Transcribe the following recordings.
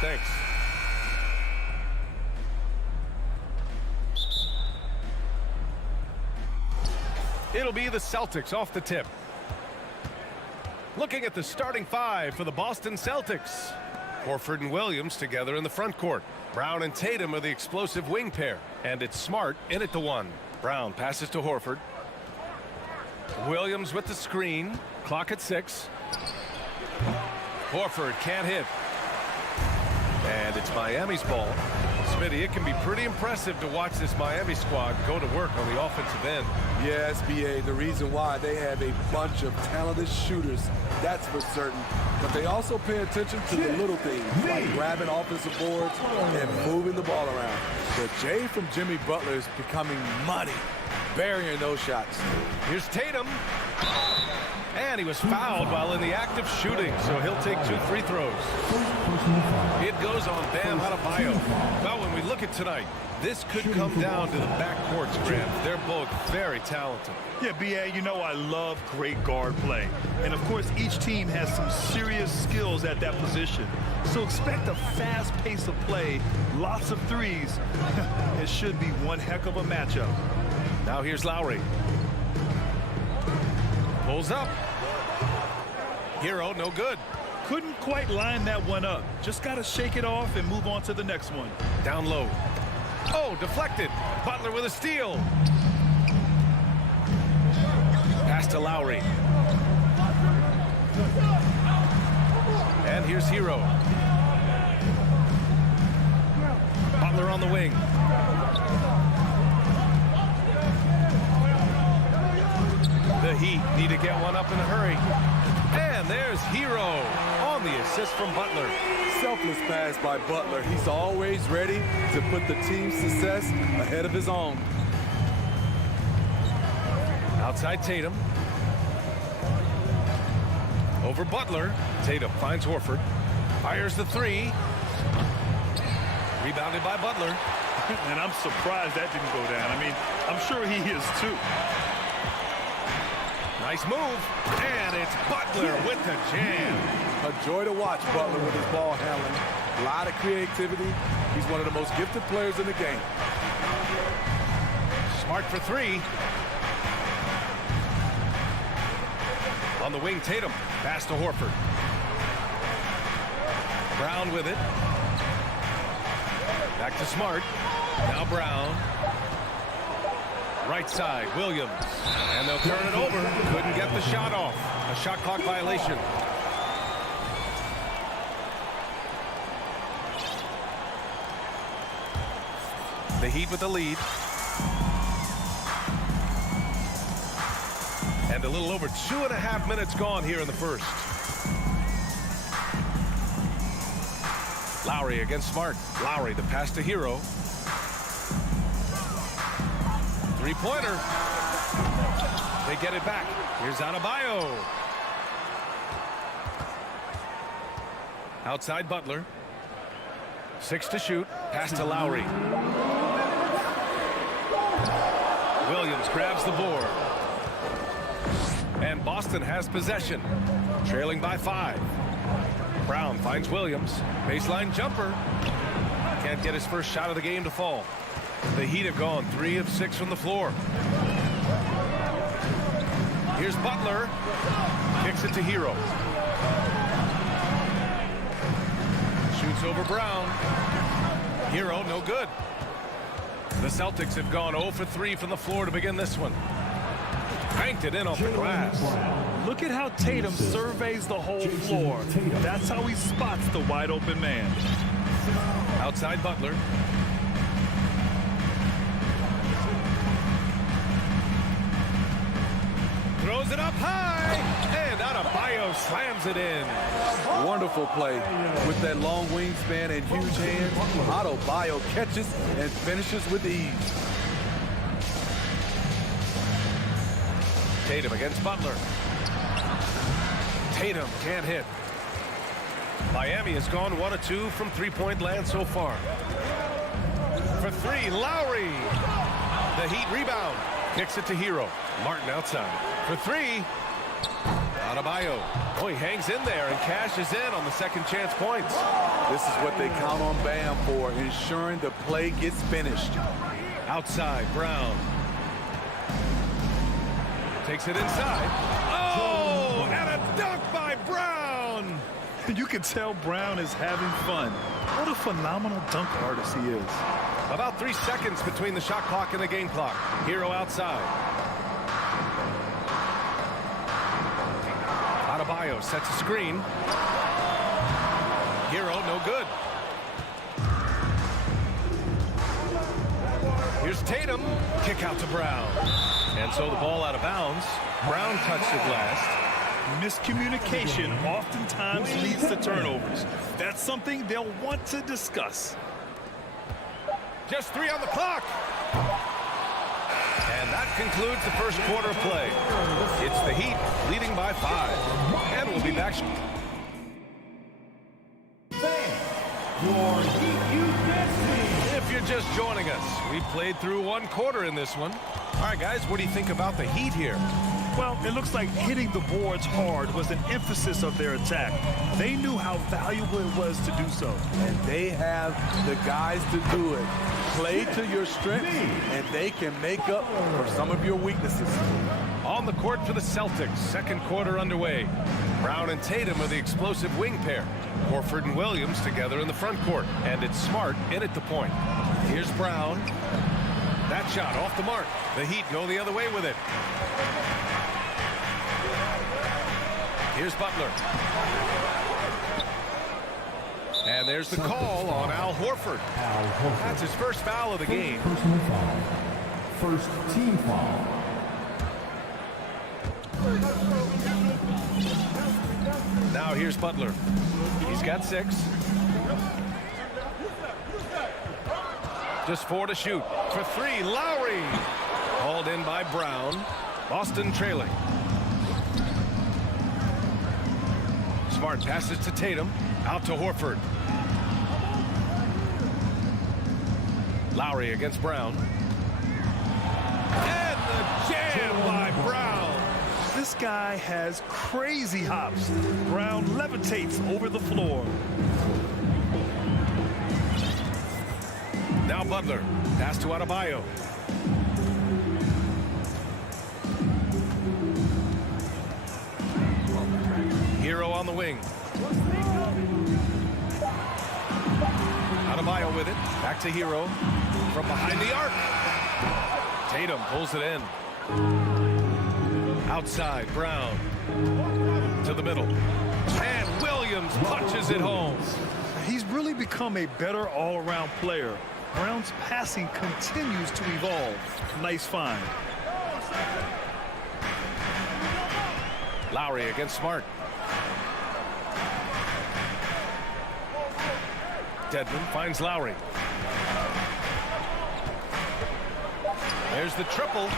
Thanks. It'll be the Celtics off the tip. Looking at the starting five for the Boston Celtics. Horford and Williams together in the front court. Brown and Tatum are the explosive wing pair. And it's Smart in at the one. Brown passes to Horford. Williams with the screen. Clock at 6. Horford can't hit. And it's Miami's ball. Smitty, it can be pretty impressive to watch this Miami squad go to work on the offensive end. Yes, BA, the reason why they have a bunch of talented shooters, that's for certain. But they also pay attention to the little things, like grabbing offensive boards and moving the ball around. The J from Jimmy Butler is becoming money, burying those shots. Here's Tatum. And he was fouled while in the act of shooting, so he'll take 2 free throws. It goes on Bam Adebayo. Well, when we look at tonight, this could come down to the backcourts, Grant. They're both very talented. Yeah, B.A., you know I love great guard play. And, of course, each team has some serious skills at that position. So expect a fast pace of play, lots of threes. It should be one heck of a matchup. Now here's Lowry. Pulls up. Hero, no good. Couldn't quite line that one up. Just got to shake it off and move on to the next one. Down low. Oh, deflected. Butler with a steal. Pass to Lowry. And here's Hero. Butler on the wing. The Heat need to get one up in a hurry. And there's Hero on the assist from Butler. Selfless pass by Butler. He's always ready to put the team's success ahead of his own. Outside Tatum. Over Butler. Tatum finds Horford. Fires the 3. Rebounded by Butler. And I'm surprised that didn't go down. I mean, I'm sure he is too. Nice move. And it's Butler with the jam. A joy to watch Butler with his ball handling. A lot of creativity. He's one of the most gifted players in the game. Smart for 3. On the wing, Tatum. Pass to Horford. Brown with it. Back to Smart. Now Brown. Right side, Williams. And they'll turn it over. Couldn't get the shot off. A shot clock violation. The Heat with the lead. And a little over 2.5 minutes gone here in the first. Lowry against Smart. Lowry, the pass to Hero. Three-pointer. They get it back. Here's Adebayo. Outside Butler. 6 to shoot. Pass to Lowry. Williams grabs the board. And Boston has possession. Trailing by 5. Brown finds Williams. Baseline jumper. Can't get his first shot of the game to fall. The Heat have gone 3 of 6 from the floor. Here's Butler. Kicks it to Hero. Shoots over Brown. Hero, no good. The Celtics have gone 0 for 3 from the floor to begin this one. Banked it in off the glass. Look at how Tatum surveys the whole floor. That's how he spots the wide open man. Outside Butler. Throws it up high, and Adebayo slams it in. Wonderful play. With that long wingspan and huge hands, Adebayo catches and finishes with ease. Tatum against Butler. Tatum can't hit. Miami has gone 1 of 2 from three-point land so far. For 3, Lowry. The Heat rebound. Kicks it to Hero. Martin outside. For 3. Adebayo. Oh, he hangs in there and cashes in on the second chance points. This is what they count on Bam for, ensuring the play gets finished. Outside, Brown. Takes it inside. Oh, and a dunk by Brown. You can tell Brown is having fun. What a phenomenal dunk artist he is. About 3 seconds between the shot clock and the game clock. Hero outside. Adebayo sets a screen. Hero no good. Here's Tatum. Kick out to Brown. And so the ball out of bounds. Brown touched it last. Miscommunication oftentimes leads to turnovers. That's something they'll want to discuss. Just 3 on the clock. And that concludes the first quarter of play. It's the Heat leading by 5. And we'll be back. If you're just joining us, we played through 1 quarter in this one. All right, guys, what do you think about the Heat here? Well, it looks like hitting the boards hard was an emphasis of their attack. They knew how valuable it was to do so. And they have the guys to do it. Play to your strengths, and they can make up for some of your weaknesses. On the court for the Celtics, second quarter underway. Brown and Tatum are the explosive wing pair. Horford and Williams together in the front court. And it's Smart in at the point. Here's Brown. That shot off the mark. The Heat go the other way with it. Here's Butler. And there's the call on Al Horford. That's his first foul of the game. Personal foul. First team foul. Now here's Butler. He's got 6. Just 4 to shoot. For 3, Lowry. Hauled in by Brown. Boston trailing. Smart passes to Tatum. Out to Horford. Lowry against Brown. And the jam by Brown. This guy has crazy hops. Brown levitates over the floor. Now Butler. Pass to Adebayo. Hero on the wing. Adebayo with it. Back to Hero. From behind the arc. Tatum pulls it in. Outside, Brown. To the middle. And Williams punches it home. He's really become a better all-around player. Brown's passing continues to evolve. Nice find. Lowry against Smart. Dedmon finds Lowry. There's the triple.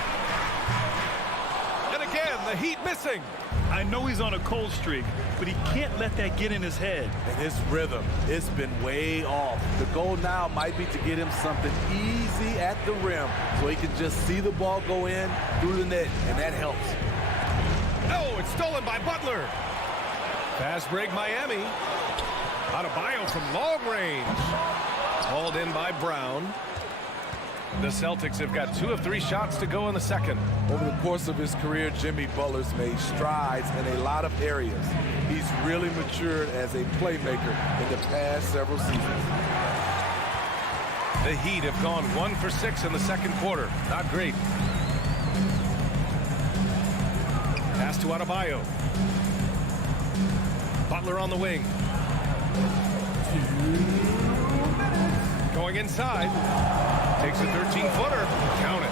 And again, the Heat missing. I know he's on a cold streak, but he can't let that get in his head. And his rhythm, it's been way off. The goal now might be to get him something easy at the rim so he can just see the ball go in through the net, and that helps. Oh, it's stolen by Butler. Fast break Miami. Adebayo from long range. Hauled in by Brown. The Celtics have got 2 of 3 shots to go in the second. Over the course of his career, Jimmy Butler's made strides in a lot of areas. He's really matured as a playmaker in the past several seasons. The Heat have gone 1 for 6 in the second quarter. Not great. Pass to Adebayo. Butler on the wing. Going inside. Takes a 13-footer. Count it.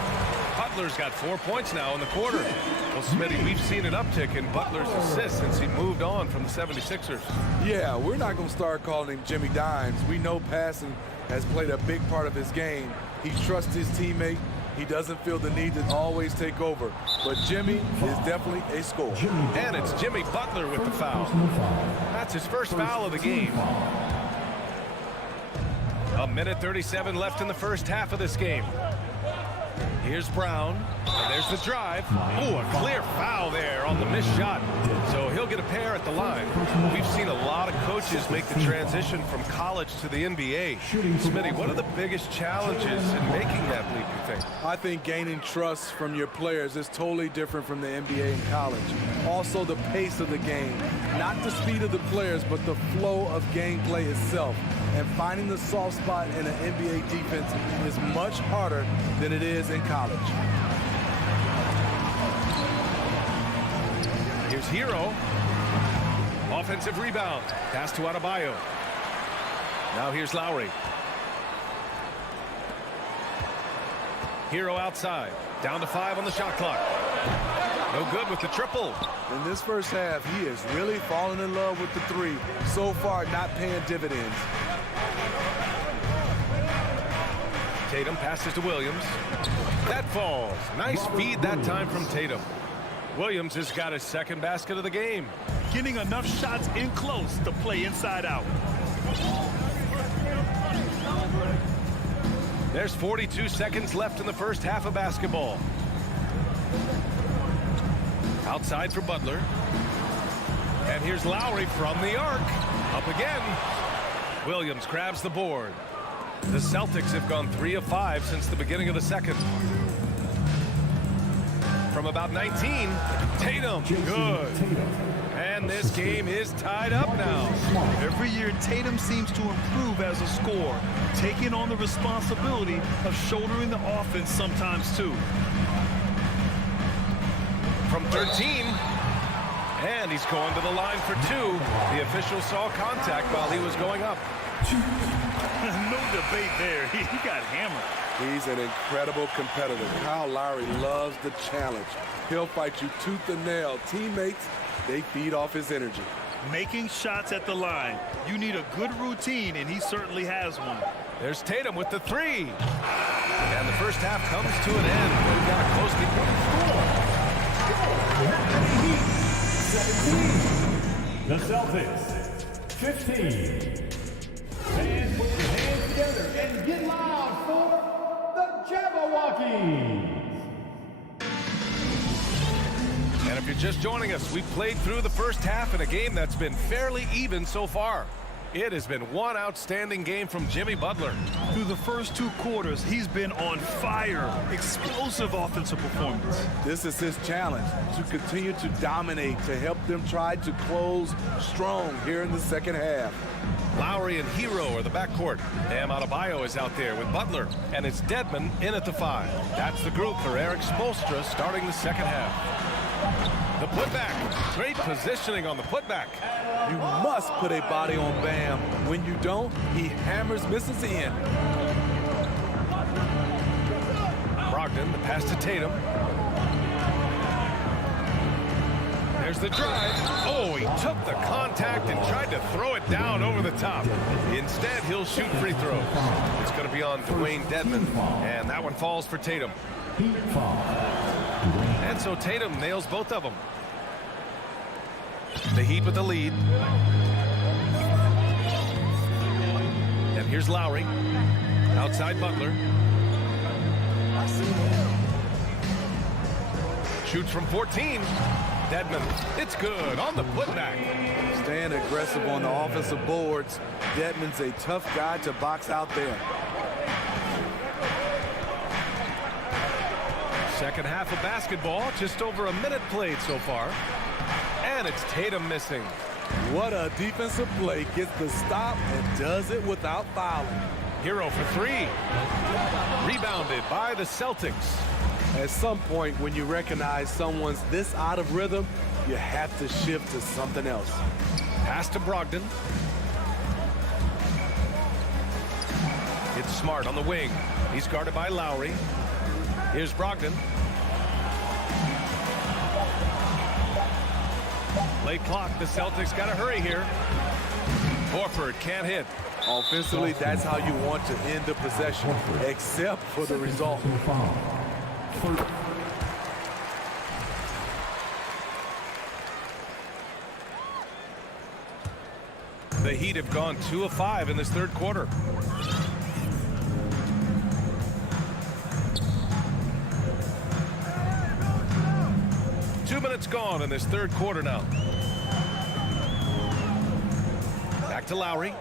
Butler's got 4 points now in the quarter. Well, Smitty, we've seen an uptick in Butler's assists since he moved on from the 76ers. Yeah, we're not going to start calling him Jimmy Dimes. We know passing has played a big part of his game. He trusts his teammate. He doesn't feel the need to always take over. But Jimmy is definitely a scorer. And it's Jimmy Butler with the foul. That's his first foul of the game. 1:37 left in the first half of this game. Here's Brown, and there's the drive. Oh, a clear foul there on the missed shot. So he'll get a pair at the line. We've seen a lot of coaches make the transition from college to the NBA. Smitty, what are the biggest challenges in making that leap, you think? I think gaining trust from your players is totally different from the NBA and college. Also, the pace of the game. Not the speed of the players, but the flow of gameplay itself. And finding the soft spot in an NBA defense is much harder than it is in college. Here's Hero. Offensive rebound. Pass to Adebayo. Now here's Lowry. Hero outside. Down to 5 on the shot clock. No good with the triple. In this first half, he is really falling in love with the three. So far, not paying dividends. Tatum passes to Williams. That falls. Nice feed that time from Tatum. Williams has got his second basket of the game. Getting enough shots in close to play inside out. There's 42 seconds left in the first half of basketball. Outside for Butler. And here's Lowry from the arc. Up again. Williams grabs the board. The Celtics have gone 3 of 5 since the beginning of the second. From about 19, Tatum, good. And this game is tied up now. Every year, Tatum seems to improve as a scorer, taking on the responsibility of shouldering the offense sometimes too. From 13, and he's going to the line for 2. The official saw contact while he was going up. No debate there. He got hammered. He's an incredible competitor. Kyle Lowry loves the challenge. He'll fight you tooth and nail. Teammates, they feed off his energy. Making shots at the line. You need a good routine, and he certainly has one. There's Tatum with the 3. And the first half comes to an end. We've got a close game. The Celtics, 15. Fans, put your hands together and get loud for the Jabberwockies. And if you're just joining us, we've played through the first half in a game that's been fairly even so far. It has been one outstanding game from Jimmy Butler. Through the first 2 quarters, he's been on fire. Explosive offensive performance. This is his challenge, to continue to dominate, to help them try to close strong here in the second half. Lowry and Hero are the backcourt. Bam Adebayo is out there with Butler, and it's Dedmon in at the 5. That's the group for Eric Spoelstra starting the second half. The putback. Great positioning on the putback. You must put a body on Bam. When you don't, he hammers, misses in. Brogdon, the pass to Tatum. There's the drive. Oh, he took the contact and tried to throw it down over the top. Instead, he'll shoot free throws. It's going to be on Dwayne Dedmon, and that one falls for Tatum. And so Tatum nails both of them. The Heat with the lead. And here's Lowry. Outside Butler. Shoots from 14. Dedmon, it's good on the putback. Staying aggressive on the offensive boards. Dedmon's a tough guy to box out there. Second half of basketball, just over a minute played so far. And it's Tatum missing. What a defensive play. Gets the stop and does it without fouling. Hero for 3. Rebounded by the Celtics. At some point, when you recognize someone's this out of rhythm, you have to shift to something else. Pass to Brogdon. It's Smart on the wing. He's guarded by Lowry. Here's Brogdon. Late clock. The Celtics got to hurry here. Horford can't hit. Offensively, that's how you want to end the possession, except for the result. The Heat have gone 2 of 5 in this third quarter. minutes gone in this third quarter now. Back to Lowry.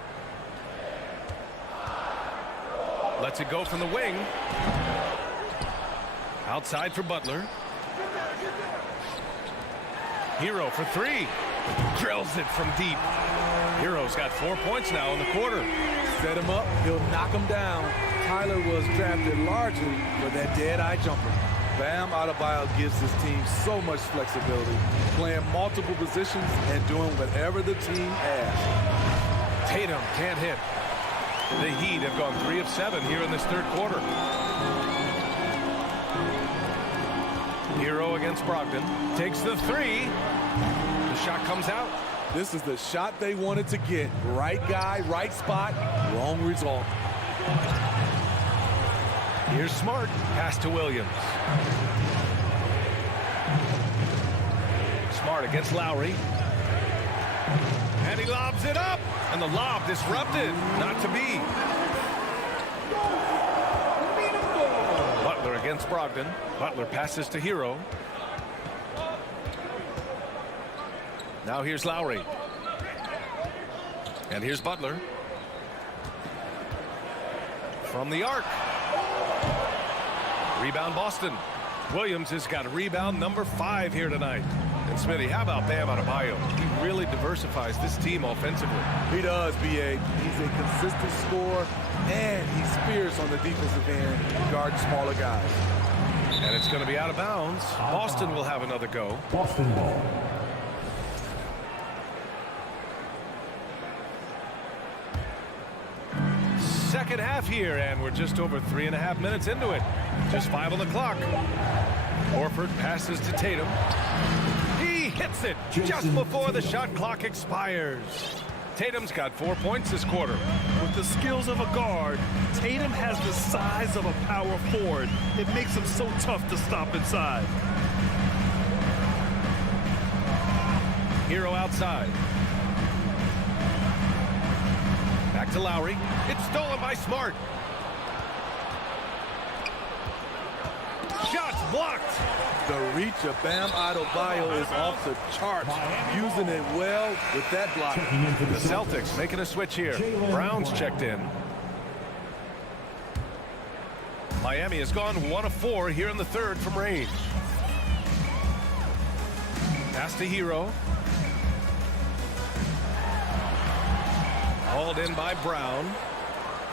Lets it go from the wing. Outside for Butler. Hero for three. Drills it from deep. Hero's got 4 points now in the quarter. Set him up, he'll knock him down. Tyler was drafted largely for that dead-eye jumper. Bam Adebayo gives his team so much flexibility, playing multiple positions and doing whatever the team asks. Tatum can't hit. The Heat have gone 3 of 7 here in this third quarter. Hero against Brogdon. Takes the three. The shot comes out. This is the shot they wanted to get. Right guy, right spot, wrong result. Here's Smart. Pass to Williams. Smart against Lowry. And he lobs it up. And the lob disrupted. Not to be. Butler against Brogdon. Butler passes to Hero. Now here's Lowry. And here's Butler. From the arc. Rebound Boston. Williams has got rebound number 5 here tonight. And Smitty, how about Bam Adebayo? He really diversifies this team offensively. He does, B.A. He's a consistent scorer, and he's fierce on the defensive end, guarding smaller guys. And it's going to be out of bounds. Boston will have another go. Boston ball. Second half here, and we're just over 3.5 minutes into it. Just 5 on the clock. Horford passes to Tatum. He hits it just before the shot clock expires. Tatum's got 4 points this quarter. With the skills of a guard, Tatum has the size of a power forward. It makes him so tough to stop inside. Hero outside. Back to Lowry. It's stolen by Smart. Shots blocked. The reach of Bam Adebayo is off the charts, using it well with that block. The Celtics making a switch here. Brown's checked in. Miami has gone 1 of 4 here in the third from range. Pass to Hero. Hauled in by Brown.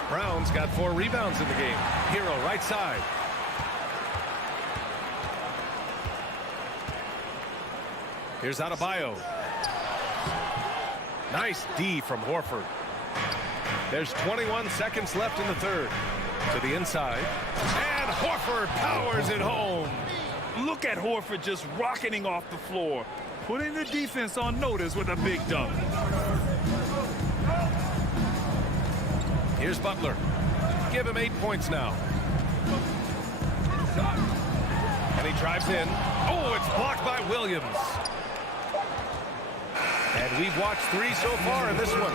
Brown's got 4 rebounds in the game. Hero right side. Here's Adebayo. Nice D from Horford. There's 21 seconds left in the third. To the inside. And Horford powers it home. Look at Horford just rocketing off the floor, putting the defense on notice with a big dunk. Here's Butler. Give him 8 points now. And he drives in. Oh, it's blocked by Williams. And we've watched 3 so far in this one.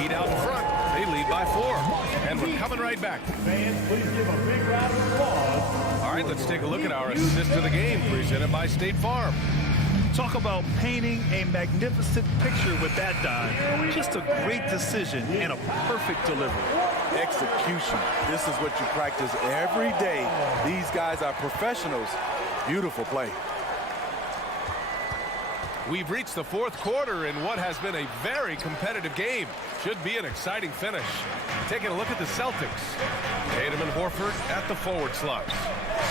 Heat out in front. They lead by 4. And we're coming right back. Fans, please give a big round of applause. All right, let's take a look at our assist of the game presented by State Farm. Talk about painting a magnificent picture with that dime. Just a great decision and a perfect delivery. Execution. This is what you practice every day. These guys are professionals. Beautiful play. We've reached the fourth quarter in what has been a very competitive game. Should be an exciting finish. Taking a look at the Celtics. Tatum and Horford at the forward slots.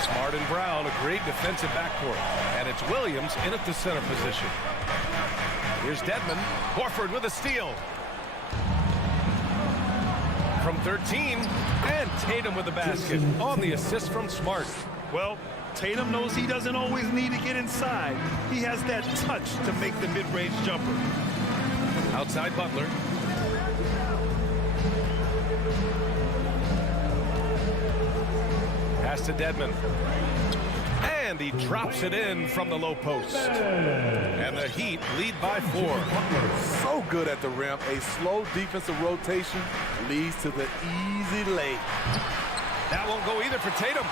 Smart and Brown, a great defensive backcourt. And it's Williams in at the center position. Here's Dedmon. Horford with a steal. From 13. And Tatum with the basket on the assist from Smart. Well, Tatum knows he doesn't always need to get inside. He has that touch to make the mid-range jumper. Outside Butler. Pass to Dedmon. And he drops it in from the low post. And the Heat lead by 4. So good at the rim. A slow defensive rotation leads to the easy lay. That won't go either for Tatum.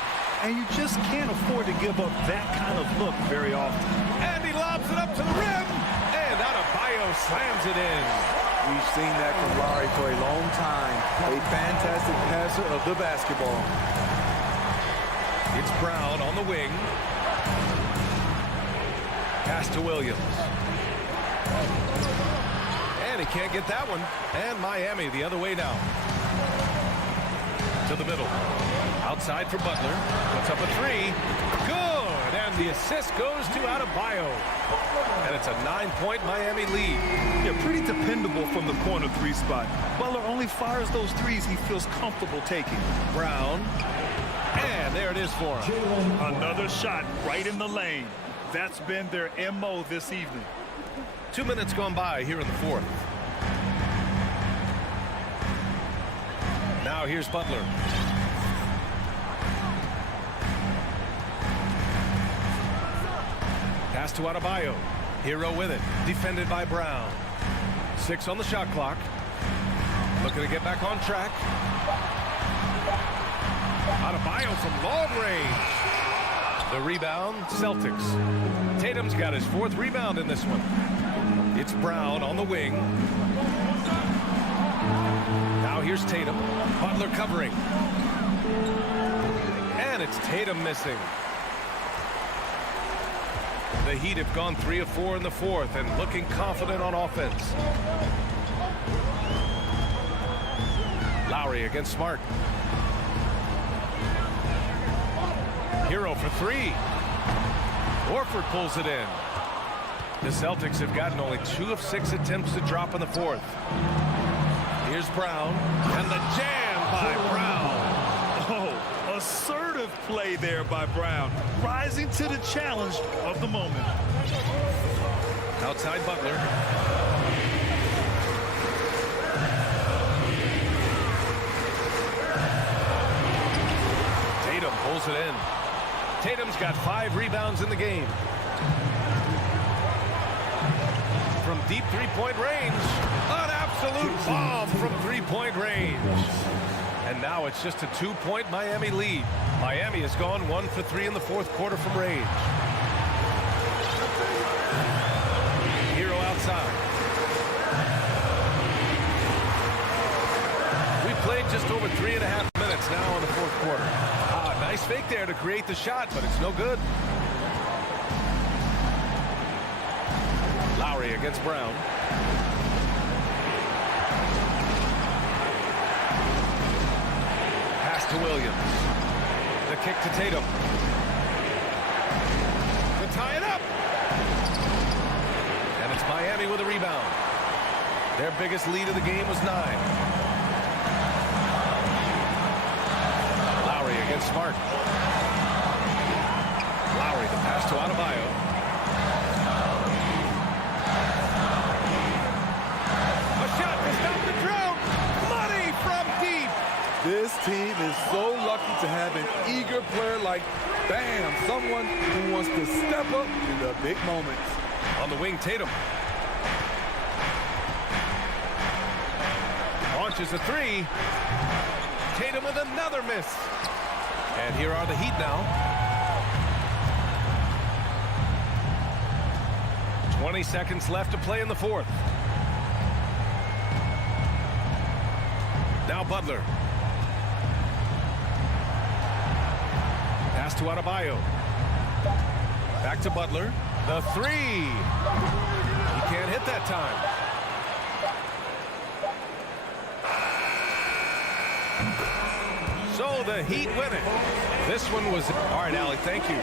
And you just can't afford to give up that kind of look very often. And he lobs puts it up to the rim, and Adebayo slams it in. We've seen that from Lowry for a long time. A fantastic passer of the basketball. It's Brown on the wing. Pass to Williams. And he can't get that one. And Miami the other way now. To the middle. Outside for Butler. Puts up a three. Good. And the assist goes to Adebayo. And it's a 9-point Miami lead. Yeah, pretty dependable from the corner three spot. Butler only fires those threes he feels comfortable taking. Brown. And there it is for him. Another shot right in the lane. That's been their MO this evening. 2 minutes gone by here in the fourth. Now here's Butler. Pass to Adebayo. Hero with it. Defended by Brown. 6 on the shot clock. Looking to get back on track. Adebayo from long range. The rebound, Celtics. Tatum's got his 4th rebound in this one. It's Brown on the wing. Now here's Tatum. Butler covering. And it's Tatum missing. The Heat have gone 3 of 4 in the fourth and looking confident on offense. Lowry against Smart. Hero for 3. Horford pulls it in. The Celtics have gotten only 2 of 6 attempts to drop in the fourth. Here's Brown. And the jam by Brown. Oh, assertive play there by Brown. Rising to the challenge of the moment. Outside Butler. Tatum pulls it in. Tatum's got 5 rebounds in the game. From deep three-point range. An absolute bomb from three-point range. And now it's just a 2-point Miami lead. Miami has gone 1 for 3 in the fourth quarter from range. Hero outside. We played just over 3.5 minutes now in the fourth quarter. Nice fake there to create the shot, but it's no good. Lowry against Brown. Pass to Williams. The kick to Tatum. To tie it up. And it's Miami with a rebound. Their biggest lead of the game was 9. Against Smart. Lowry, the pass to Adebayo. A shot to stop the drought. Money from deep. This team is so lucky to have an eager player like Bam, someone who wants to step up in the big moments. On the wing, Tatum. Launches a 3. Tatum with another miss. And here are the Heat now. 20 seconds left to play in the fourth. Now Butler. Pass to Adebayo. Back to Butler. The 3. He can't hit that time. So the Heat win it. This one was... All right, Allie, thank you.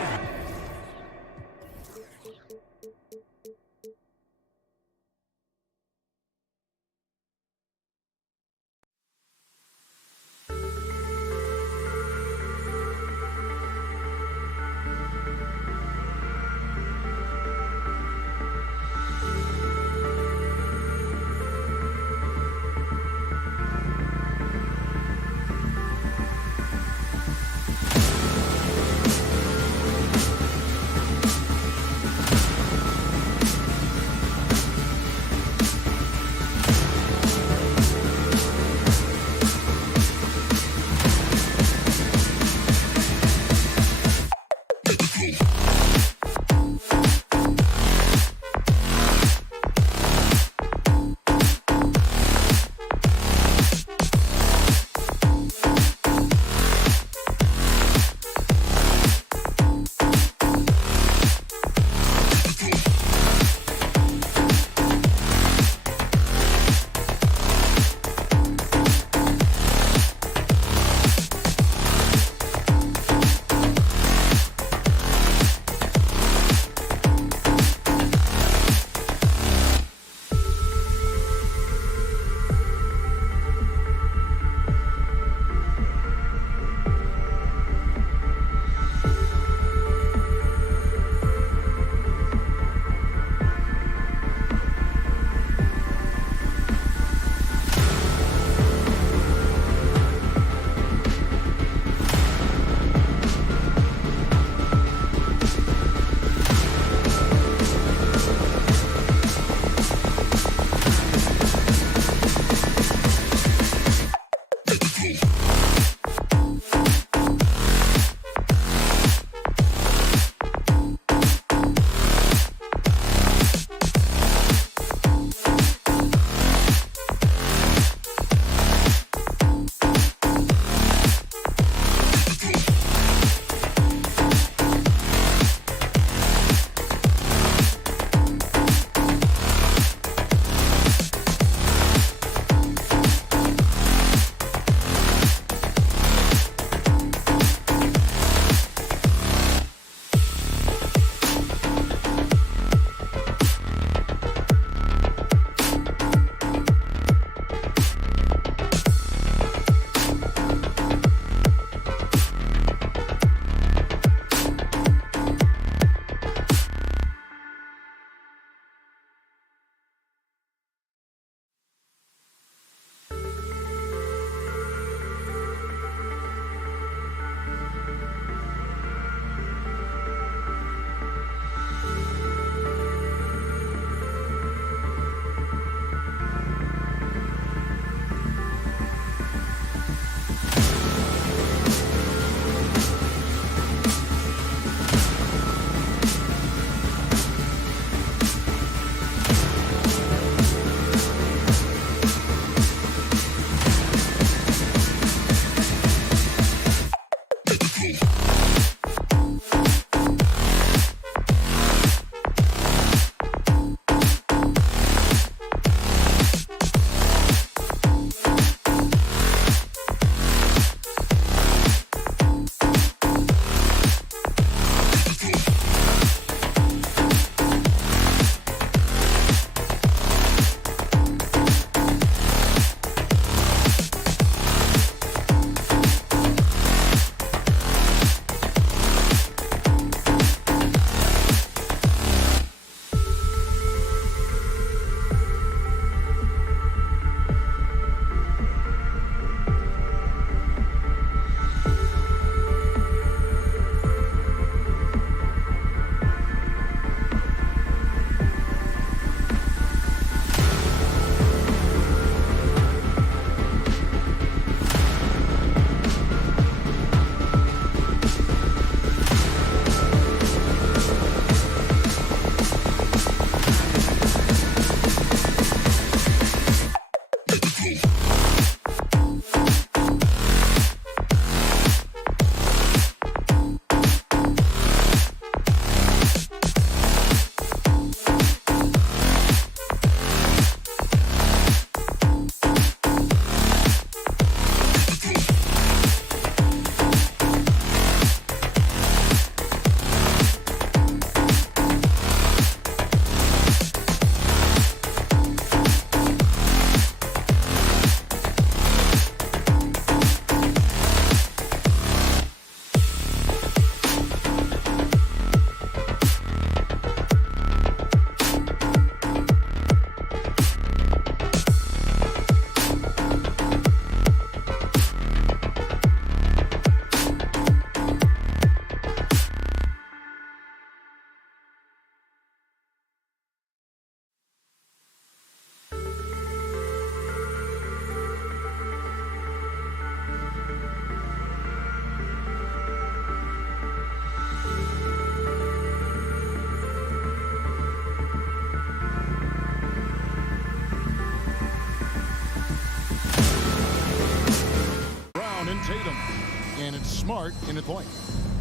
And it's Smart in the point.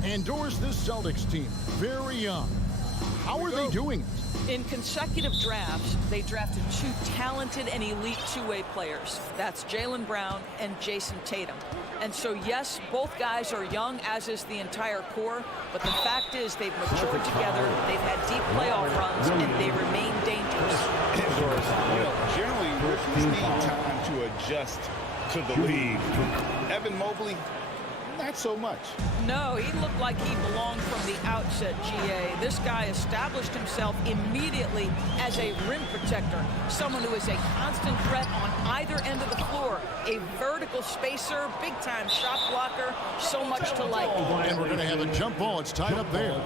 And Doris, this Celtics team, very young. How are they doing it? In consecutive drafts, they drafted 2 talented and elite two-way players. That's Jaylen Brown and Jason Tatum. And so, yes, both guys are young, as is the entire core. But the fact is they've matured together, they've had deep playoff runs, and they remain dangerous. Generally, rookies need time to adjust to the league. Evan Mobley, not so much. No, he looked like he belonged from the outset, GA. This guy established himself immediately as a rim protector, someone who is a constant threat on either end of the floor, a vertical spacer, big-time shot blocker, so much to like. And we're going to have a jump ball. It's tied up there.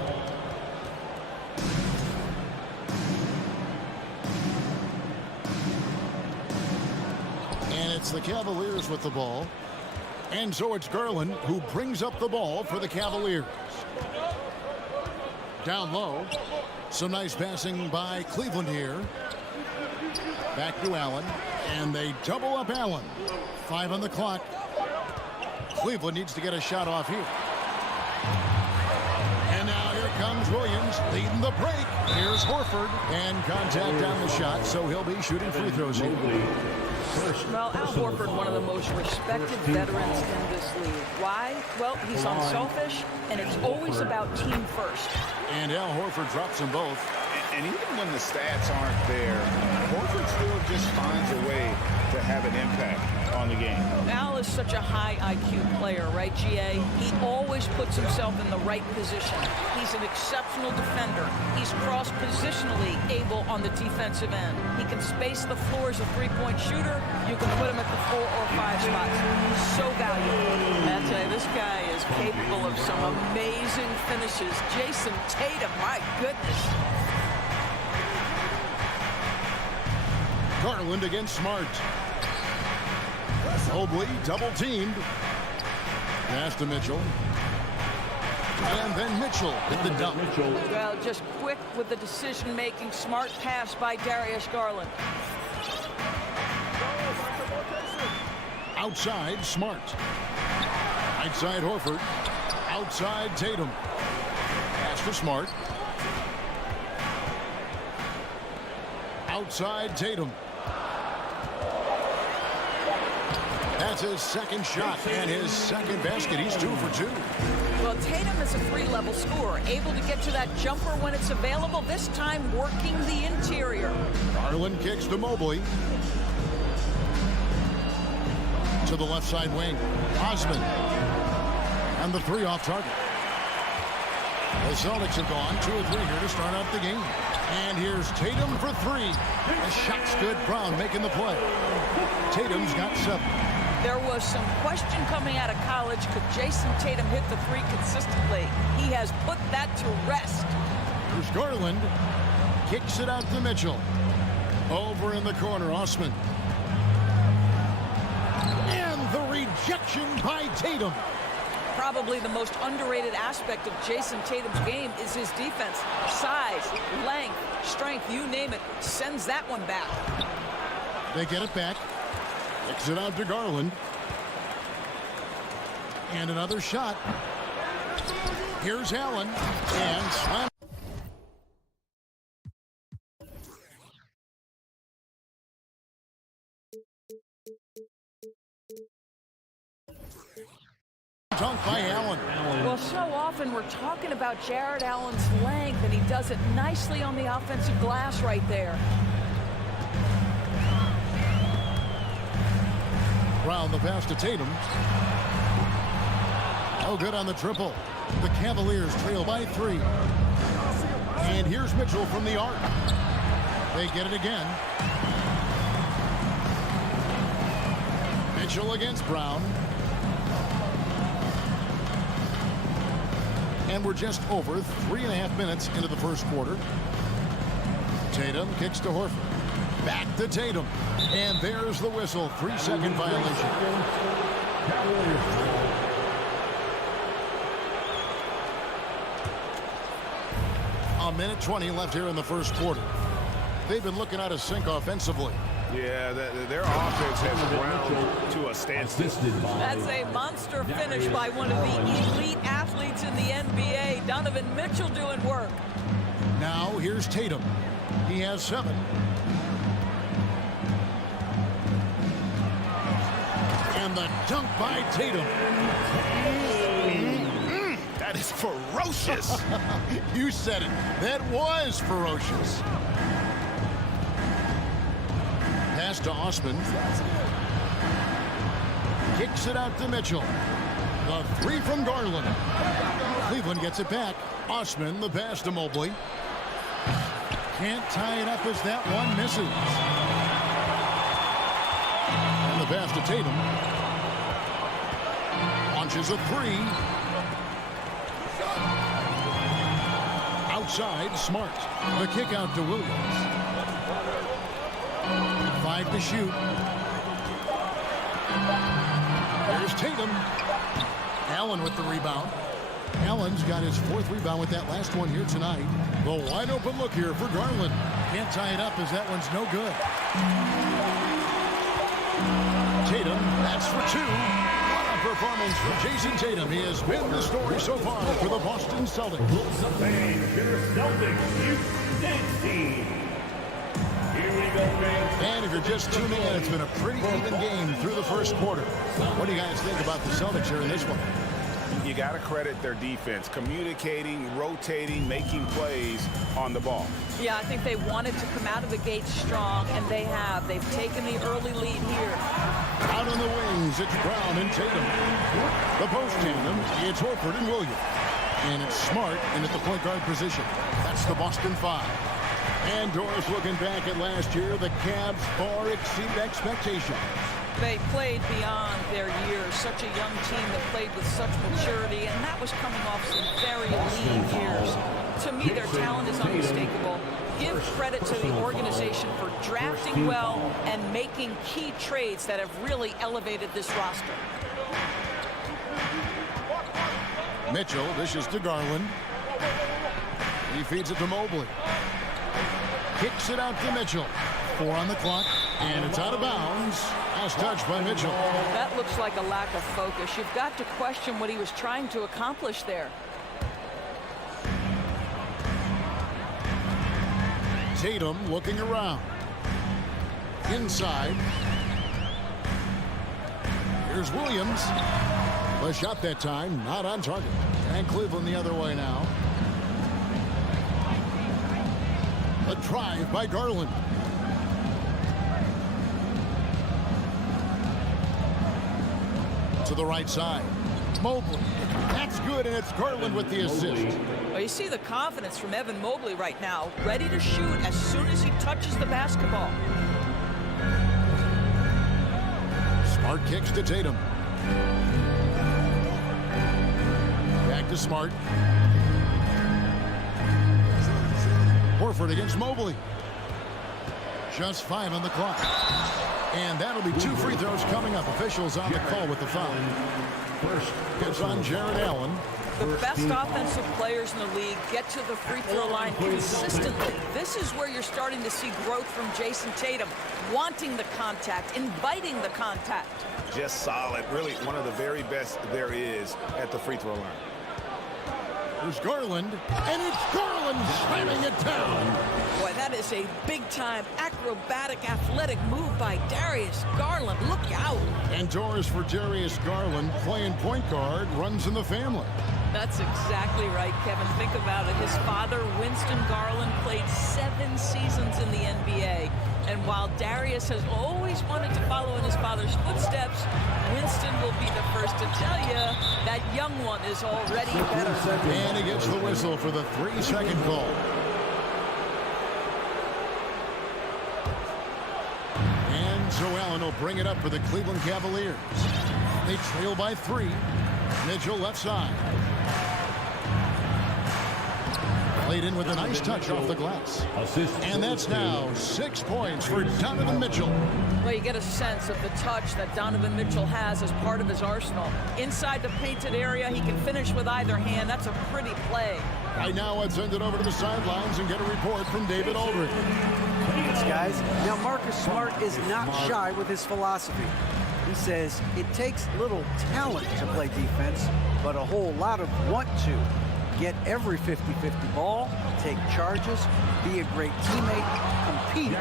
And it's the Cavaliers with the ball. And so it's Garland who brings up the ball for the Cavaliers. Down low. Some nice passing by Cleveland here. Back to Allen. And they double up Allen. 5 on the clock. Cleveland needs to get a shot off here. And now here comes Williams leading the break. Here's Horford. And contact on the shot, so he'll be shooting free throws here. Well, Al Horford, one of the most respected veterans in this league. Why? Well, he's unselfish, and it's always about team first. And Al Horford drops them both. And even when the stats aren't there, Horford still just finds a way to have an impact on the game. Al is such a high IQ player, right, GA? He always puts himself in the right position. He's an exceptional defender. He's cross-positionally able on the defensive end. He can space the floor as a three-point shooter. You can put him at the 4 or 5 spots. So valuable. I'll tell you, this guy is capable of some amazing finishes. Jason Tatum, my goodness. Garland against Smart. Mobley double teamed. Pass to Mitchell. And then Mitchell hit the dump. Well, just quick with the decision-making. Smart pass by Darius Garland. Outside, Smart. Outside, Horford. Outside, Tatum. Pass to Smart. Outside, Tatum. That's his second shot and his second basket. He's 2 for 2. Well, Tatum is a free-level scorer, able to get to that jumper when it's available, this time working the interior. Garland kicks to Mobley. To the left side wing. Osman. And the 3 off target. The Celtics have gone 2 or 3 here to start out the game. And here's Tatum for 3. The shot's good. Brown making the play. Tatum's got 7. There was some question coming out of college. Could Jason Tatum hit the 3 consistently? He has put that to rest. Here's Garland. Kicks it out to Mitchell. Over in the corner, Osman. And the rejection by Tatum. Probably the most underrated aspect of Jason Tatum's game is his defense. Size, length, strength, you name it, sends that one back. They get it back. Kicks it out to Garland. And another shot. Here's Allen. And slam. Dunk by Allen. Well, so often we're talking about Jared Allen's length, and he does it nicely on the offensive glass right there. Brown the pass to Tatum. Oh, good on the triple. The Cavaliers trail by 3. And here's Mitchell from the arc. They get it again. Mitchell against Brown. And we're just over 3.5 minutes into the first quarter. Tatum kicks to Horford. Back to Tatum. And there's the whistle. 3-second violation. A minute 20 left here in the first quarter. They've been looking out of sync offensively. Yeah, their offense offense has ground to a standstill. That's a monster finish by one of the elite athletes in the NBA. Donovan Mitchell doing work. Now here's Tatum. He has 7. And the dunk by Tatum. That is ferocious. You said it. That was ferocious. Pass to Osman. Kicks it out to Mitchell. The 3 from Garland. Cleveland gets it back. Osman, the pass to Mobley. Can't tie it up as that one misses. And the pass to Tatum. Launches a 3. Outside, Smart. The kick out to Williams. 5 to shoot. There's Tatum. Allen with the rebound. Allen's got his 4th rebound with that last one here tonight. The wide open look here for Garland. Can't tie it up as that one's no good. Tatum, that's for 2. What a performance from Jason Tatum. He has been the story so far for the Boston Celtics. Your Celtics U16 team. Here we go, man. And if you're just tuning in, it's been a pretty even game through the first quarter. What do you guys think about the Celtics here in this one? You got to credit their defense, communicating, rotating, making plays on the ball. Yeah, I think they wanted to come out of the gate strong, and they have. They've taken the early lead here. Out on the wings, it's Brown and Tatum. The post tandem, it's Horford and Williams. And it's Smart in at the point guard position. That's the Boston 5. And Doris looking back at last year, the Cavs far exceeded expectations. They played beyond their years. Such a young team that played with such maturity, and that was coming off some very lean years. To me, their talent is unmistakable. Give credit to the organization for drafting well and making key trades that have really elevated this roster. Mitchell dishes to Garland. He feeds it to Mobley. Kicks it out to Mitchell. 4 on the clock, and it's out of bounds. As touched by Mitchell. That looks like a lack of focus. You've got to question what he was trying to accomplish there. Tatum looking around. Inside. Here's Williams. The shot that time, not on target. And Cleveland the other way now. A drive by Garland. To the right side. Mobley. That's good, and it's Garland with the assist. Well, you see the confidence from Evan Mobley right now, ready to shoot as soon as he touches the basketball. Smart kicks to Tatum. Back to Smart. Horford against Mobley. Just 5 on the clock. And that'll be 2 free throws coming up. Officials on the call with the foul. First, it's on Jared Allen. The best offensive players in the league get to the free throw line consistently. This is where you're starting to see growth from Jason Tatum, wanting the contact, inviting the contact. Just solid. Really one of the very best there is at the free throw line. There's Garland, and it's Garland slamming it down. Boy, that is a big-time, acrobatic, athletic move by Darius Garland. Look out. And doors for Darius Garland, playing point guard, runs in the family. That's exactly right, Kevin. Think about it. His father, Winston Garland, played 7 seasons in the NBA. And while Darius has always wanted to follow in his father's footsteps, Winston will be the first to tell you that young one is already better. And he gets the whistle for the 3-second call. And so Allen will bring it up for the Cleveland Cavaliers. They trail by 3. Mitchell left side. Played in with a nice touch off the glass. And that's now 6 points for Donovan Mitchell. Well, you get a sense of the touch that Donovan Mitchell has as part of his arsenal. Inside the painted area, he can finish with either hand. That's a pretty play. Right now, let's send it over to the sidelines and get a report from David Aldridge. Thanks, guys. Now, Marcus Smart is not shy with his philosophy. He says it takes little talent to play defense, but a whole lot of want to. Get every 50-50 ball, take charges, be a great teammate, compete,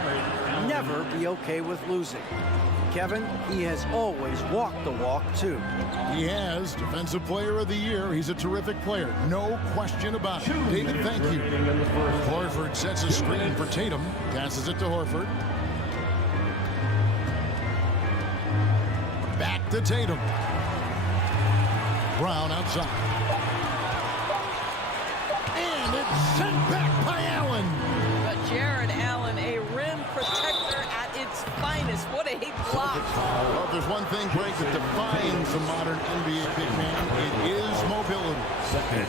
never be okay with losing. Kevin, he has always walked the walk, too. He has Defensive Player of the Year. He's a terrific player. No question about it. David, thank you. Horford sets a screen for Tatum. Passes it to Horford. Back to Tatum. Brown outside. And it's sent back by Allen. But Jared Allen, a rim protector at its finest. What a block. Well, if there's one thing, Greg, that defines a modern NBA big man, it is mobility.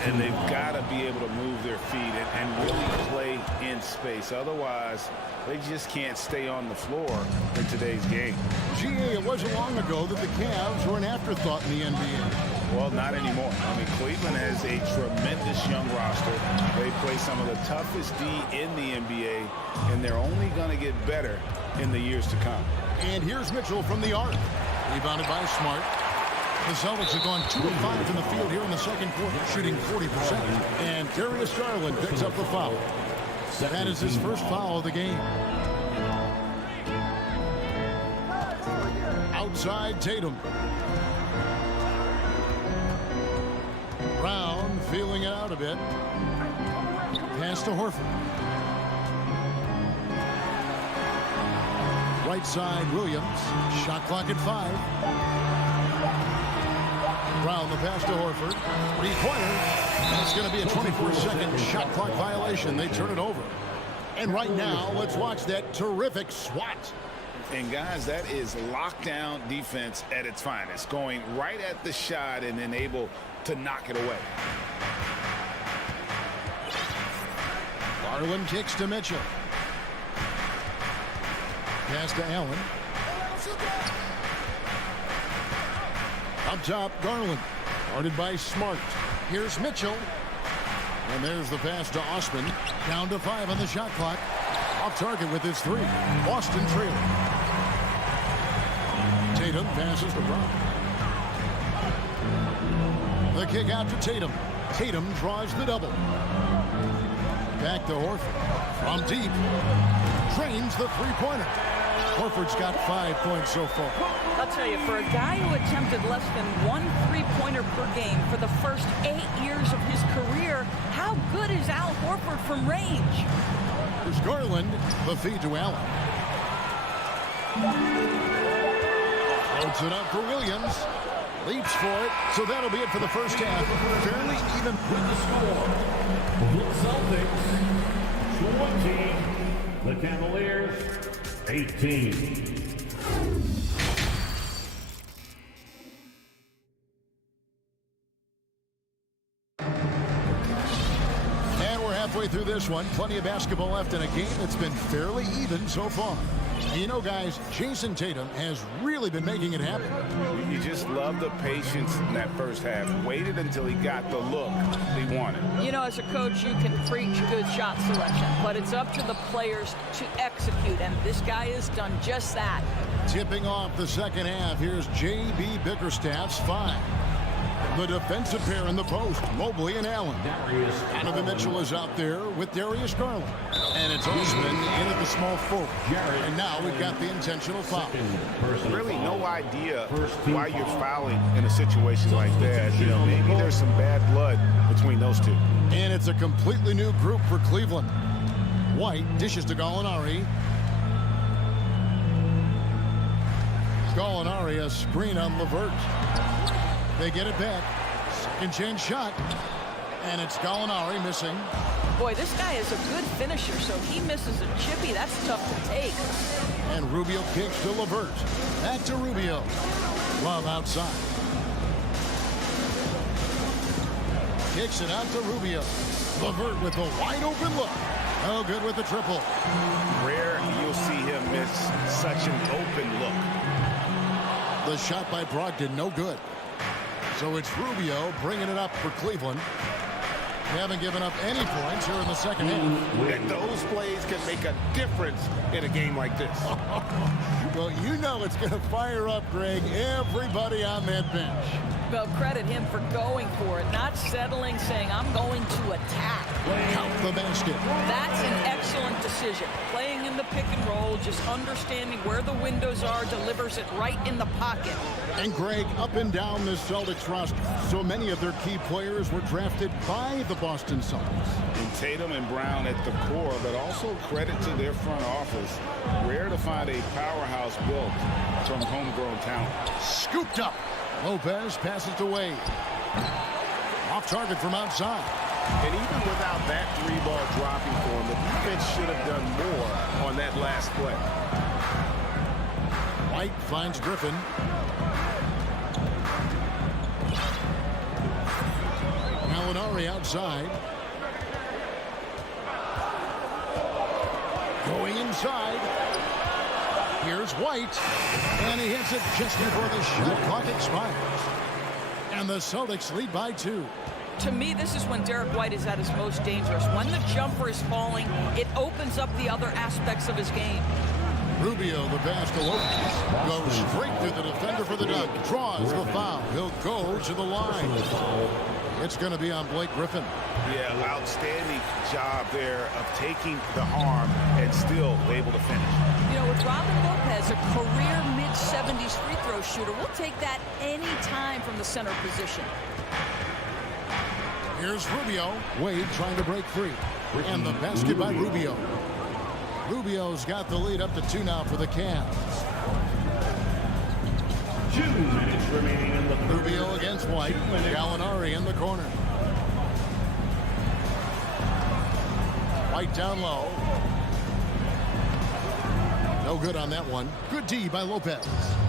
And they've got to be able to move their feet and really play in space. Otherwise, they just can't stay on the floor in today's game. GA, it wasn't long ago that the Cavs were an afterthought in the NBA. Well, not anymore. I mean, Cleveland has a tremendous young roster. They play some of the toughest D in the NBA, and they're only going to get better in the years to come. And here's Mitchell from the arc. Rebounded by Smart. The Celtics have gone 2 of 5 from the field here in the second quarter, shooting 40%. And Darius Garland picks up the foul. That is his first foul of the game. Outside Tatum. Brown feeling it out a bit. Pass to Horford. Right side Williams. Shot clock at 5. Brown the pass to Horford. 3-pointer. And it's going to be a 24-second shot clock violation. They turn it over. And right now, let's watch that terrific swat. And guys, that is lockdown defense at its finest. Going right at the shot and then able to knock it away. Garland kicks to Mitchell. Pass to Allen. Up top, Garland. Guarded by Smart. Here's Mitchell. And there's the pass to Osman. Down to 5 on the shot clock. Off target with his 3. Boston trailing. Tatum passes to Brown. The kick out to Tatum. Tatum draws the double. Back to Horford. From deep. Drains the 3-pointer. Horford's got 5 points so far. I'll tell you, for a guy who attempted less than 1 3-pointer per game for the first 8 years of his career, how good is Al Horford from range? There's Garland. The feed to Allen. Floats it up for Williams. Leaps for it. So that'll be it for the first half. Fairly even. With the score, the Celtics 20, the Cavaliers 18. Halfway through this one, plenty of basketball left in a game that's been fairly even so far. You know, guys, Jason Tatum has really been making it happen. You just love the patience in that first half. Waited until he got the look he wanted. You know, as a coach, you can preach good shot selection, but it's up to the players to execute, and this guy has done just that. Tipping off the second half, here's J.B. Bickerstaff's 5. The defensive pair in the post, Mobley and Allen. Donovan Mitchell is out there with Darius Garland. And it's Osman in at the small forward. And now we've got the intentional foul. Really no idea why you're fouling in a situation like that. You know, maybe there's some bad blood between those two. And it's a completely new group for Cleveland. White dishes to Gallinari. Gallinari, a screen on LeVert. They get it back. Second chance shot. And it's Gallinari missing. Boy, this guy is a good finisher, so he misses a chippy. That's tough to take. And Rubio kicks to LeVert. Back to Rubio. Love outside. Kicks it out to Rubio. LeVert with a wide open look. No good with the triple. Rare you'll see him miss such an open look. The shot by Brogdon, no good. So it's Rubio bringing it up for Cleveland. haven't given up any points here in the second half. And those plays can make a difference in a game like this. Well, you know it's going to fire up, Greg, everybody on that bench. Well, credit him for going for it, not settling, saying, I'm going to attack. Count the basket. That's an excellent decision. Playing in the pick and roll, just understanding where the windows are, delivers it right in the pocket. And Greg, up and down the Celtics roster, so many of their key players were drafted by the Boston Celtics. And Tatum and Brown at the core, but also credit to their front office. Rare to find a powerhouse built from homegrown talent. Scooped up. Lopez passes to Wade. Off target from outside. And even without that three-ball dropping for him, the defense should have done more on that last play. White finds Griffin. Gallinari outside. Going inside. Here's White. And he hits it just before the shot clock expires. And the Celtics lead by 2. To me, this is when Derek White is at his most dangerous. When the jumper is falling, it opens up the other aspects of his game. Rubio, the pass to Lopez, goes straight to the defender for the dunk. Draws the foul. He'll go to the line. It's going to be on Blake Griffin. Yeah, outstanding job there of taking the harm and still able to finish. You know, with Robin Lopez, a career mid-70s free throw shooter, we'll take that any time from the center position. Here's Rubio. Wade trying to break free. And the basket by Rubio. Rubio's got the lead up to 2 now for the Cavs. 2 minutes remaining in the third. Rubio against White. Gallinari in the corner. White down low. No good on that one. Good D by Lopez.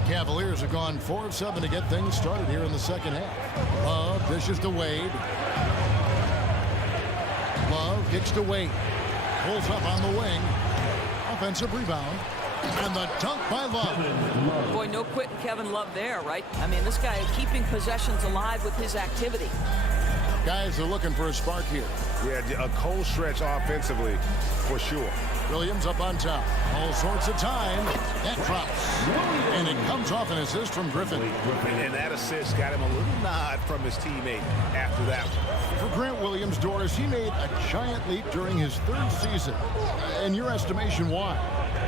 Cavaliers have gone 4 of 7 to get things started here in the second half. Love dishes to Wade. Love kicks to Wade. Pulls up on the wing. Offensive rebound. And the dunk by Love. Boy, no quitting Kevin Love there, right? I mean, this guy is keeping possessions alive with his activity. Guys are looking for a spark here. Yeah, a cold stretch offensively for sure. Williams up on top. All sorts of time. That drops. And it comes off an assist from Griffin. And that assist got him a little nod from his teammate after that one. For Grant Williams, Doris, he made a giant leap during his 3rd season. In your estimation, why?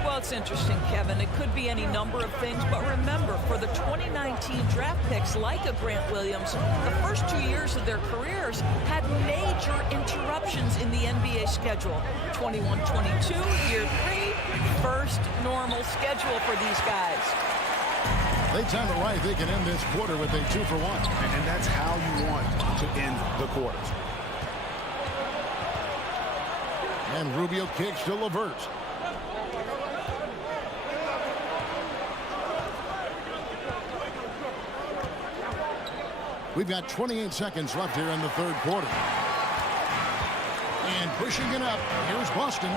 Well, it's interesting, Kevin. It could be any number of things, but remember, for the 2019 draft picks like a Grant Williams, the first 2 years of their careers had major interruptions in the NBA schedule. 21-22, year 3, first normal schedule for these guys. They time it right. They can end this quarter with a 2-for-1. And that's how you want to end the quarters. And Rubio kicks to LeVert. We've got 28 seconds left here in the 3rd quarter. And pushing it up, here's Boston.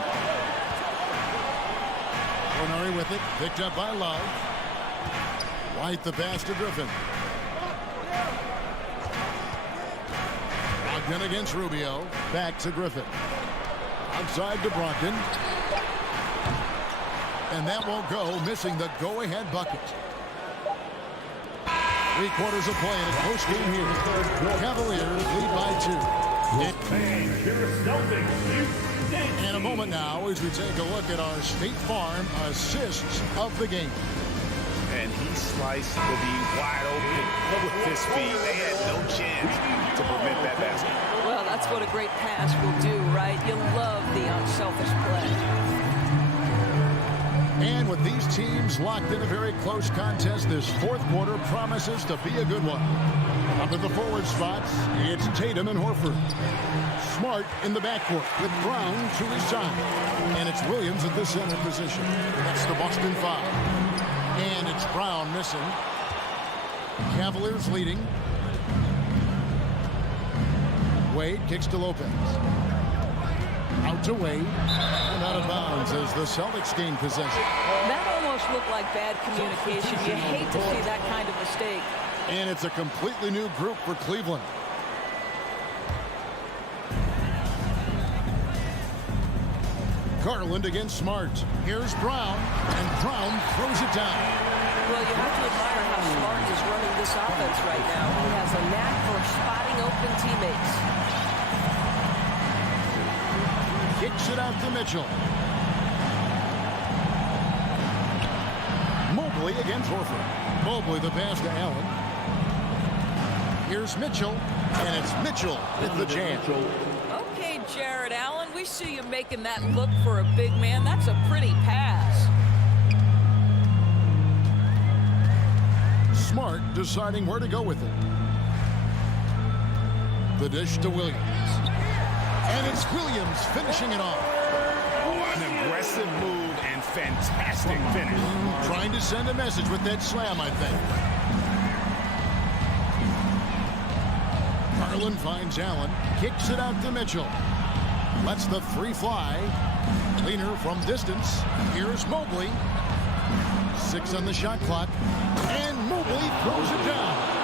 Horens with it, picked up by Love. White the pass to Griffin. Ogden against Rubio. Back to Griffin. Outside to Brogdon. And that won't go, missing the go-ahead bucket. 3 quarters of play in a close game here. Cavaliers lead by 2. And a moment now as we take a look at our State Farm assists of the game. And he sliced the D wide open with his feet. They had no chance to prevent that basket. Well, that's what a great pass will do, right? You love the unselfish play. And with these teams locked in a very close contest, this 4th quarter promises to be a good one. Up at the forward spots, it's Tatum and Horford. Smart in the backcourt with Brown to his side. And it's Williams at the center position. That's the Boston 5. And it's Brown missing. Cavaliers leading. Wade kicks to Lopez. Out to Wade. And out of bounds as the Celtics gain possession. That almost looked like bad communication. You hate to see that kind of mistake. And it's a completely new group for Cleveland. Garland against Smart. Here's Brown, and Brown throws it down. Well, you have to admire how Smart is running this offense right now. He has a knack for spotting open teammates. Kicks it out to Mitchell. Mobley against Horford. Mobley the pass to Allen. Here's Mitchell, and it's Mitchell with the jam. Okay, Jared Allen, we see you making that look for a big man. That's a pretty pass. Smart deciding where to go with it. The dish to Williams. And it's Williams finishing it off. An aggressive move and fantastic finish. Trying to send a message with that slam, I think. Garland finds Allen. Kicks it out to Mitchell. Lets the three fly. Cleaner from distance. Here's Mobley. 6 on the shot clock. And Mobley throws it down.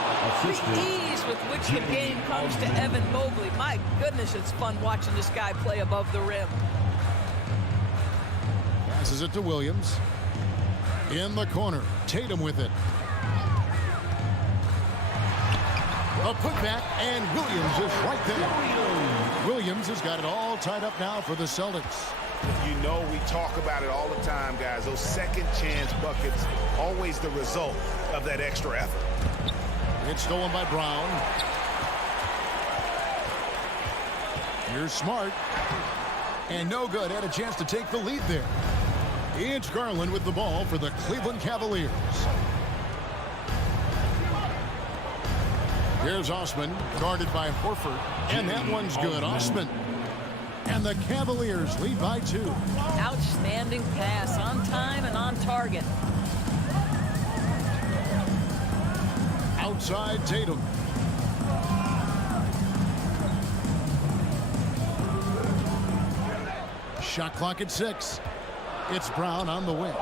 The ease with which the game comes to Evan Mobley. My goodness, it's fun watching this guy play above the rim. Passes it to Williams. In the corner. Tatum with it. A putback, and Williams is right there. Williams has got it all tied up now for the Celtics. You know we talk about it all the time, guys. Those second chance buckets, always the result of that extra effort. It's stolen by Brown. Here's Smart. And no good. Had a chance to take the lead there. It's Garland with the ball for the Cleveland Cavaliers. Here's Osman, guarded by Horford. And that one's good. Osman. And the Cavaliers lead by 2. Outstanding pass, on time and on target. Outside Tatum. Shot clock at 6. It's Brown on the wing.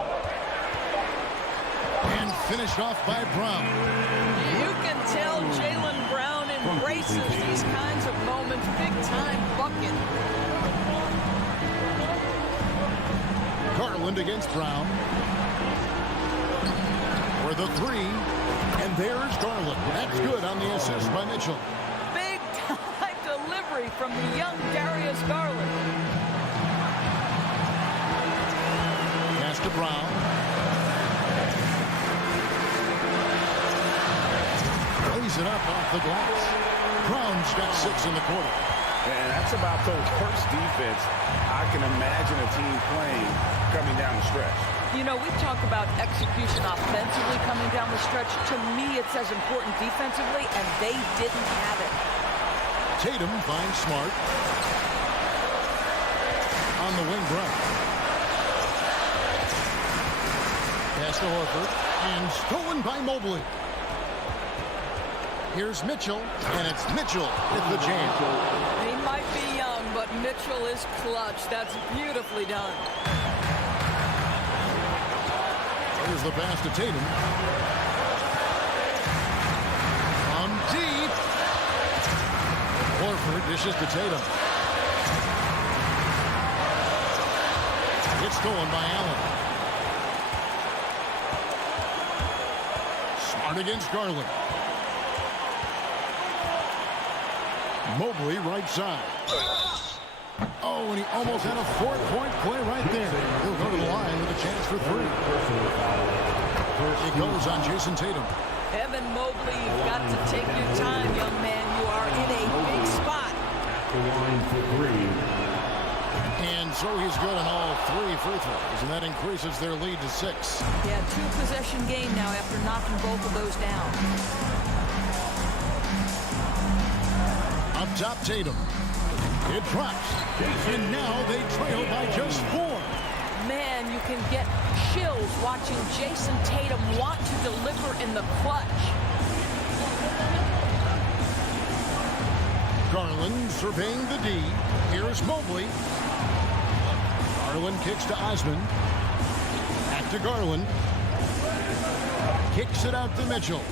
And finished off by Brown. You can tell Jaylen Brown embraces these kinds of moments. Big time bucket. Garland against Brown. For the 3. And there's Garland. That's good on the assist by Mitchell. Big time delivery from the young Darius Garland. Pass to Brown. Lays it up off the glass. Brown's got 6 in the quarter. And that's about the worst defense I can imagine a team playing coming down the stretch. You know, we talk about execution offensively coming down the stretch. To me, it's as important defensively, and they didn't have it. Tatum finds Smart. On the wing, Brown. Pass to Horford. And stolen by Mobley. Here's Mitchell, and it's Mitchell with the jam. He might be young, but Mitchell is clutch. That's beautifully done. Here's the pass to Tatum. From deep. Horford dishes to Tatum. It's stolen by Allen. Smart against Garland. Mobley right side. Oh, and he almost had a 4-point play right there. He'll go to the line with a chance for 3. It goes on Jason Tatum. Evan Mobley, you've got to take your time, young man. You are in a big spot. And so he's good on all 3 free throws, and that increases their lead to 6. Yeah, 2-possession game now after knocking both of those down. Up top, Tatum. It drops. And now they trail by just 4. Man, you can get chills watching Jason Tatum want to deliver in the clutch. Garland surveying the D. Here's Mobley. Garland kicks to Osman. Back to Garland. Kicks it out to Mitchell.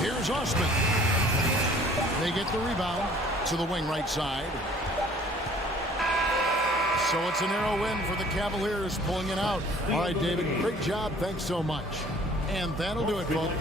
Here's Osman. They get the rebound to the wing right side. So it's a narrow win for the Cavaliers, pulling it out. All right, David, great job. Thanks so much. And that'll do it, folks.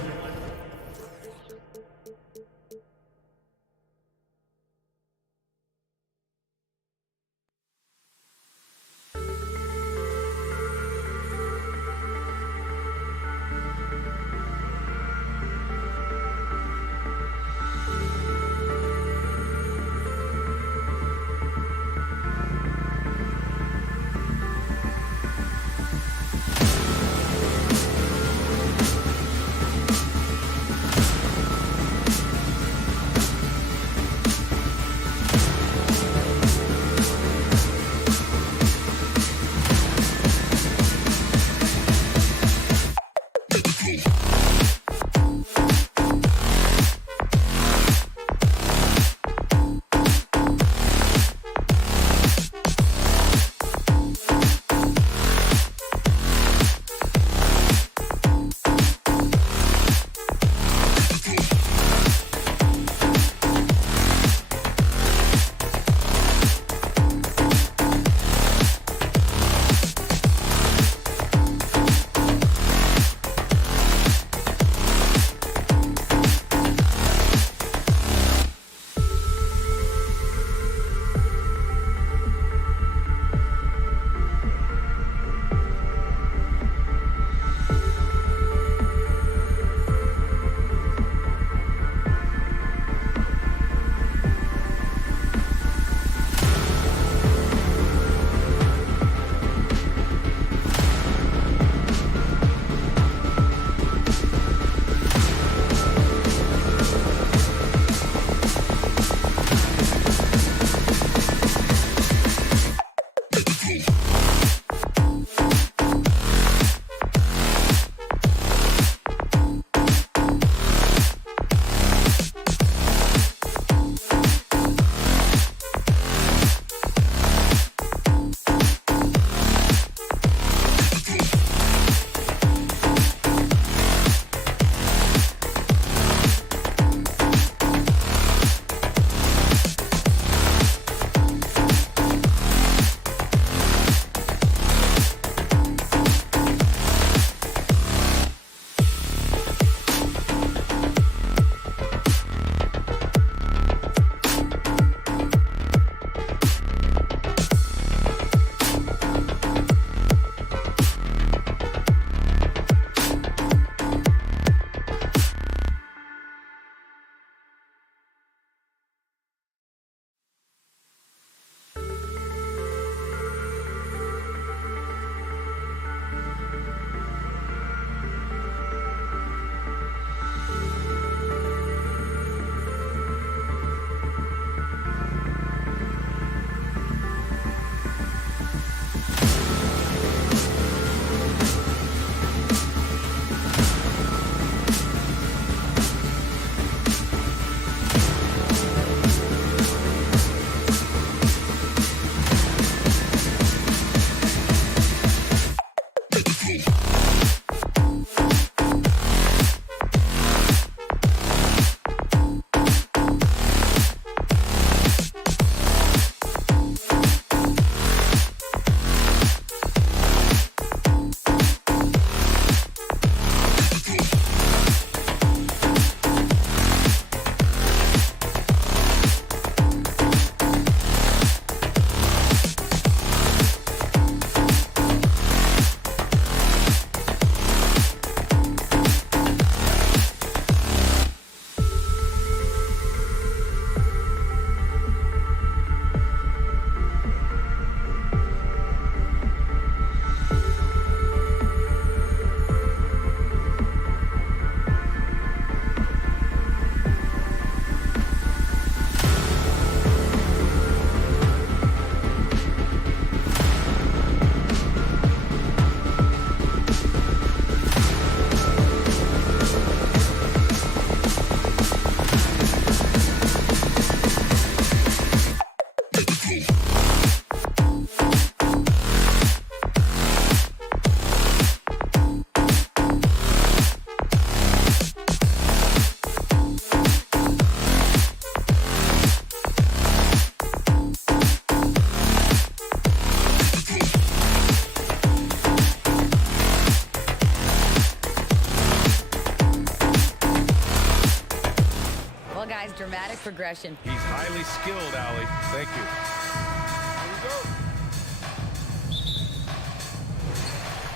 dramatic progression. He's highly skilled, Allie. Thank you.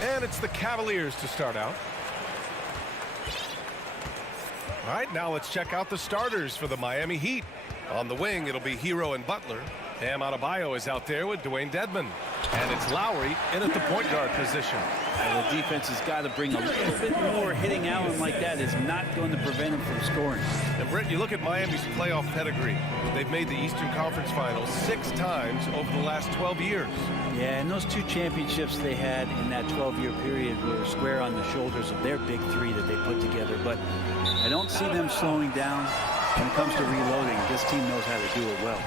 And it's the Cavaliers to start out. All right, now let's check out the starters for the Miami Heat. On the wing, it'll be Hero and Butler. Bam Adebayo is out there with Dwayne Dedmon. And it's Lowry in at the point guard position. The defense has got to bring a little bit more. Hitting Allen like that is not going to prevent him from scoring. And Brent, you look at Miami's playoff pedigree. They've made the Eastern Conference Finals 6 times over the last 12 years. Yeah, and those 2 championships they had in that 12-year period were square on the shoulders of their big 3 that they put together. But I don't see them slowing down when it comes to reloading. This team knows how to do it well.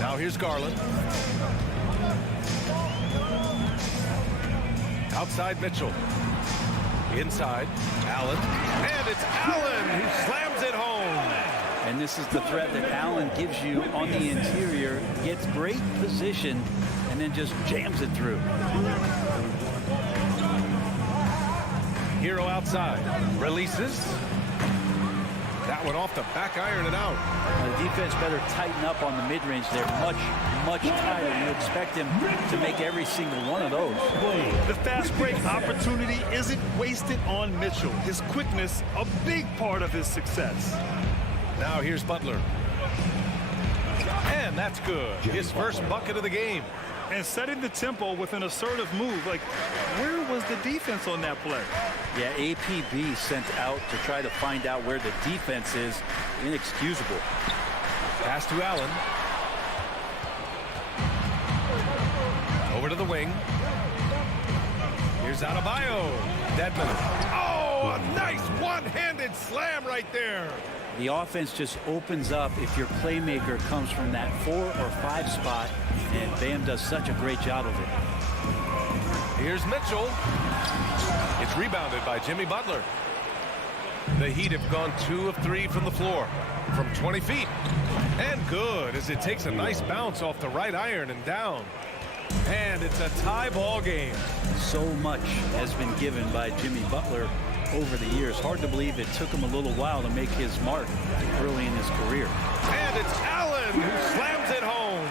Now here's Garland. Outside Mitchell. Inside Allen. And it's Allen who slams it home. And this is the threat that Allen gives you on the interior. Gets great position and then just jams it through. Hero outside. Releases. That one off the back iron and out. The defense better tighten up on the mid-range. They're much, much tighter. You expect him to make every single one of those. The fast break opportunity isn't wasted on Mitchell. His quickness, a big part of his success. Now here's Butler. And that's good. His first bucket of the game. And setting the tempo with an assertive move. Like, where was the defense on that play? Yeah, APB sent out to try to find out where the defense is. Inexcusable. Pass to Allen. Over to the wing. Here's Adebayo. Dedmon. Oh, a nice one-handed slam right there. The offense just opens up if your playmaker comes from that 4 or 5 spot, and Bam does such a great job of it. Here's Mitchell. It's rebounded by Jimmy Butler. The Heat have gone 2 of 3 from the floor, from 20 feet. And good, as it takes a nice bounce off the right iron and down. And it's a tie ball game. So much has been given by Jimmy Butler over the years. Hard to believe it took him a little while to make his mark early in his career. And it's Allen who slams it home.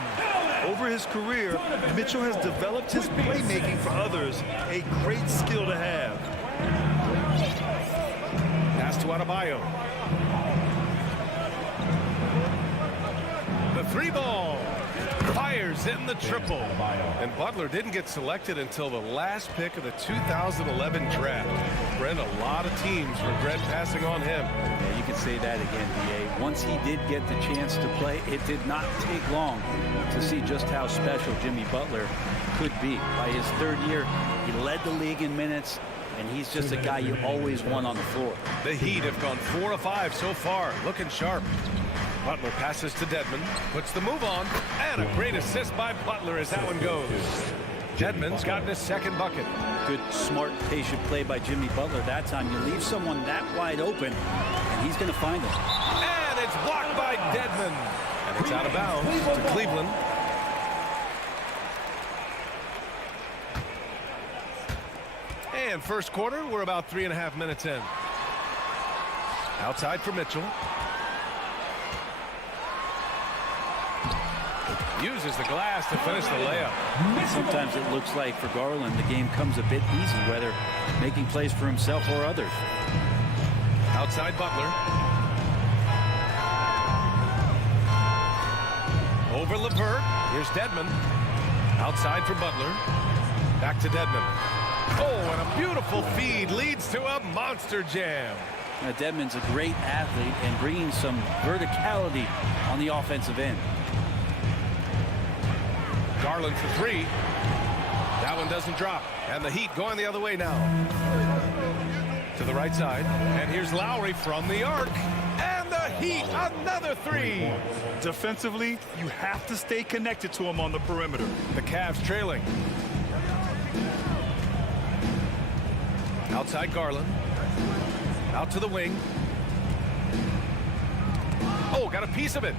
Over his career, Mitchell has developed his playmaking for others, a great skill to have. Pass to Adebayo. The 3 ball. Fires in the triple. And Butler didn't get selected until the last pick of the 2011 draft. Brent, a lot of teams regret passing on him. Yeah, you can say that again, DA. Once he did get the chance to play, it did not take long to see just how special Jimmy Butler could be. By his 3rd year, he led the league in minutes, and he's just a guy you always want on the floor. The Heat have gone 4 of 5 so far, looking sharp. Butler passes to Dedmon, puts the move on, and a great assist by Butler as that one goes. Dedmon's gotten his 2nd bucket. Good, smart, patient play by Jimmy Butler that time. You leave someone that wide open, and he's going to find them. And it's blocked by Dedmon. And it's out of bounds to Cleveland. And first quarter, we're about 3.5 minutes in. Outside for Mitchell. Uses the glass to finish the layup. Sometimes it looks like for Garland the game comes a bit easy, whether making plays for himself or others. Outside Butler. Over LeVert. Here's Dedmon. Outside for Butler. Back to Dedmon. Oh, and a beautiful feed leads to a monster jam. Now, Dedmon's a great athlete and bringing some verticality on the offensive end. Garland for 3. That one doesn't drop. And the Heat going the other way now. To the right side. And here's Lowry from the arc. And the Heat, another 3. Defensively, you have to stay connected to him on the perimeter. The Cavs trailing. Outside Garland. Out to the wing. Oh, got a piece of it.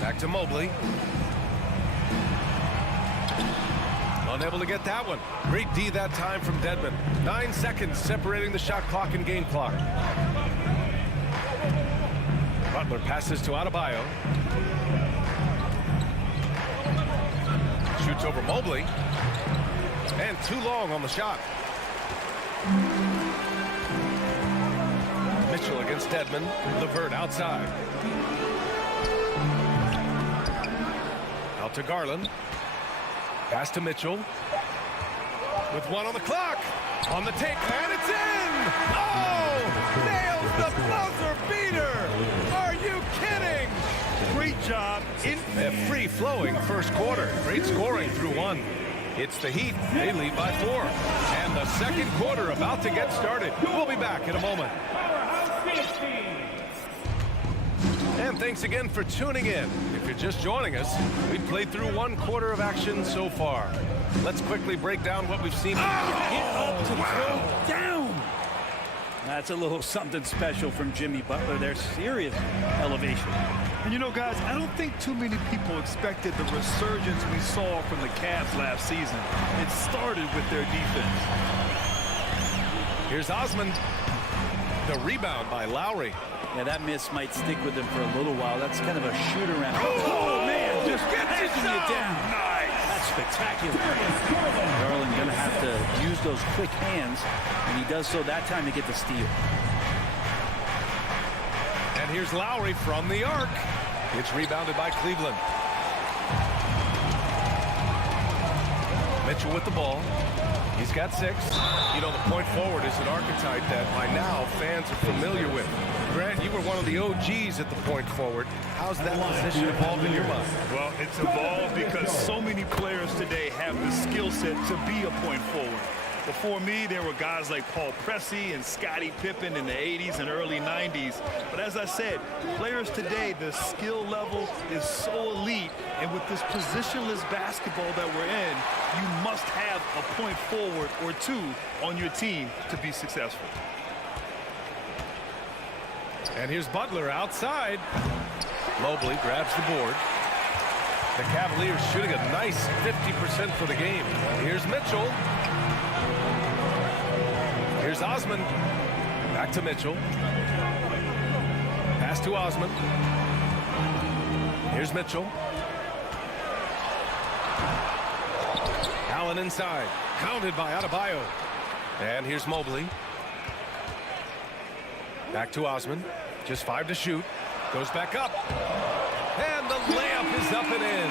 Back to Mobley. Unable to get that one. Great D that time from Dedmon. 9 seconds separating the shot clock and game clock. Butler passes to Adebayo. Shoots over Mobley. And too long on the shot. Mitchell against Dedmon. LeVert outside. Out to Garland. Pass to Mitchell. With 1 on the clock. On the take, and it's in! Oh! Nails the buzzer beater! Are you kidding? Great job. In a free-flowing first quarter. Great scoring through 1. It's the Heat. They lead by 4. And the second quarter about to get started. We'll be back in a moment. And thanks again for tuning in. If you're just joining us, we've played through 1 quarter of action so far. Let's quickly break down what we've seen. Get up to throw down. That's a little something special from Jimmy Butler. There's serious elevation. And you know, guys, I don't think too many people expected the resurgence we saw from the Cavs last season. It started with their defense. Here's Osman. The rebound by Lowry. Yeah, that miss might stick with him for a little while. That's kind of a shoot-around. Oh, man, just getting you down. Nice. That's spectacular. Garland going to have to use those quick hands, and he does so that time to get the steal. And here's Lowry from the arc. It's rebounded by Cleveland. Mitchell with the ball. He's got 6. You know, the point forward is an archetype that by now fans are familiar with. Grant, you were one of the OGs at the point forward. How's that position evolved in your mind? Well, it's evolved because so many players today have the skill set to be a point forward. Before me, there were guys like Paul Pressey and Scottie Pippen in the 80s and early 90s. But as I said, players today, the skill level is so elite. And with this positionless basketball that we're in, you must have a point forward or 2 on your team to be successful. And here's Butler outside. Mobley grabs the board. The Cavaliers shooting a nice 50% for the game. Here's Mitchell. Here's Osman. Back to Mitchell. Pass to Osman. Here's Mitchell. Allen inside. Pounded by Adebayo. And here's Mobley. Back to Osman. Just 5 to shoot. Goes back up. And the layup is up and in.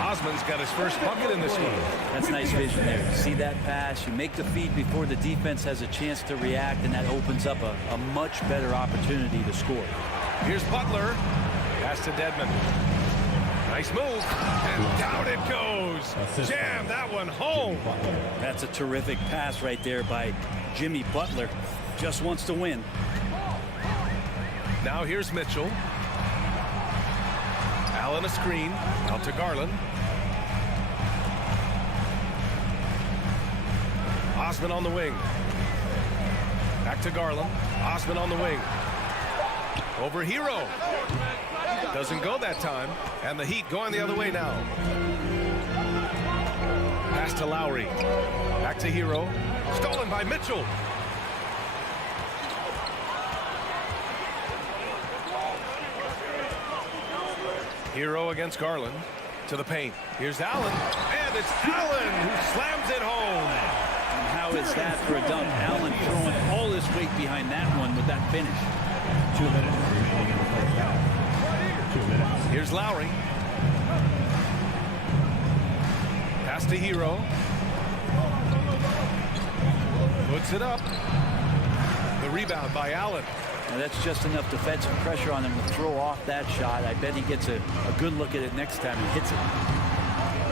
Osman's got his first bucket in this one. That's nice vision there. See that pass, you make the feed before the defense has a chance to react, and that opens up a much better opportunity to score. Here's Butler. Pass to Dedmon. Nice move. And down it goes. Jam that one home. That's a terrific pass right there by Jimmy Butler. Just wants to win. Now here's Mitchell. Allen a screen. Out to Garland. Osman on the wing. Back to Garland. Osman on the wing. Over Hero. Doesn't go that time. And the Heat going the other way now. Pass to Lowry. Back to Hero. Stolen by Mitchell. Hero against Garland. To the paint. Here's Allen. And it's Allen who slams it home. And how is that for a dunk? Allen throwing all his weight behind that one with that finish. 2 minutes remaining in the first half. 2 minutes. Here's Lowry. Pass to Hero. Puts it up. The rebound by Allen. Now that's just enough defensive pressure on him to throw off that shot. I bet he gets a good look at it next time he hits it.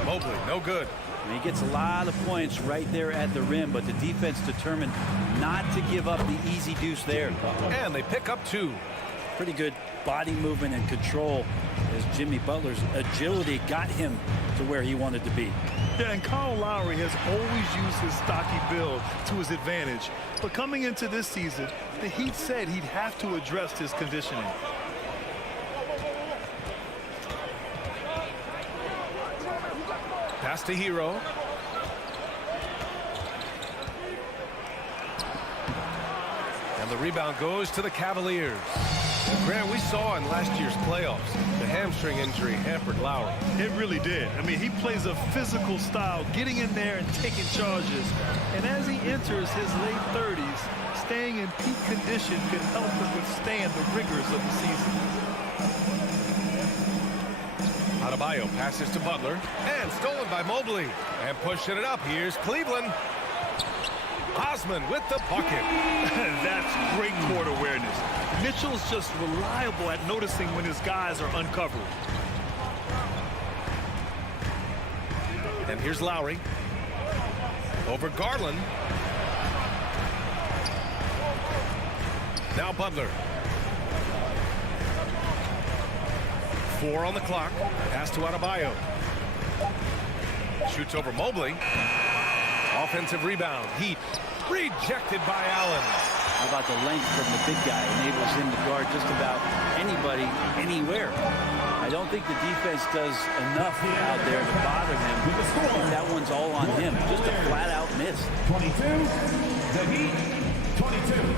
Mobley, no good. And he gets a lot of points right there at the rim, but the defense determined not to give up the easy deuce there. And they pick up 2. Pretty good body movement and control as Jimmy Butler's agility got him to where he wanted to be. Yeah, and Kyle Lowry has always used his stocky build to his advantage. But coming into this season, the Heat said he'd have to address his conditioning. Pass to Hero. And the rebound goes to the Cavaliers. Grant, we saw in last year's playoffs, the hamstring injury hampered Lowry. It really did. I mean, he plays a physical style, getting in there and taking charges. And as he enters his late 30s, staying in peak condition can help him withstand the rigors of the season. Adebayo passes to Butler, and stolen by Mobley. And pushing it up, here's Cleveland. Osman with the bucket. That's great court awareness. Mitchell's just reliable at noticing when his guys are uncovered. And here's Lowry. Over Garland. Now Butler. 4 on the clock. Pass to Adebayo. Shoots over Mobley. Offensive rebound. Heat. Rejected by Allen. How about the length from the big guy? Enables him to guard just about anybody, anywhere. I don't think the defense does enough out there to bother him. I think that one's all on him. Just a flat-out miss. 22, the Heat, 22.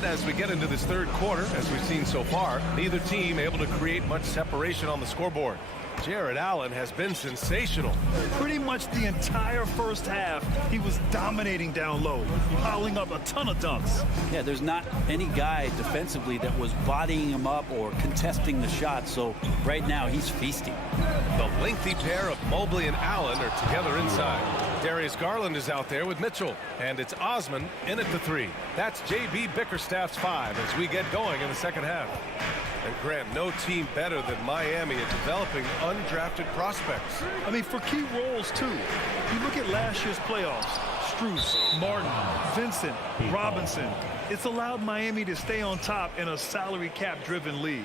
As we get into this third quarter, as we've seen so far, neither team able to create much separation on the scoreboard. Jared Allen has been sensational. Pretty much the entire first half, he was dominating down low, piling up a ton of dunks. Yeah, there's not any guy defensively that was bodying him up or contesting the shot, so right now he's feasting. The lengthy pair of Mobley and Allen are together inside. Darius Garland is out there with Mitchell, and it's Osman in at the 3. That's J.B. Bickerstaff's 5 as we get going in the second half. And Grant, no team better than Miami at developing undrafted prospects. I mean, for key roles, too. You look at last year's playoffs. Strus, Martin, Vincent, Robinson. It's allowed Miami to stay on top in a salary cap-driven league.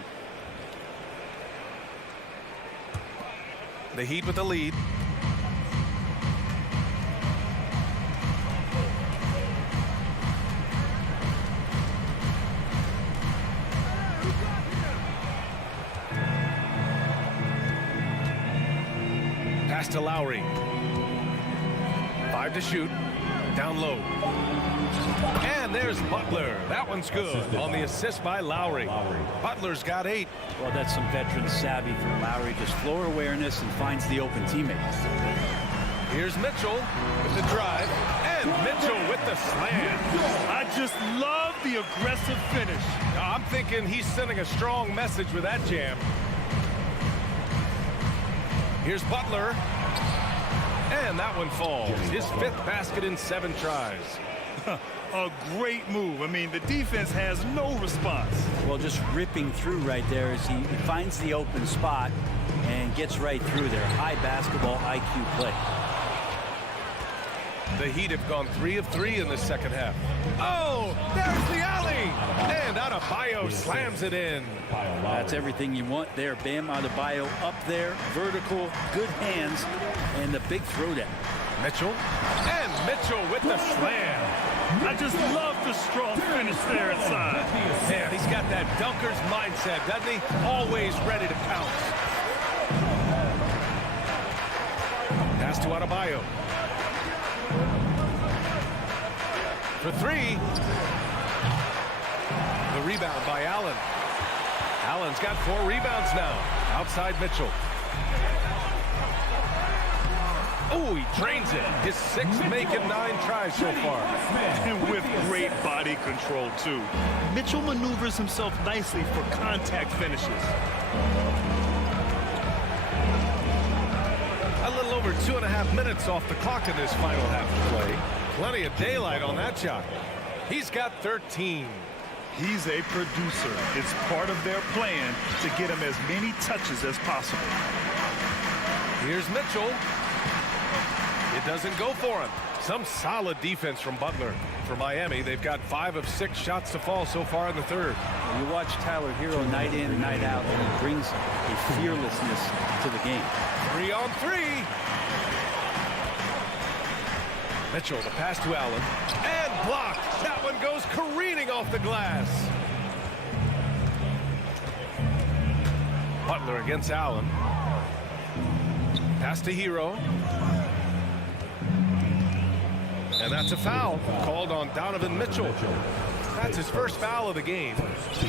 The Heat with the lead. Pass to Lowry. 5 to shoot. Down low. And there's Butler. That one's good on the assist by Lowry. Butler's got 8. Well, that's some veteran savvy from Lowry. Just floor awareness and finds the open teammate. Here's Mitchell with the drive. And Mitchell with the slam. I just love the aggressive finish. I'm thinking he's sending a strong message with that jam. Here's Butler. And that one falls. His 5th basket in 7 tries. A great move. I mean, the defense has no response. Well, just ripping through right there as he finds the open spot and gets right through there. High basketball IQ play. The Heat have gone 3 of 3 in the second half. Oh, there's the alley. And Adebayo slams it in. That's everything you want there. Bam Adebayo up there, vertical, good hands, and the big throwdown. Mitchell. And Mitchell with the slam. I just love the strong finish there inside. Man, he's got that dunker's mindset, doesn't he? Always ready to pounce. Pass to Adebayo. For 3. The rebound by Allen. Allen's got 4 rebounds now. Outside Mitchell. Oh, he drains it. His 6th making 9 tries so far. And with great body control, too. Mitchell maneuvers himself nicely for contact finishes. A little over 2.5 minutes off the clock in this final half of play. Plenty of daylight on that shot. He's got 13. He's a producer. It's part of their plan to get him as many touches as possible. Here's Mitchell. It doesn't go for him. Some solid defense from Butler. For Miami, they've got 5 of 6 shots to fall so far in the third. You watch Tyler Hero night in and night out, and he brings a fearlessness to the game. 3 on 3. Mitchell, the pass to Allen. And blocked. That one goes careening off the glass. Butler against Allen. Pass to Hero. And that's a foul called on Donovan Mitchell. That's his first foul of the game.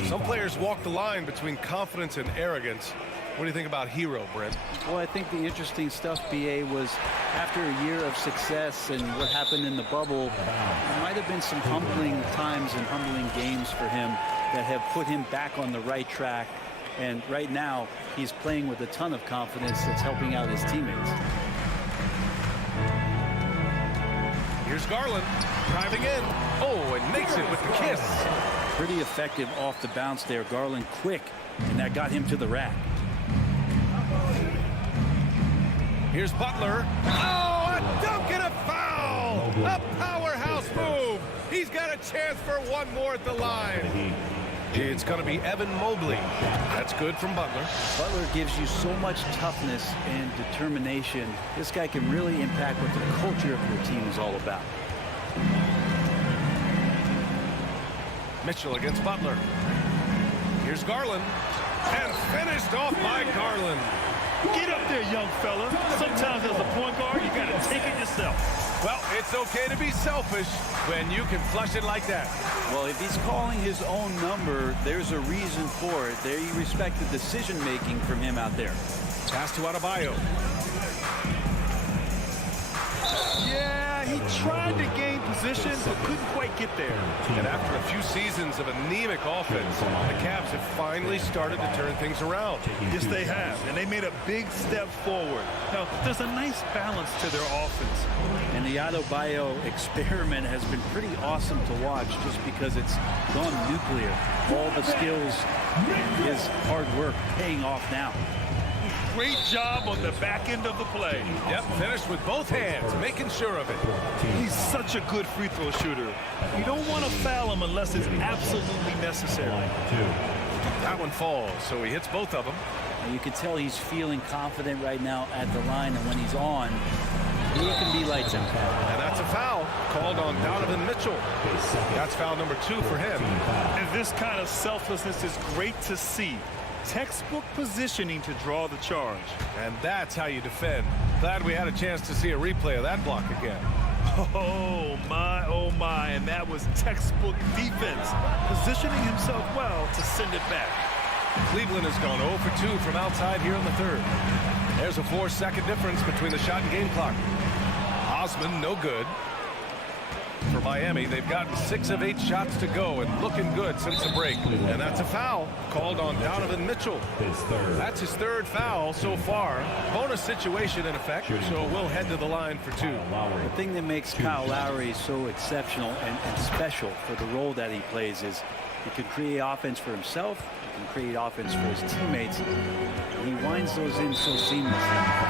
Some players walk the line between confidence and arrogance. What do you think about Hero, Brent? Well, I think the interesting stuff, BA, was after a year of success and what happened in the bubble, there might have been some humbling times and humbling games for him that have put him back on the right track. And right now, he's playing with a ton of confidence that's helping out his teammates. Here's Garland driving in. Oh, and makes it with the kiss. Pretty effective off the bounce there. Garland quick, and that got him to the rack. Here's Butler. Oh, a dunk and a foul! A powerhouse move. He's got a chance for one more at the line. It's going to be Evan Mobley. That's good from Butler. Butler gives you so much toughness and determination. This guy can really impact what the culture of your team is all about. Mitchell against Butler. Here's Garland. And finished off by Garland. Get up there, young fella. Sometimes as a point guard, you got to take it yourself. Well, it's okay to be selfish when you can flush it like that. Well, if he's calling his own number, there's a reason for it. There you respect the decision-making from him out there. Pass to Adebayo. Yeah, he tried to gain position, but couldn't quite get there. And after a few seasons of anemic offense, the Cavs have finally started to turn things around. Yes, they have, and they made a big step forward. Now, there's a nice balance to their offense. And the Adebayo experiment has been pretty awesome to watch just because it's gone nuclear. All the skills, his hard work paying off now. Great job on the back end of the play. Yep, finished with both hands, making sure of it. He's such a good free throw shooter. You don't want to foul him unless it's absolutely necessary. That one falls, so he hits both of them. And you can tell he's feeling confident right now at the line, and when he's on, he can be lights out. And that's a foul called on Donovan Mitchell. That's foul number 2 for him. And this kind of selflessness is great to see. Textbook positioning to draw the charge. And that's how you defend. Glad we had a chance to see a replay of that block again. Oh my, and that was textbook defense, positioning himself well to send it back. Cleveland has gone 0 for 2 from outside here in the third. There's a 4-second difference between the shot and game clock. Osman, no good. For Miami, they've gotten 6 of 8 shots to go and looking good since the break. And that's a foul called on Donovan Mitchell. That's his 3rd foul so far. Bonus situation in effect, so we'll head to the line for 2. The thing that makes Kyle Lowry so exceptional and special for the role that he plays is he can create offense for himself, he can create offense for his teammates, and he winds those in so seamlessly.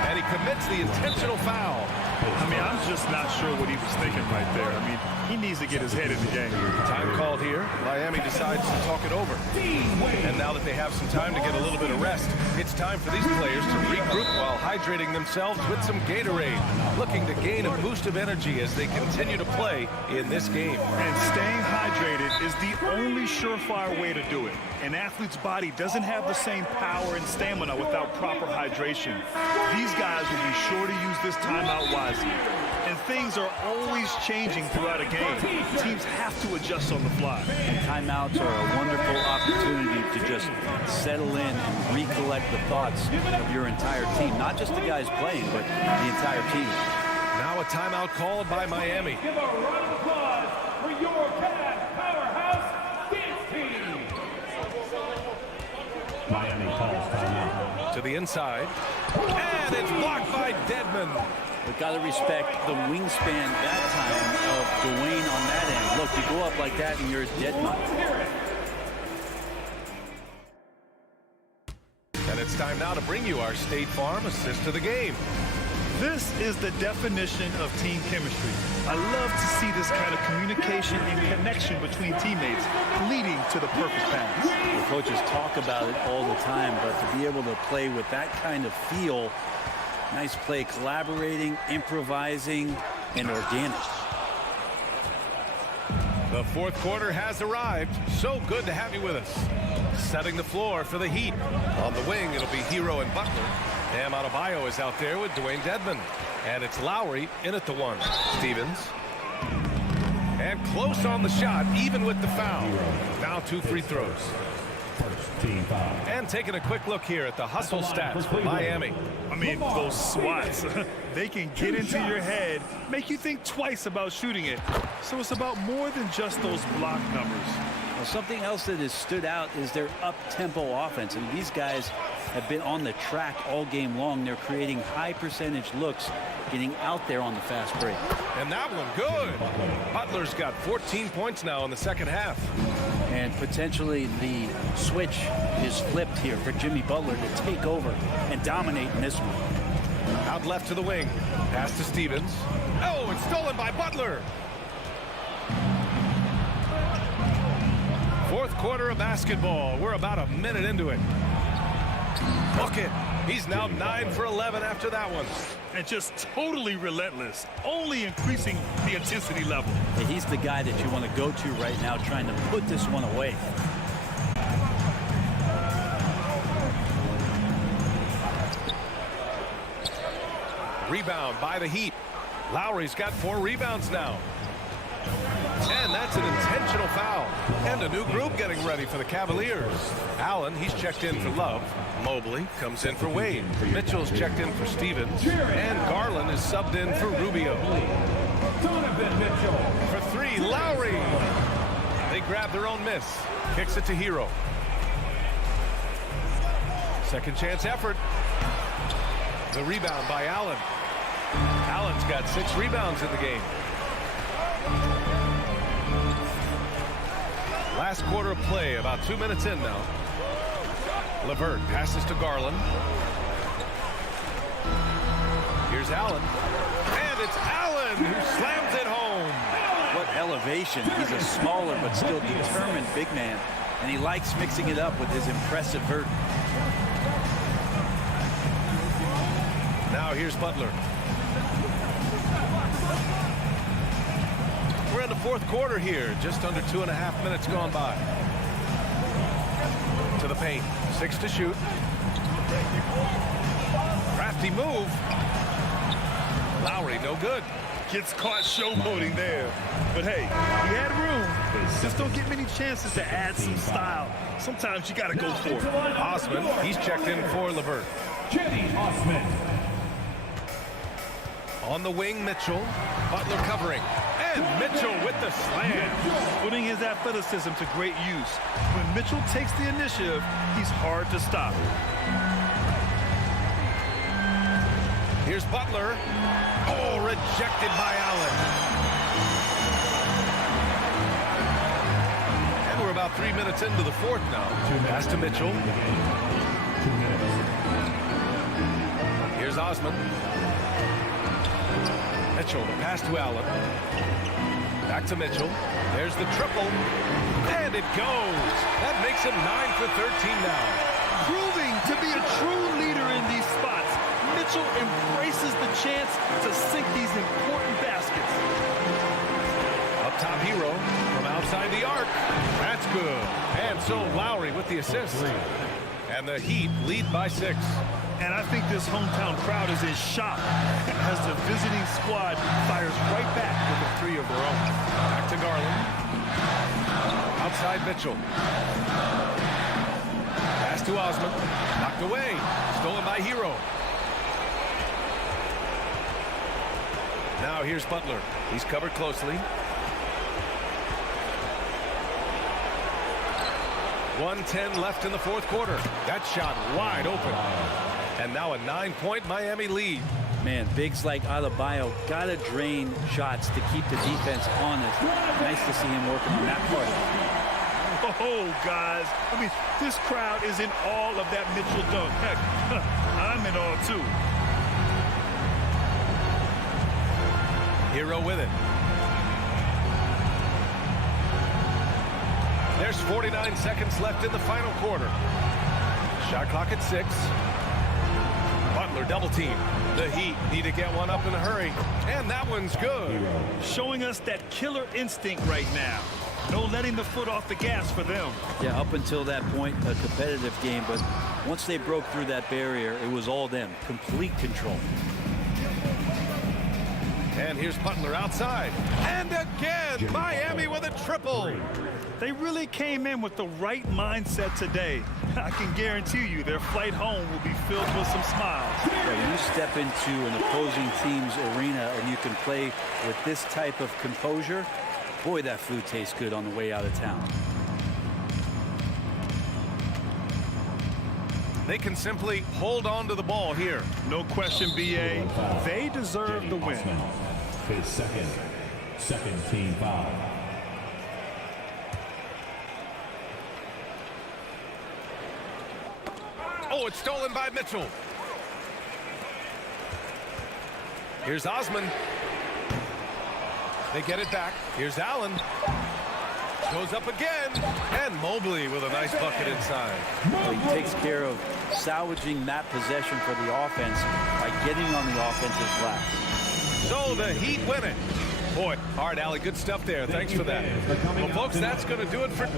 And he commits the intentional foul. I mean, I'm just not sure what he was thinking right there. I mean, he needs to get his head in the game. Time called here. Miami decides to talk it over. And now that they have some time to get a little bit of rest, it's time for these players to regroup while hydrating themselves with some Gatorade, looking to gain a boost of energy as they continue to play in this game. And staying hydrated is the only surefire way to do it. An athlete's body doesn't have the same power and stamina without proper hydration. These guys will be sure to use this timeout wisely. And things are always changing throughout a game. Teams have to adjust on the fly. And timeouts are a wonderful opportunity to just settle in and recollect the thoughts of your entire team. Not just the guys playing, but the entire team. Now a timeout called by Miami. Give a round of applause for your Cavs powerhouse dance team. Miami calls timeout. To the inside. And it's blocked by Dedmon. We've got to respect the wingspan that time of Dwayne on that end. Look, you go up like that and you're dead man. And it's time now to bring you our State Farm assist to the game. This is the definition of team chemistry. I love to see this kind of communication and connection between teammates leading to the perfect pass. The coaches talk about it all the time, but to be able to play with that kind of feel, nice play, collaborating, improvising, and organic. The fourth quarter has arrived. So good to have you with us. Setting the floor for the Heat. On the wing, it'll be Hero and Butler. Bam Adebayo is out there with Dwayne Dedmon. And it's Lowry in at the one. Stevens. And close on the shot, even with the foul. Now 2 free throws. First team foul. And taking a quick look here at the hustle stats for Miami. I mean, those swats, they can get into your head, make you think twice about shooting it. So it's about more than just those block numbers. Well, something else that has stood out is their up-tempo offense. And these guys have been on the track all game long. They're creating high percentage looks, getting out there on the fast break. And that one good. Butler's got 14 points now in the second half. And potentially the switch is flipped here for Jimmy Butler to take over and dominate in this one. Out left to the wing. Pass to Stevens. Oh, it's stolen by Butler. Fourth quarter of basketball. We're about a minute into it. Look it. He's now 9 for 11 after that one. And just totally relentless, only increasing the intensity level. And he's the guy that you want to go to right now, trying to put this one away. Rebound by the Heat. Lowry's got 4 rebounds now. And that's an intentional foul. And a new group getting ready for the Cavaliers. Allen, he's checked in for Love. Mobley comes in for Wade. Mitchell's checked in for Stevens. And Garland is subbed in for Rubio. Donovan Mitchell. For 3, Lowry. They grab their own miss. Kicks it to Hero. Second chance effort. The rebound by Allen. Allen's got 6 rebounds in the game. Last quarter of play, about 2 minutes in now. LeVert passes to Garland. Here's Allen. And it's Allen who slams it home. What elevation. He's a smaller but still determined big man. And he likes mixing it up with his impressive vert. Now here's Butler. We're in the fourth quarter here. Just under 2.5 minutes gone by. To the paint. 6 to shoot. Crafty move. Lowry, no good. Gets caught showboating there. But hey, he had room. Just don't get many chances to add some style. Sometimes you got to go for it. Osman, he's checked in for LeVert. Jenny Osman. On the wing, Mitchell. Butler covering. And Mitchell with the slam. Putting his athleticism to great use. When Mitchell takes the initiative, he's hard to stop. Here's Butler. Oh, rejected by Allen. And we're about 3 minutes into the fourth now. Pass to Mitchell. Here's Osman. Mitchell, the pass to Allen. Back to Mitchell. There's the triple. And it goes. That makes him 9 for 13 now. Proving to be a true leader in these spots. Mitchell embraces the chance to sink these important baskets. Up top, Hero from outside the arc. That's good. And so Lowry with the assist. And the Heat lead by 6. And I think this hometown crowd is in shock as the visiting squad fires right back with a 3 of their own. Back to Garland. Outside Mitchell. Pass to Osman. Knocked away. Stolen by Hero. Now here's Butler. He's covered closely. 1:10 left in the fourth quarter. That shot wide open. And now a 9-point Miami lead. Man, bigs like Adebayo got to drain shots to keep the defense honest. Nice to see him working on that part. Oh, guys. I mean, this crowd is in awe of that Mitchell dunk. Heck, I'm in awe, too. Hero with it. There's 49 seconds left in the final quarter. Shot clock at 6. Butler double team. The Heat need to get one up in a hurry. And that one's good. Showing us that killer instinct right now. No letting the foot off the gas for them. Yeah, up until that point, a competitive game, but once they broke through that barrier, it was all them. Complete control. And here's Butler outside. And again, Miami with a triple. They really came in with the right mindset today. I can guarantee you their flight home will be filled with some smiles. Yeah, when you step into an opposing team's arena and you can play with this type of composure, boy, that food tastes good on the way out of town. They can simply hold on to the ball here. No question, BA. They deserve the win. His second team foul. Oh, it's stolen by Mitchell. Here's Osman. They get it back. Here's Allen. Goes up again. And Mobley with a nice bucket inside. Well, he takes care of salvaging that possession for the offense by getting on the offensive glass. So the Heat win it. Boy, hard alley. Good stuff there. Thanks for that. Well, folks, that's going to do it for...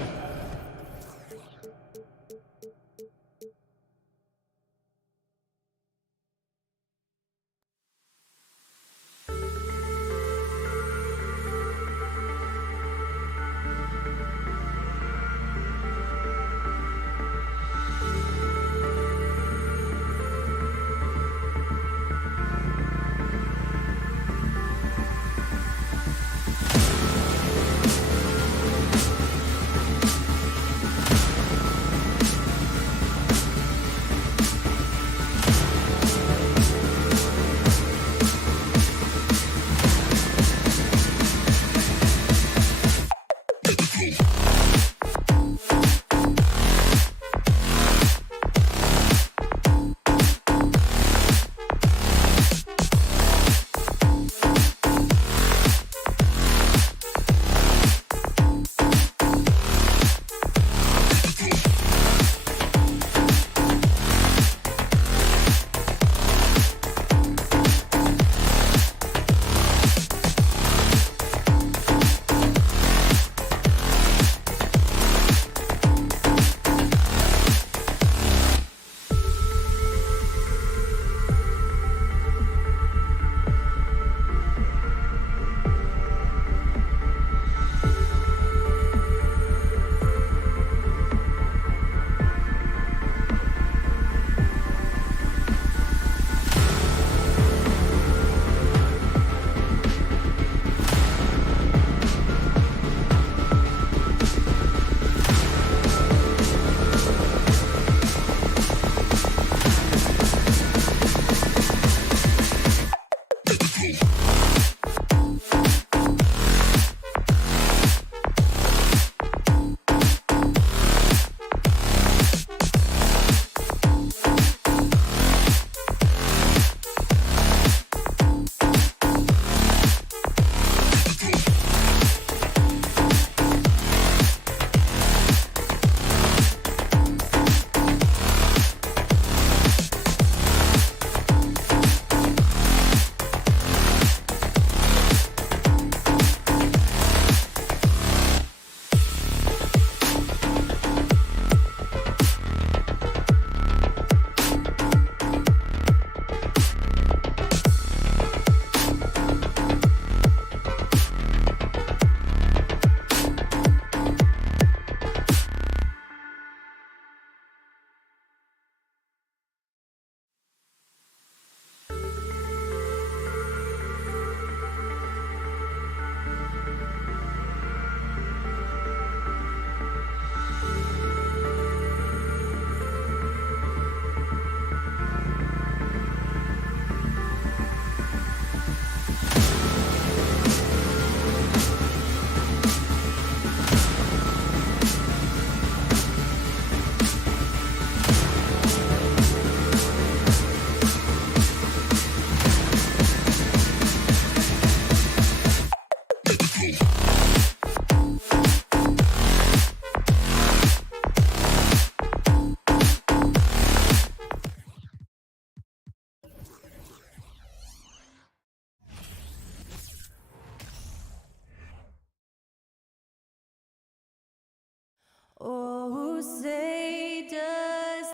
Oh, say does.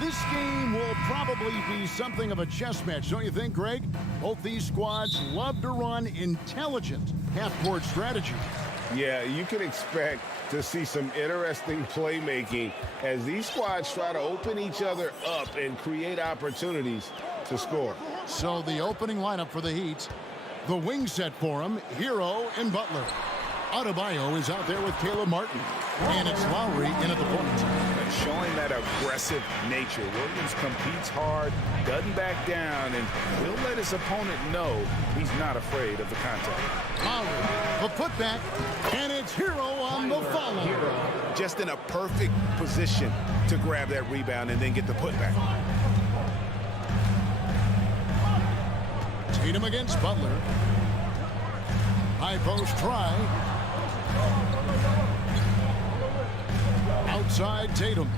This game will probably be something of a chess match, don't you think, Greg? Both these squads love to run intelligent half-court strategy. Yeah, you can expect to see some interesting playmaking as these squads try to open each other up and create opportunities to score. So the opening lineup for the Heat, the wing set for him, Hero and Butler. Adebayo is out there with Caleb Martin, and it's Lowry in at the point. Showing that aggressive nature. Williams competes hard, doesn't back down, and will let his opponent know he's not afraid of the contact. Lowry, the putback, and it's Hero on the follow. Just in a perfect position to grab that rebound and then get the putback. Tatum against Butler. High post try. Outside Tatum.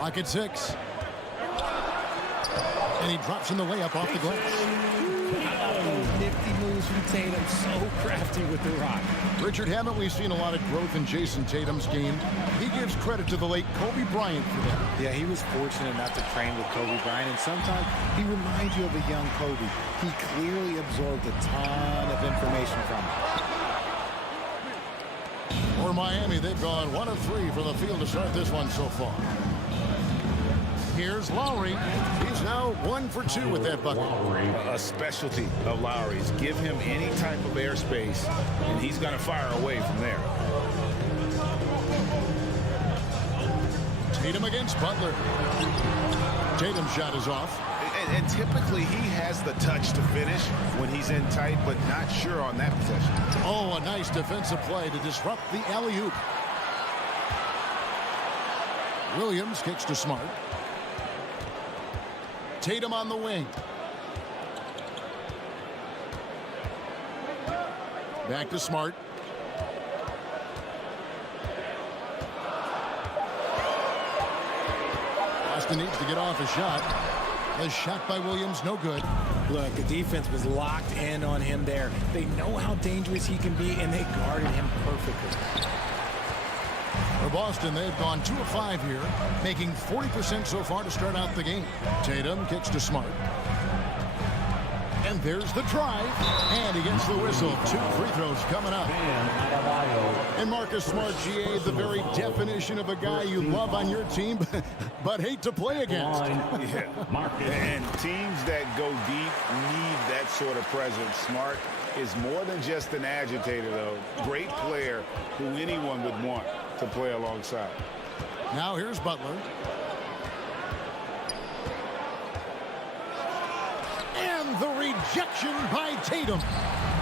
Lock at 6. And he drops in the layup off the glass. Oh, nifty moves from Tatum. So crafty with the rock. Richard, haven't we seen a lot of growth in Jason Tatum's game? He gives credit to the late Kobe Bryant for that. Yeah, he was fortunate not to train with Kobe Bryant, and sometimes he reminds you of a young Kobe. He clearly absorbed a ton of information from him. For Miami, they've gone 1 of 3 from the field to start this one so far. Here's Lowry. He's now 1 for 2 with that bucket. A specialty of Lowry's. Give him any type of airspace, and he's going to fire away from there. Tatum against Butler. Tatum's shot is off. And typically he has the touch to finish when he's in tight, but not sure on that possession. Oh, a nice defensive play to disrupt the alley-oop. Williams kicks to Smart. Tatum on the wing. Back to Smart. Austin needs to get off a shot. The shot by Williams, no good. Look, the defense was locked in on him there. They know how dangerous he can be, and they guarded him perfectly. For Boston, they've gone 2 of 5 here, making 40% so far to start out the game. Tatum kicks to Smart. And there's the drive. And he gets the whistle. 2 free throws coming up. And Marcus Smart, GA, the very definition of a guy you love on your team, but hate to play against. And teams that go deep need that sort of presence. Smart is more than just an agitator, though. Great player who anyone would want to play alongside. Now here's Butler. And the rejection by Tatum.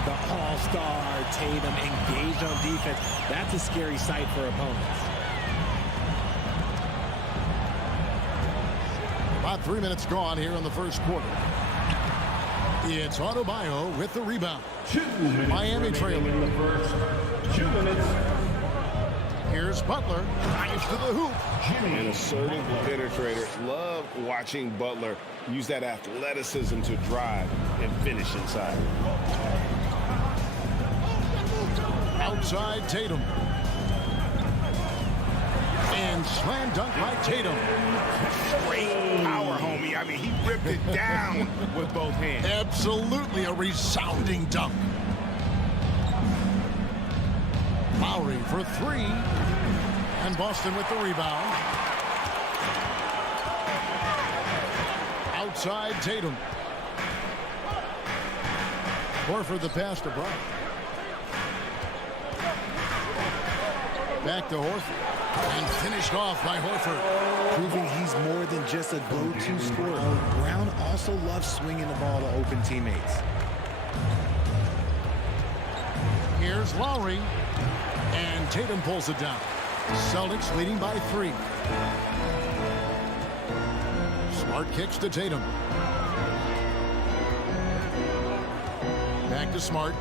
The all-star Tatum engaged on defense. That's a scary sight for opponents. About 3 minutes gone here in the first quarter. It's Adebayo with the rebound. 2 minutes Miami trailing in the first. 2 minutes. Here's Butler. Drives to the hoop. An assertive penetrator. Love watching Butler use that athleticism to drive and finish inside. Outside Tatum. And slam dunk by Tatum. Great power, homie. I mean, he ripped it down with both hands. Absolutely a resounding dunk. Lowry for 3. And Boston with the rebound. Outside Tatum. Horford the pass to Bryant. Back to Horford. And finished off by Horford. Proving he's more than just a go-to scorer. Brown also loves swinging the ball to open teammates. Here's Lowry. And Tatum pulls it down. Celtics leading by 3. Smart kicks to Tatum. Back to Smart.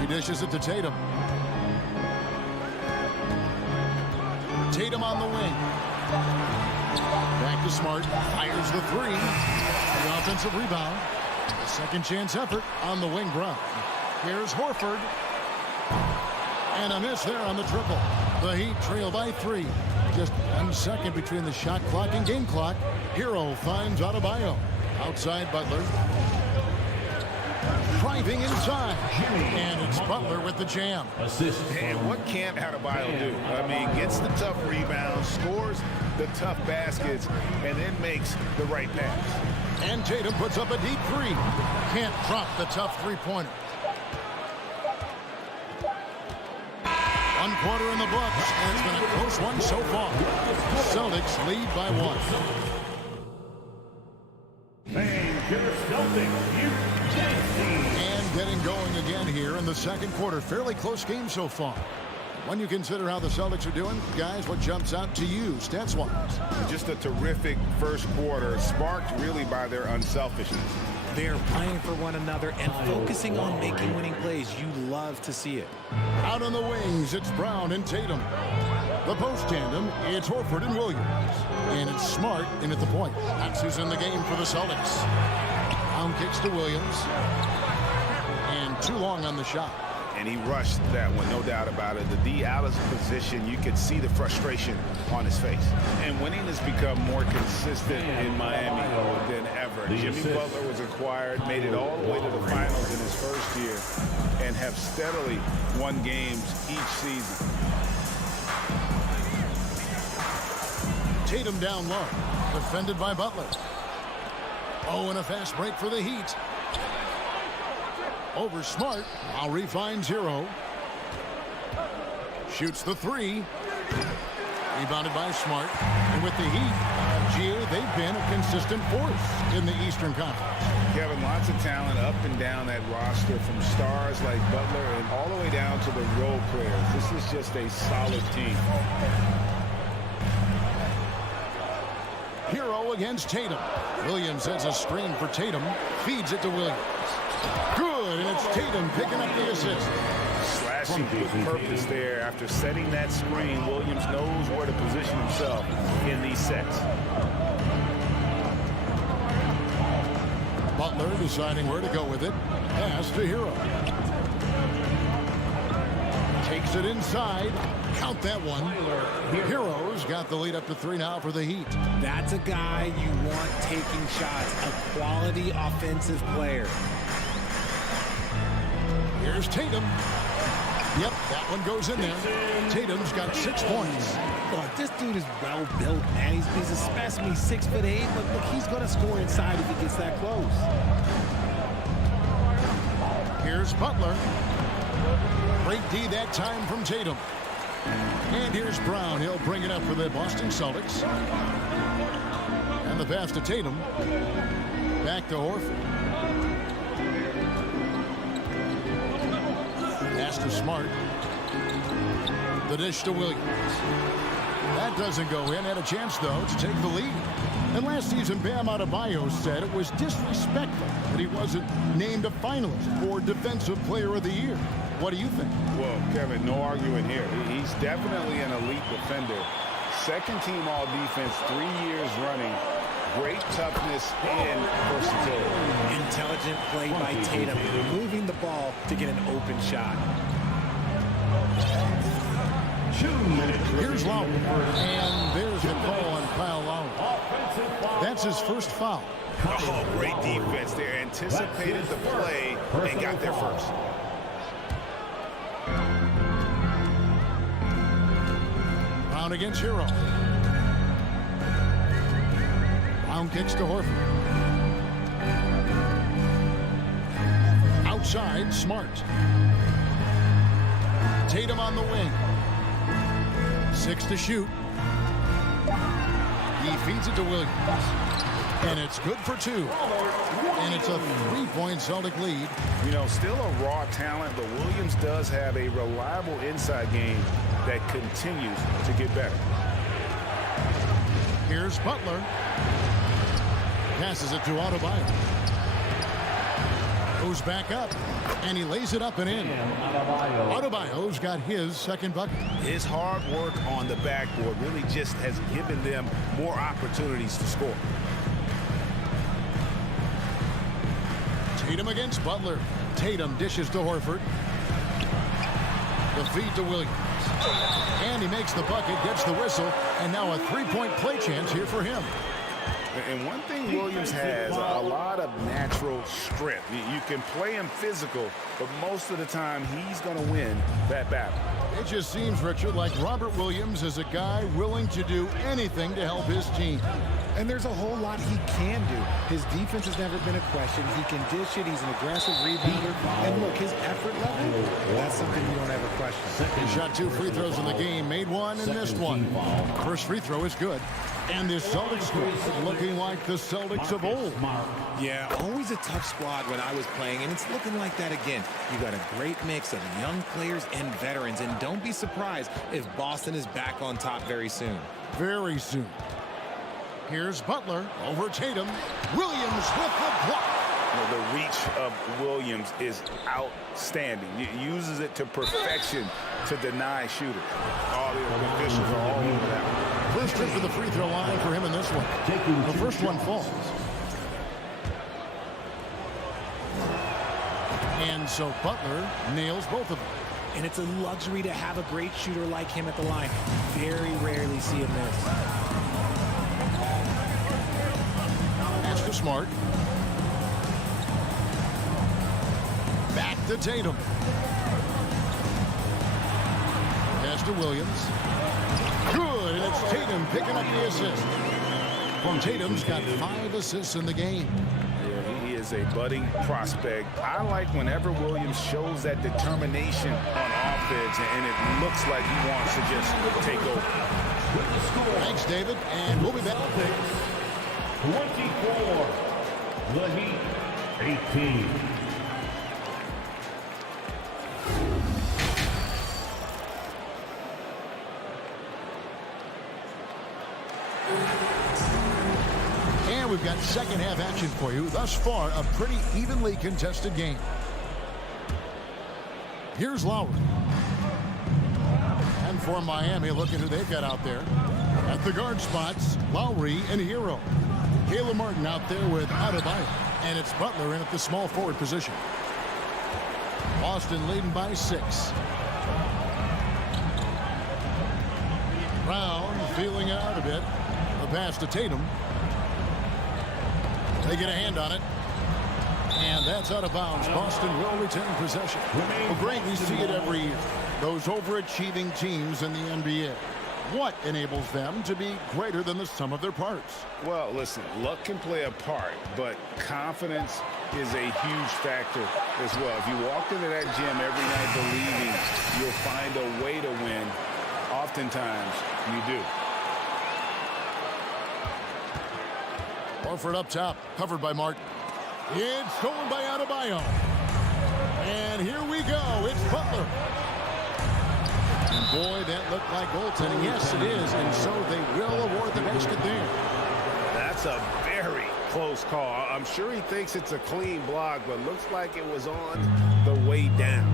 He dishes it to Tatum. Tatum on the wing. Back to Smart. Fires the 3. The offensive rebound. The Second chance effort on the wing Brown. Here's Horford. And a miss there on the triple. The Heat trail by 3. Just 1 second between the shot clock and game clock. Hero finds Adebayo. Outside Butler. Driving inside. And it's Butler with the jam. And what can't Adebayo do? I mean, gets the tough rebounds, scores the tough baskets, and then makes the right pass. And Tatum puts up a deep 3. Can't drop the tough three-pointer. 1 quarter in the books, and it's been a close one so far. Celtics lead by 1. And getting going again here in the second quarter. Fairly close game so far. When you consider how the Celtics are doing, guys, what jumps out to you stats-wise? Just a terrific first quarter, sparked really by their unselfishness. They're playing for one another and focusing on making winning plays. You love to see it. Out on the wings, it's Brown and Tatum. The post tandem, it's Horford and Williams. And it's Smart in at the point. That's who's in the game for the Celtics. Brown kicks to Williams. And too long on the shot. And he rushed that one, no doubt about it. The D out of position, you could see the frustration on his face. And winning has become more consistent in Miami than ever. Jimmy Butler was acquired, made it all the way to the finals in his first year, and have steadily won games each season. Tatum down low, defended by Butler. Oh, and a fast break for the Heat. Over Smart. Lowry finds Hero. Shoots the 3. Rebounded by Smart. And with the Heat, they've been a consistent force in the Eastern Conference. Kevin, lots of talent up and down that roster, from stars like Butler and all the way down to the role players. This is just a solid team. Hero against Tatum. Williams has a screen for Tatum. Feeds it to Williams. Good, and it's Tatum picking up the assist. Slashing with purpose there. After setting that screen, Williams knows where to position himself in these sets. Butler deciding where to go with it. Pass to Hero. Takes it inside. Count that one. Hero's got the lead up to 3 now for the Heat. That's a guy you want taking shots. A quality offensive player. Here's Tatum. Yep, that one goes in there. Tatum's got 6 points. Look, this dude is well built, man. He's a specimen. He's 6'8". Look, he's going to score inside if he gets that close. Here's Butler. Great D that time from Tatum. And here's Brown. He'll bring it up for the Boston Celtics. And the pass to Tatum. Back to Horford. Pass to Smart. The dish to Williams. That doesn't go in. Had a chance, though, to take the lead. And last season, Bam Adebayo said it was disrespectful that he wasn't named a finalist for Defensive Player of the Year. What do you think? Well, Kevin, no arguing here. He's definitely an elite defender. Second team all defense 3 years running. Great toughness and versatility. Intelligent play by Tatum, moving the ball to get an open shot. Here's Lowry. And there's the call on Kyle Lowry. That's his first foul. Oh, great defense there. Anticipated the play and got there first. Brown against Hero. Brown kicks to Horford. Outside, Smart. Tatum on the wing. 6 to shoot. He feeds it to Williams. And it's good for 2. And it's a 3-point Celtic lead. You know, still a raw talent, but Williams does have a reliable inside game that continues to get better. Here's Butler. Passes it to Adebayo. Goes back up, and he lays it up and in. Adebayo's got his second bucket. His hard work on the backboard really just has given them more opportunities to score. Tatum against Butler. Tatum dishes to Horford. The feed to Williams. And he makes the bucket, gets the whistle, and now a three-point play chance here for him. And one thing Williams has, a lot of natural strength. You can play him physical, but most of the time he's going to win that battle. It just seems, Richard, like Robert Williams is a guy willing to do anything to help his team. And there's a whole lot he can do. His defense has never been a question. He can dish it. He's an aggressive rebounder. And look, his effort level, that's something you don't ever question. He shot 2 free throws in the game, made 1 and missed 1. First free throw is good. And this Celtics squad is looking like the Celtics of old. Yeah, always a tough squad when I was playing, and it's looking like that again. You got a great mix of young players and veterans, and don't be surprised if Boston is back on top very soon. Very soon. Here's Butler over Tatum. Williams with the block. The reach of Williams is outstanding. He uses it to perfection to deny shooters. All the officials are all over that one. First trip to the free throw line for him in this one. The first one falls. And so Butler nails both of them. And it's a luxury to have a great shooter like him at the line. Very rarely see him miss. Pass to Smart. Back to Tatum. Pass to Williams. Good, and it's Tatum picking up the assist. From Tatum's got 5 assists in the game. Yeah, he is a budding prospect. I like whenever Williams shows that determination on offense, and it looks like he wants to just take over. Thanks, David, and we'll be back. 24, the Heat, 18. And we've got second half action for you. Thus far, a pretty evenly contested game. Here's Lowry. And for Miami, look at who they've got out there. At the guard spots, Lowry and Hero. Caleb Martin out there with Adebayo. And it's Butler in at the small forward position. Boston leading by 6. Brown feeling it out a bit. The pass to Tatum. They get a hand on it. And that's out of bounds. Boston will retain possession. Well, Greg, we see it every year. Those overachieving teams in the NBA. What enables them to be greater than the sum of their parts? Well, listen, luck can play a part, but confidence is a huge factor as well. If you walk into that gym every night believing you'll find a way to win, oftentimes you do. Horford up top, covered by Martin. It's stolen by Adebayo. And here we go. It's Butler. And boy, that looked like goaltending. Yes, it is. And so they will award the basket there. That's a very close call. I'm sure he thinks it's a clean block, but looks like it was on the way down.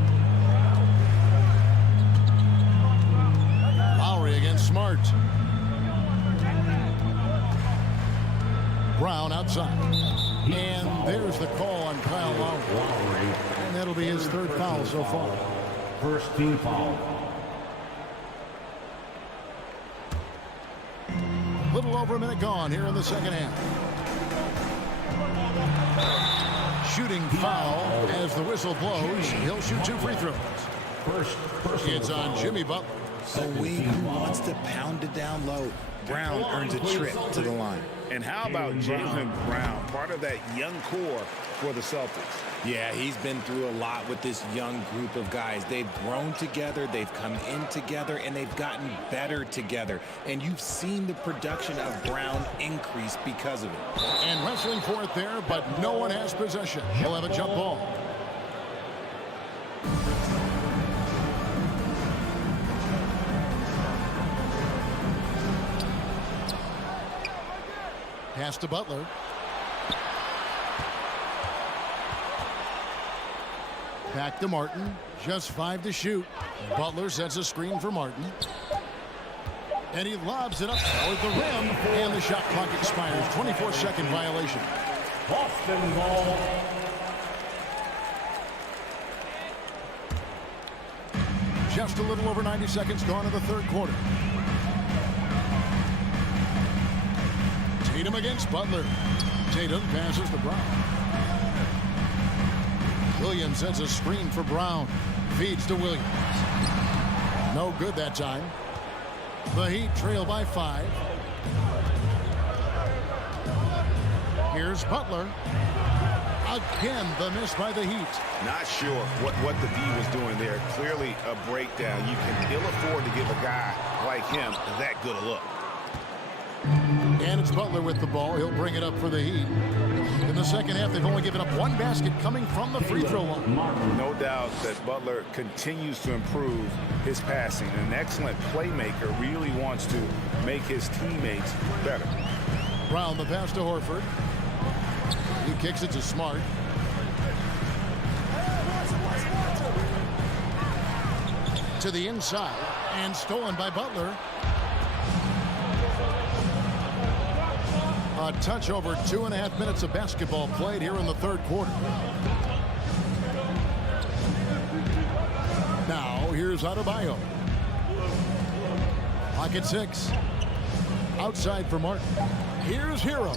Lowry against Smart. Brown outside. And there's the call on Kyle Lowry. And that'll be his 3rd foul so far. First team foul. A little over a minute gone here in the second half. Shooting foul as the whistle blows. He'll shoot 2 free throws. It's on Jimmy Butler. A wing who wants to pound it down low. Brown earns a trip to the line. And how about Jaylen Brown, part of that young core for the Celtics? Yeah, he's been through a lot with this young group of guys. They've grown together, they've come in together, and they've gotten better together. And you've seen the production of Brown increase because of it. And wrestling for it there, but no one has possession. He'll have a jump ball. Pass to Butler. Back to Martin. Just 5 to shoot. Butler sets a screen for Martin. And he lobs it up toward the rim. And the shot clock expires. 24-second violation. Boston ball. Just a little over 90 seconds gone in the third quarter. Tatum against Butler. Tatum passes to Brown. Williams sets a screen for Brown. Feeds to Williams. No good that time. The Heat trail by 5. Here's Butler. Again, the miss by the Heat. Not sure what the D was doing there. Clearly a breakdown. You can ill afford to give a guy like him that good a look. And it's Butler with the ball. He'll bring it up for the Heat. In the second half, they've only given up 1 basket coming from the free throw line. No doubt that Butler continues to improve his passing. An excellent playmaker, really wants to make his teammates better. Brown, the pass to Horford. He kicks it to Smart. To the inside, and stolen by Butler. A touch over 2.5 minutes of basketball played here in the third quarter. Now, here's Adebayo. Pocket 6. Outside for Martin. Here's Hero.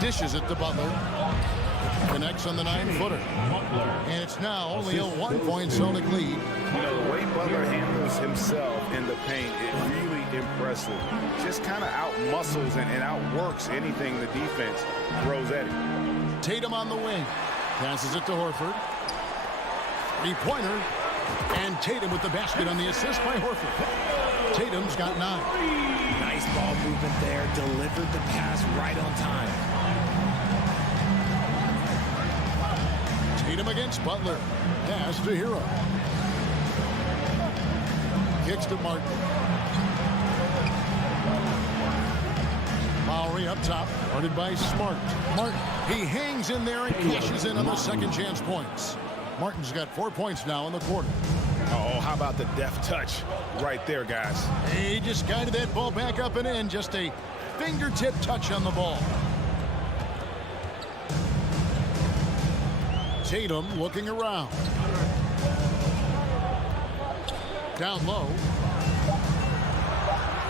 Dishes it to Butler. Connects on the 9-footer. And it's now only a 1-point Celtic lead. You know, the way Butler handles himself in the paint is really impressive. Just kind of out-muscles and outworks anything the defense throws at him. Tatum on the wing. Passes it to Horford. 3-pointer. And Tatum with the basket on the assist by Horford. Tatum's got 9. Nice ball movement there. Delivered the pass right on time. Tatum against Butler. Pass to Hero. Kicks to Martin. Lowry up top. Guarded by Smart. Martin. He hangs in there and cashes in on the second chance points. Martin's got 4 points now in the quarter. Oh, how about the deft touch right there, guys? He just guided that ball back up and in. Just a fingertip touch on the ball. Tatum looking around. Down low.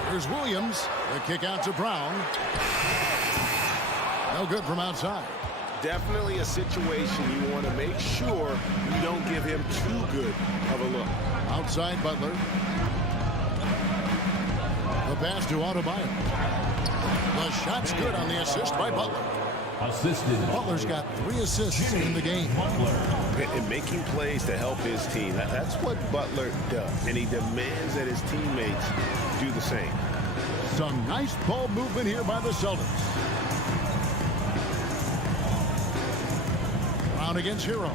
Here's Williams. The kick out to Brown. No good from outside. Definitely a situation you want to make sure you don't give him too good of a look. Outside Butler. The pass to Adebayo. The shot's good on the assist by Butler. Butler's got 3 assists in the game. And making plays to help his team. That's what Butler does. And he demands that his teammates do the same. Some nice ball movement here by the Celtics. Brown against Hero.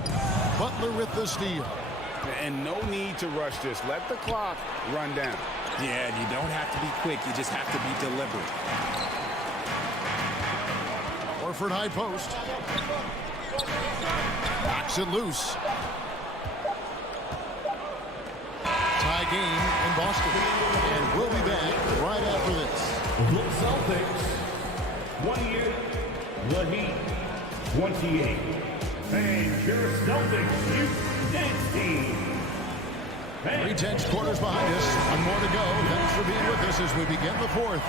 Butler with the steal. And no need to rush this. Let the clock run down. Yeah, you don't have to be quick. You just have to be deliberate. Horford high post. Knocks it loose. Tie game in Boston. And we'll be back right after this. The Celtics, 28. The Heat, 28. And your Celtics Youth Dance Team. 3 tenths quarters behind us. 1 more to go. Thanks for being with us as we begin the fourth.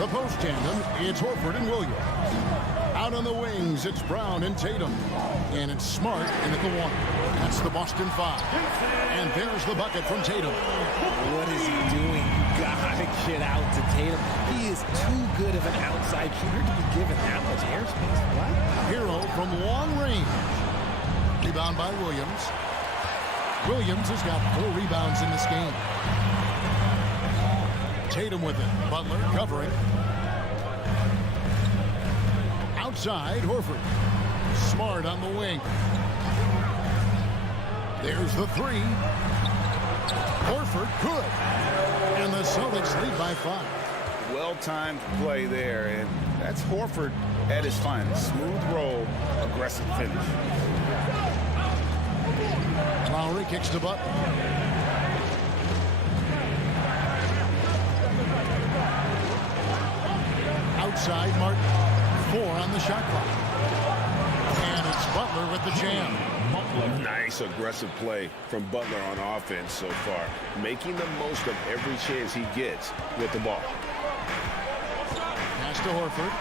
The post tandem, it's Horford and Williams. Out on the wings, it's Brown and Tatum. And it's Smart in at the 1. That's the Boston 5. And there's the bucket from Tatum. What is he doing? You gotta get out to Tatum. He is too good of an outside shooter to be given that much airspace. What? Hero from long range. Rebound by Williams. Williams has got 4 rebounds in this game. Tatum with it. Butler covering. Outside, Horford. Smart on the wing. There's the 3. Horford good. And the Celtics lead by 5. Well-timed play there, and that's Horford at his finest. Smooth roll, aggressive finish. Lowry kicks to Butler. Outside, Martin. 4 on the shot clock. And it's Butler with the jam. Nice aggressive play from Butler on offense so far, making the most of every chance he gets with the ball. Pass to Horford.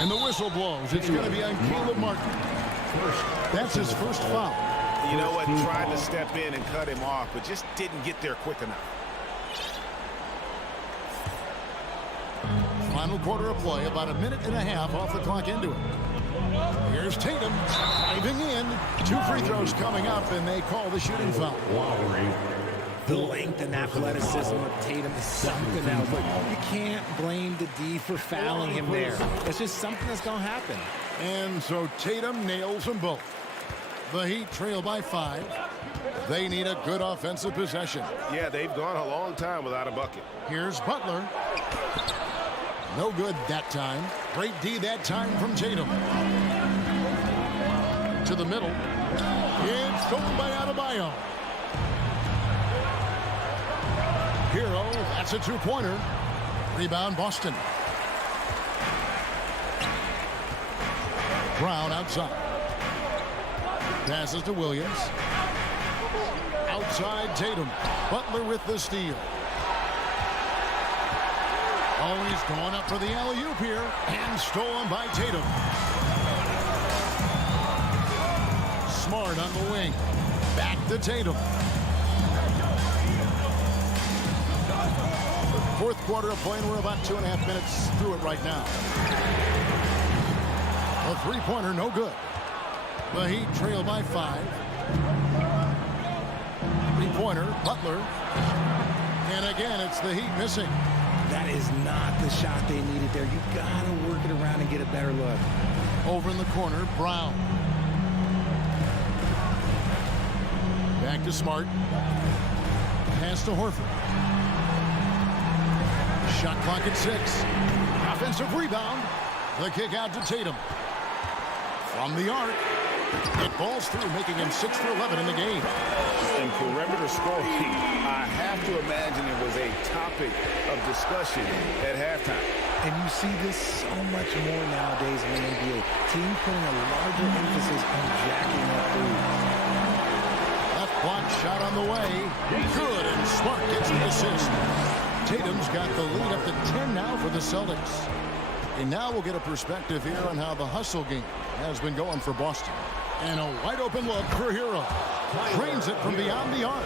And the whistle blows. It's going to be on Caleb Martin. That's his first foul. You know what? Tried to step in and cut him off, but just didn't get there quick enough. Final quarter of play, about a minute and a half off the clock into it. Here's Tatum diving in. 2 free throws coming up, and they call the shooting foul. The length and athleticism of Tatum is something else. But you can't blame the D for fouling him there. That's just something that's going to happen. And so Tatum nails them both. The Heat trail by 5. They need a good offensive possession. Yeah, they've gone a long time without a bucket. Here's Butler. No good that time. Great D that time from Tatum. To the middle. It's stolen by Adebayo. Hero, that's a 2-pointer. Rebound, Boston. Brown outside. Passes to Williams. Outside Tatum. Butler with the steal. Oh, and he's going up for the alley-oop here. And stolen by Tatum. Smart on the wing. Back to Tatum. Fourth quarter of play, and we're about 2.5 minutes through it right now. A 3-pointer, no good. The Heat trail by 5. 3-pointer, Butler. And again, it's the Heat missing. That is not the shot they needed there. You got to work it around and get a better look. Over in the corner, Brown. Back to Smart. Pass to Horford. Shot clock at 6. Offensive rebound. The kick out to Tatum. From the arc. It falls through, making him 6 for 11 in the game. In perimeter scoring, I have to imagine it was a topic of discussion at halftime. And you see this so much more nowadays in the NBA. Team putting a larger emphasis on jacking up threes. Left block shot on the way. Good, and Smart gets the assist. Tatum's got the lead up to 10 now for the Celtics. And now we'll get a perspective here on how the hustle game has been going for Boston. And a wide open look for Hero. Drains it from beyond the arc.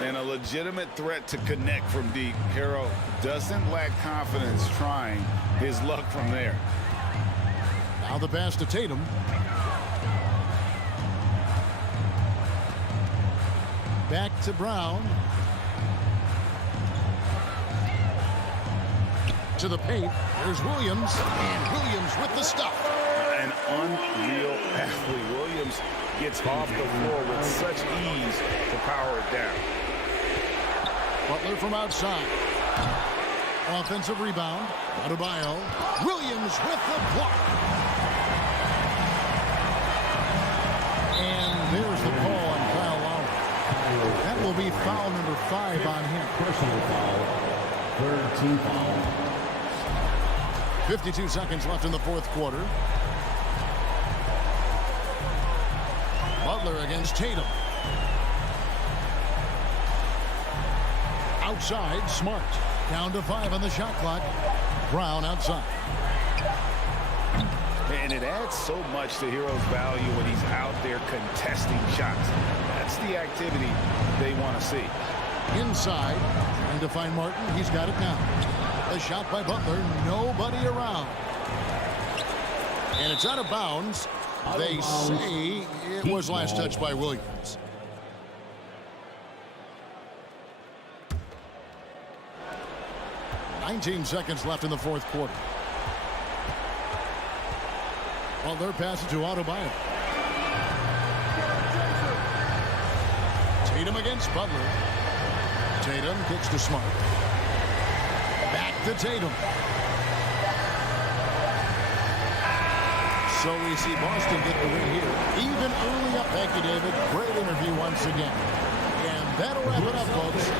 And a legitimate threat to connect from deep. Hero doesn't lack confidence trying his luck from there. Now the pass to Tatum. Back to Brown. To the paint. There's Williams. And Williams with the stop. An unreal athlete. Williams gets off the floor with such ease to power it down. Butler from outside. Offensive rebound. Adebayo. Williams with the block. And there's the call on Kyle Lowry. That will be foul number 5 on him. Personal foul. Third team foul. 52 seconds left in the fourth quarter. Butler against Tatum. Outside, Smart. Down to 5 on the shot clock. Brown outside. And it adds so much to Hero's value when he's out there contesting shots. That's the activity they want to see. Inside, trying to find Martin. He's got it now. A shot by Butler. Nobody around. And it's out of bounds. They say it was last touched by Williams. "19 seconds left in the fourth quarter. Butler passes to Adebayo. Tatum against Butler. Tatum kicks to Smart. Back to Tatum. So we see Boston get the win here. Even early up. Thank you, David. Great interview once again. And that'll wrap it up, folks.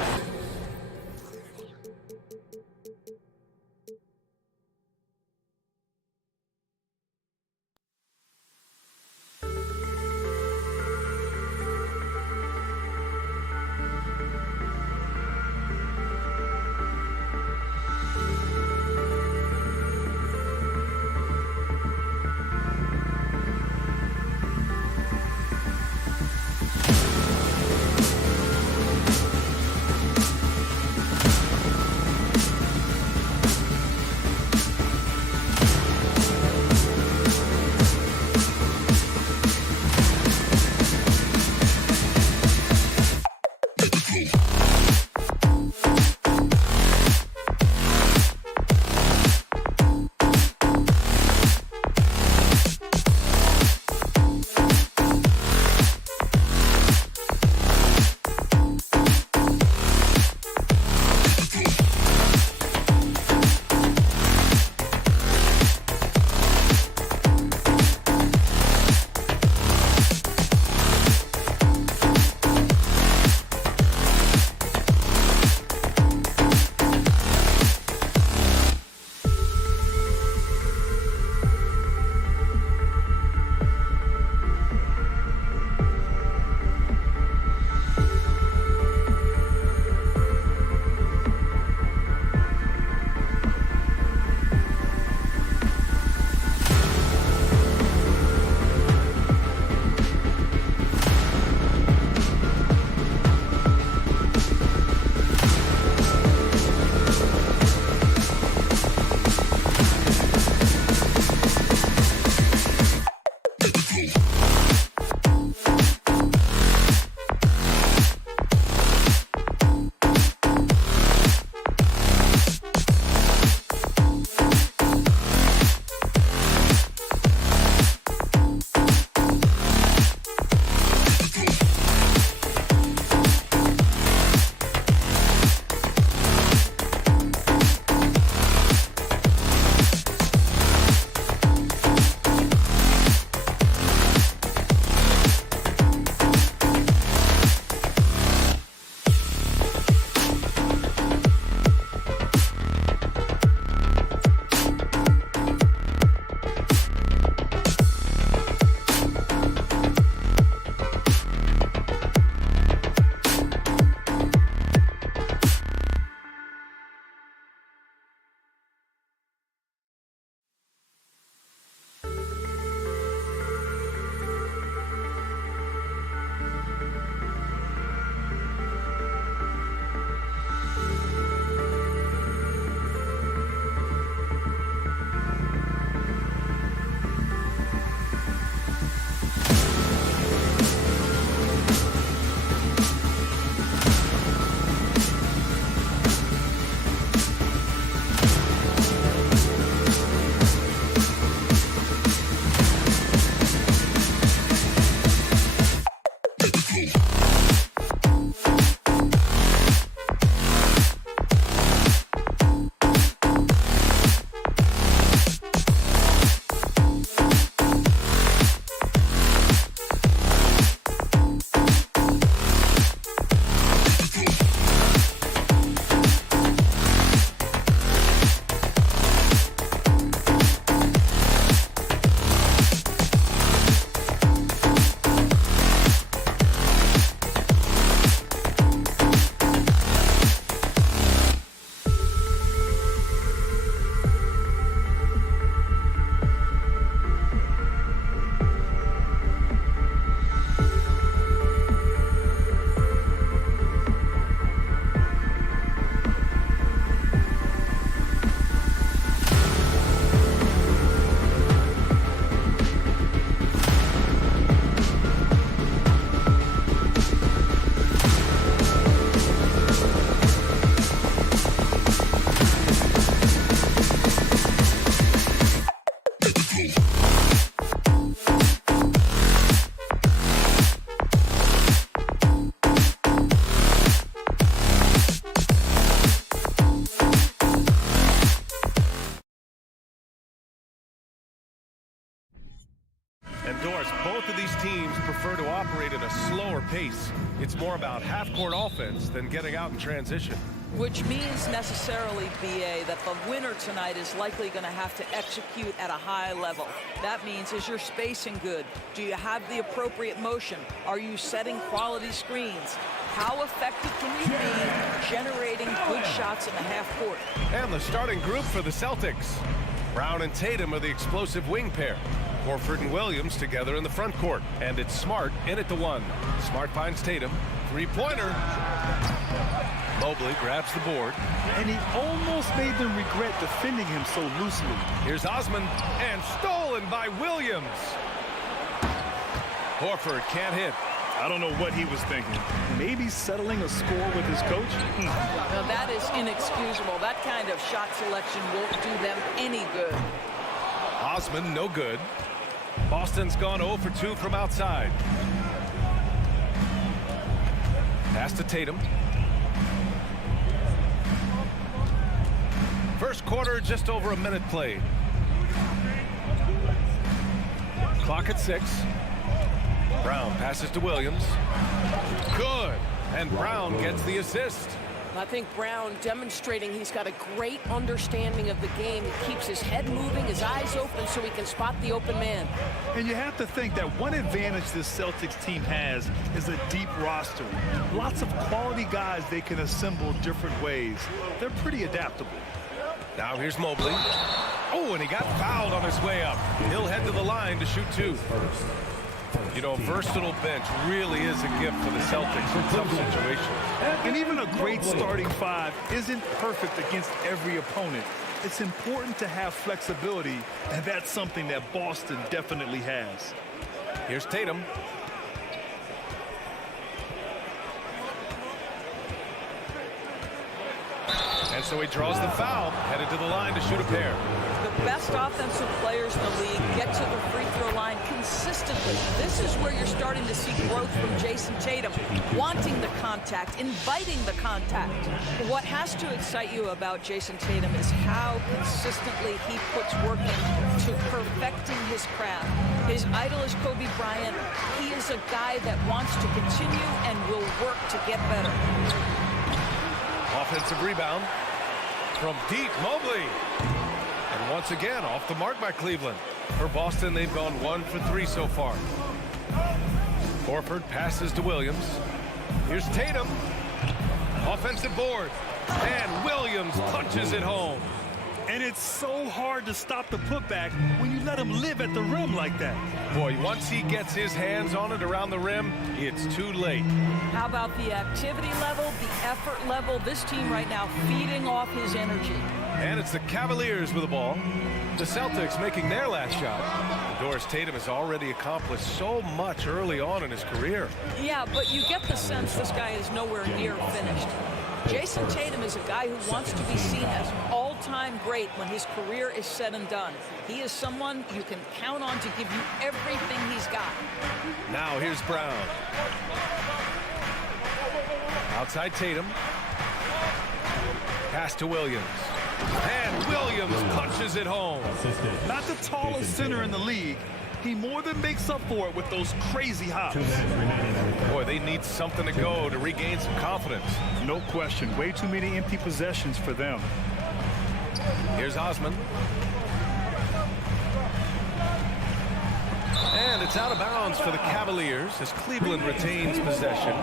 And Doris, both of these teams prefer to operate at a slower pace. It's more about half-court offense than getting out in transition. Which means necessarily, BA, that the winner tonight is likely going to have to execute at a high level. That means, is your spacing good? Do you have the appropriate motion? Are you setting quality screens? How effective can you be generating good shots in the half court? And the starting group for the Celtics. Brown and Tatum are the explosive wing pair. Horford and Williams together in the front court. And it's Smart in at the one. Smart finds Tatum. Three-pointer. Mobley grabs the board. And he almost made them regret defending him so loosely. Here's Osman. And stolen by Williams. Horford can't hit. I don't know what he was thinking. Maybe settling a score with his coach? Now that is inexcusable. That kind of shot selection won't do them any good. Osman, no good. Boston's gone 0 for 2 from outside. Pass to Tatum. First quarter, just over a minute played. Clock at 6. Brown passes to Williams. Good. And Brown gets the assist. I think Brown demonstrating he's got a great understanding of the game. He keeps his head moving, his eyes open so he can spot the open man. And you have to think that one advantage this Celtics team has is a deep roster. Lots of quality guys they can assemble different ways. They're pretty adaptable. Now here's Mobley. Oh, and he got fouled on his way up. He'll head to the line to shoot 2. You know, a versatile bench really is a gift for the Celtics in some situations. And even a great starting 5 isn't perfect against every opponent. It's important to have flexibility, and that's something that Boston definitely has. Here's Tatum. And so he draws the foul, headed to the line to shoot a pair. The best offensive players in the league get to the free throw line consistently. This is where you're starting to see growth from Jason Tatum, wanting the contact, inviting the contact. What has to excite you about Jason Tatum is how consistently he puts work into perfecting his craft. His idol is Kobe Bryant. He is a guy that wants to continue and will work to get better. Offensive rebound from deep, Mobley. And once again, off the mark by Cleveland. For Boston, they've gone 1 for 3 so far. Horford passes to Williams. Here's Tatum. Offensive board. And Williams punches it home. And it's so hard to stop the putback when you let him live at the rim like that. Boy, once he gets his hands on it around the rim, it's too late. How about the activity level, the effort level? This team right now feeding off his energy. And it's the Cavaliers with the ball. The Celtics making their last shot. Doris Tatum has already accomplished so much early on in his career. Yeah, but you get the sense this guy is nowhere near finished. Jason Tatum is a guy who wants to be seen as all-time great when his career is said and done. He is someone you can count on to give you everything he's got. Now here's Brown. Outside Tatum. Pass to Williams. And Williams punches it home. Not the tallest center in the league. He more than makes up for it with those crazy hops. Boy, they need something to go to regain some confidence. No question. Way too many empty possessions for them. Here's Osman. And it's out of bounds for the Cavaliers as Cleveland retains possession.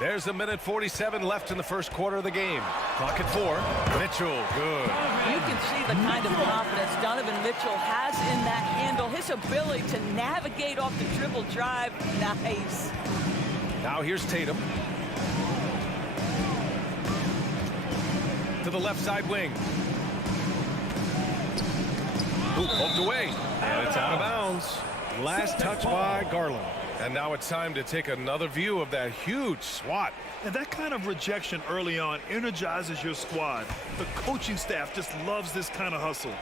There's 1:47 left in the first quarter of the game. Clock at 4. Mitchell, good. You can see the kind of confidence Donovan Mitchell has in that handle. His ability to navigate off the dribble drive, nice. Now here's Tatum. To the left side wing. Ooh, poked away. And it's out of bounds. Last touch by Garland. And now it's time to take another view of that huge swat. And that kind of rejection early on energizes your squad. The coaching staff just loves this kind of hustle.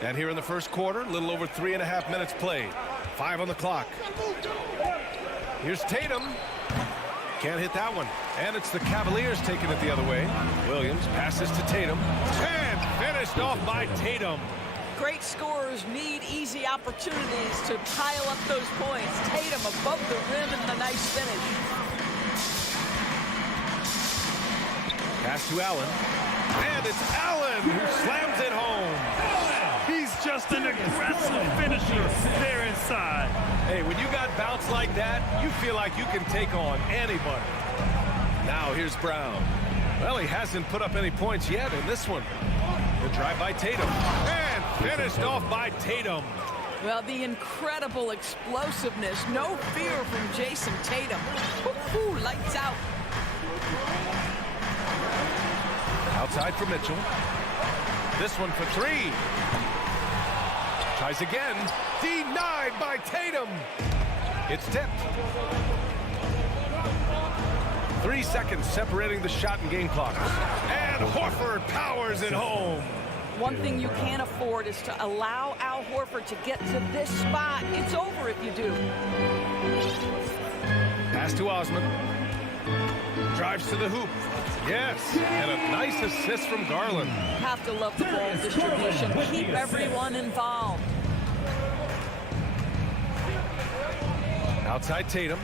And here in the first quarter, a little over 3.5 minutes played. 5 on the clock. Here's Tatum. Can't hit that one. And it's the Cavaliers taking it the other way. Williams passes to Tatum. And finished off by Tatum. Great scorers need easy opportunities to pile up those points. Tatum above the rim and the nice finish. Pass to Allen. And it's Allen who slams it home. He's just an aggressive finisher there inside. Hey, when you got bounce like that, you feel like you can take on anybody. Now here's Brown. Well, he hasn't put up any points yet in this one. The drive by Tatum. And finished off by Tatum. Well, the incredible explosiveness. No fear from Jason Tatum. Woo-hoo, lights out. Outside for Mitchell. This one for 3. Tries again. Denied by Tatum. It's tipped. 3 seconds separating the shot and game clock. And Horford powers it home. One thing you can't afford is to allow Al Horford to get to this spot. It's over if you do. Pass to Osman. Drives to the hoop. Yes, and a nice assist from Garland. Have to love the ball distribution. Keep everyone involved. Outside Tatum.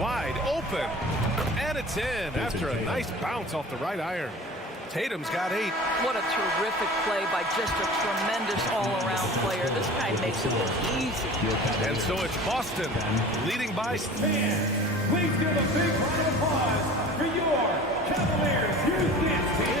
Wide open. And it's in after a nice bounce off the right iron. Tatum's got 8. What a terrific play by just a tremendous all-around player. This guy makes it look easy. And so it's Boston leading by. Please give a big round of applause for your Cavaliers.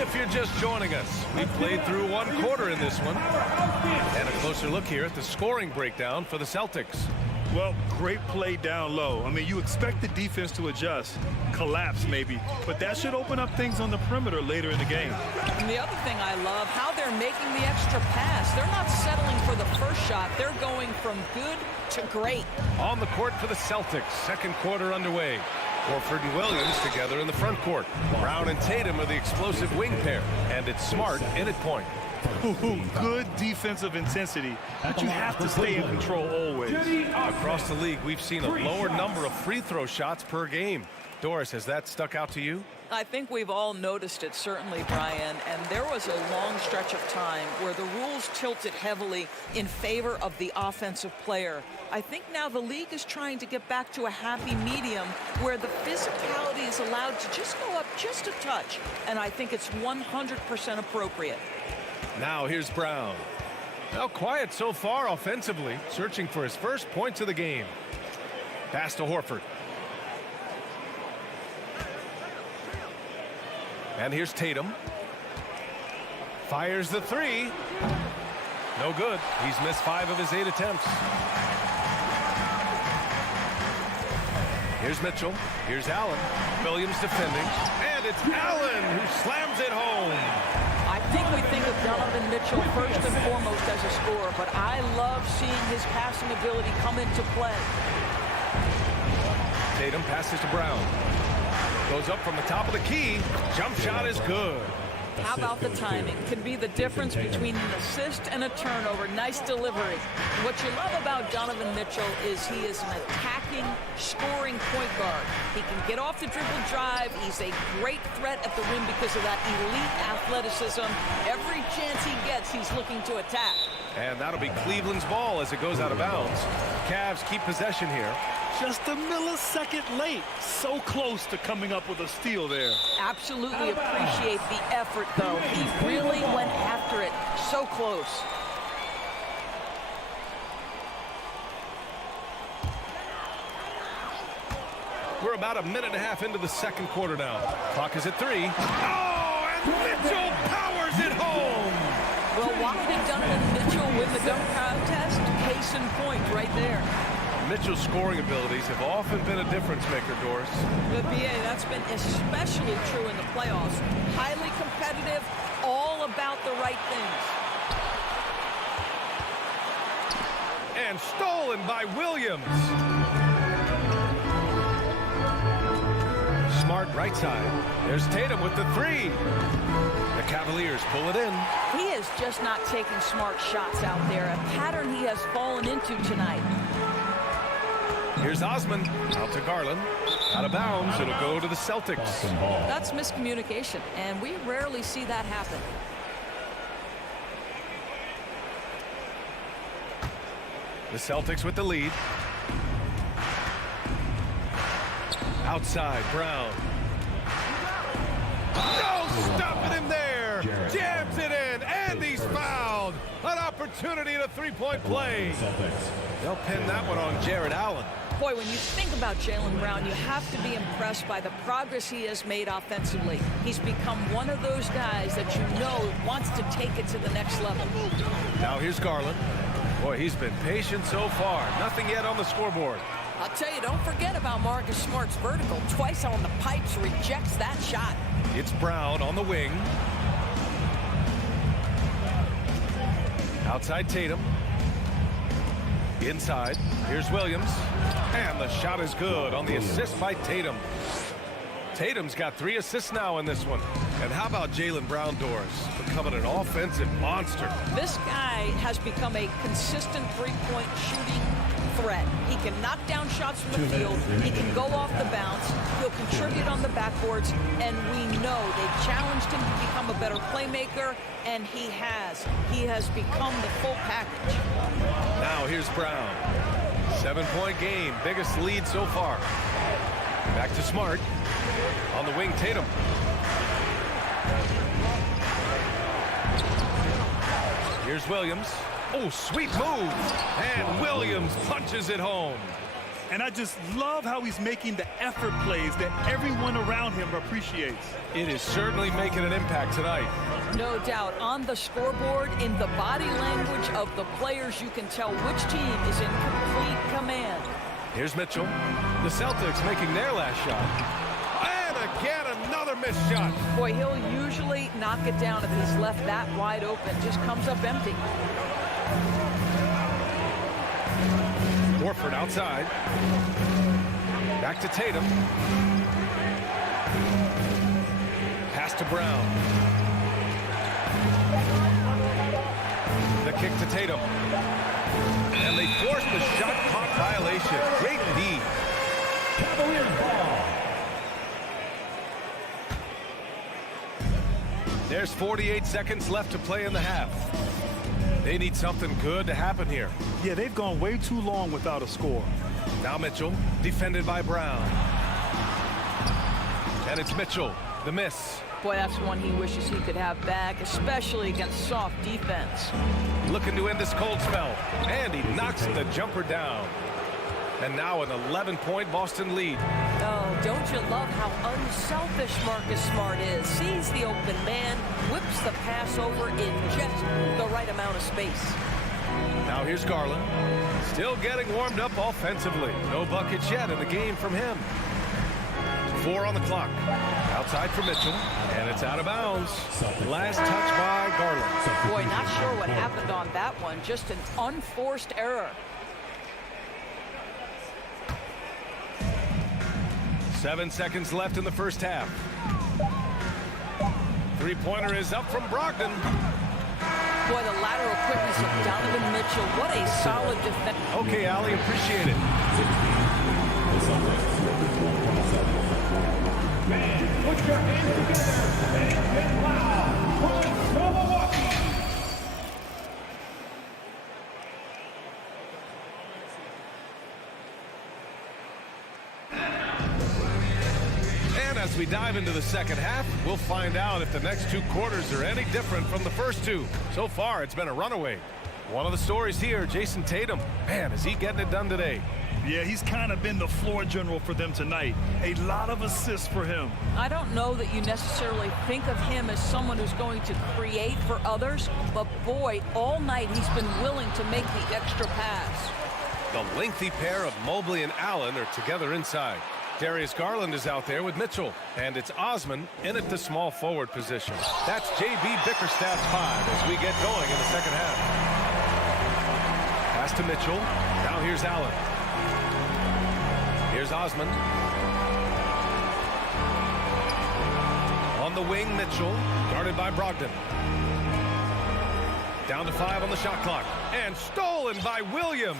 If you're just joining us, we played through 1 quarter in this one. And a closer look here at the scoring breakdown for the Celtics. Well, great play down low. I mean, you expect the defense to adjust, collapse maybe, but that should open up things on the perimeter later in the game. And the other thing I love, how they're making the extra pass. They're not settling for the first shot. They're going from good to great. On the court for the Celtics, second quarter underway. Horford and Williams together in the front court. Brown and Tatum are the explosive wing pair, and it's Smart in at point. Good defensive intensity, but you have to stay in control always. Across the league, we've seen a lower number of free throw shots per game. Doris, has that stuck out to you? I think we've all noticed it, certainly, Brian, and there was a long stretch of time where the rules tilted heavily in favor of the offensive player. I think now the league is trying to get back to a happy medium where the physicality is allowed to just go up just a touch, and I think it's 100% appropriate. Now here's Brown. Well, quiet so far offensively, searching for his first points of the game. Pass to Horford. And here's Tatum. Fires the 3. No good. He's missed 5 of his 8 attempts. Here's Mitchell. Here's Allen. Williams defending. And it's Allen who slams it home. I think we think of Donovan Mitchell first and foremost as a scorer, but I love seeing his passing ability come into play. Tatum passes to Brown. Goes up from the top of the key. Jump shot is good. How about the timing? Can be the difference between an assist and a turnover. Nice delivery. What you love about Donovan Mitchell is he is an attacking, scoring point guard. He can get off the dribble drive. He's a great threat at the rim because of that elite athleticism. Every chance he gets, he's looking to attack. And that'll be Cleveland's ball as it goes out of bounds. Cavs keep possession here. Just a millisecond late. So close to coming up with a steal there. Absolutely appreciate the effort, though. He really went after it. So close. We're about a minute and a half into the second quarter now. Clock is at 3. Oh, and Mitchell powers it home. Well, why did Donovan Mitchell win the dunk contest? Case in point right there. Mitchell's scoring abilities have often been a difference maker, Doris. The BA, that's been especially true in the playoffs. Highly competitive, all about the right things. And stolen by Williams. Smart right side. There's Tatum with the three. The Cavaliers pull it in. He is just not taking smart shots out there, a pattern he has fallen into tonight. Here's Osman, out to Garland. Out of bounds, it'll go to the Celtics. That's miscommunication, and we rarely see that happen. The Celtics with the lead. Outside, Brown. No stopping him there. Jams it in, and he's fouled. An opportunity at a three-point play. They'll pin that one on Jared Allen. Boy, when you think about Jaylen Brown, you have to be impressed by the progress he has made offensively. He's become one of those guys that you know wants to take it to the next level. Now here's Garland. Boy, he's been patient so far. Nothing yet on the scoreboard. I'll tell you, don't forget about Marcus Smart's vertical. Twice on the pipes, rejects that shot. It's Brown on the wing. Outside Tatum. Inside. Here's Williams. And the shot is good on the assist by Tatum. Tatum's got 3 assists now in this one. And how about Jaylen Brown doors? Becoming an offensive monster. This guy has become a consistent three-point shooting threat. He can knock down shots from the field. He can go off the bounce. He'll contribute on the backboards. And we know they've challenged him to become a better playmaker, and he has. He has become the full package. Now here's Brown. 7-point game. Biggest lead so far. Back to Smart. On the wing, Tatum. Here's Williams. Oh, sweet move. And Williams punches it home. And I just love how he's making the effort plays that everyone around him appreciates. It is certainly making an impact tonight. No doubt. On the scoreboard, in the body language of the players, you can tell which team is in complete command. Here's Mitchell. The Celtics making their last shot. And again, another missed shot. Boy, he'll usually knock it down if he's left that wide open. Just comes up empty. Warford outside. Back to Tatum. Pass to Brown. The kick to Tatum. And they force the shot clock violation. Great D. Cavaliers ball. There's 48 seconds left to play in the half. They need something good to happen here. Yeah, they've gone way too long without a score. Now Mitchell, defended by Brown. And it's Mitchell, the miss. Boy, that's one he wishes he could have back, especially against soft defense. Looking to end this cold spell. And he knocks the jumper down. And now an 11-point Boston lead. Oh, don't you love how unselfish Marcus Smart is? Sees the open man, whips the pass over in just the right amount of space. Now here's Garland. Still getting warmed up offensively. No buckets yet in the game from him. 4 on the clock. Outside for Mitchell. And it's out of bounds. Last touch by Garland. Boy, not sure what happened on that one. Just an unforced error. 7 seconds left in the first half. Three-pointer is up from Brogdon. Boy, the lateral quickness of Donovan Mitchell. What a solid defense. Okay, Allie, appreciate it. Man, put your hands together and get loud for Milwaukee. And as we dive into the second half, we'll find out if the next 2 quarters are any different from the first 2. So far, it's been a runaway. One of the stories here, Jason Tatum. Man, is he getting it done today? Yeah, he's kind of been the floor general for them tonight. A lot of assists for him. I don't know that you necessarily think of him as someone who's going to create for others, but boy, all night he's been willing to make the extra pass. The lengthy pair of Mobley and Allen are together inside. Darius Garland is out there with Mitchell, and it's Osman in at the small forward position. That's J.B. Bickerstaff's 5 as we get going in the second half. Pass to Mitchell. Now here's Allen. Here's Osman. On the wing, Mitchell. Guarded by Brogdon. Down to 5 on the shot clock. And stolen by Williams.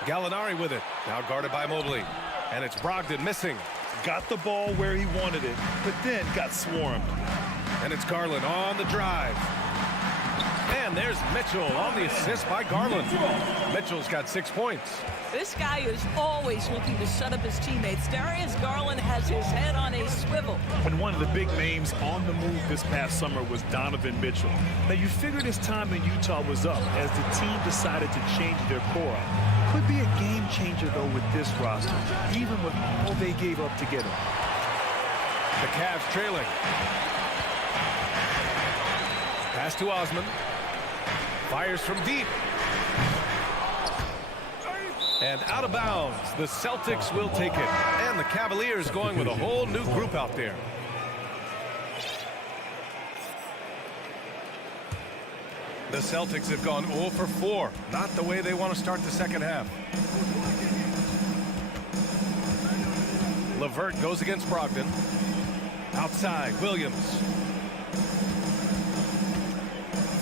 Gallinari with it. Now guarded by Mobley. And it's Brogdon missing. Got the ball where he wanted it, but then got swarmed. And it's Garland on the drive. And there's Mitchell on the assist by Garland. Mitchell's got 6 points. This guy is always looking to shut up his teammates. Darius Garland has his head on a swivel. And one of the big names on the move this past summer was Donovan Mitchell. Now, you figured his time in Utah was up as the team decided to change their core up. Could be a game changer, though, with this roster, even with all they gave up to get him. The Cavs trailing. Pass to Osman. Fires from deep. And out of bounds. The Celtics will take it. And the Cavaliers going with a whole new group out there. The Celtics have gone 0 for 4. Not the way they want to start the second half. LeVert goes against Brogdon. Outside, Williams.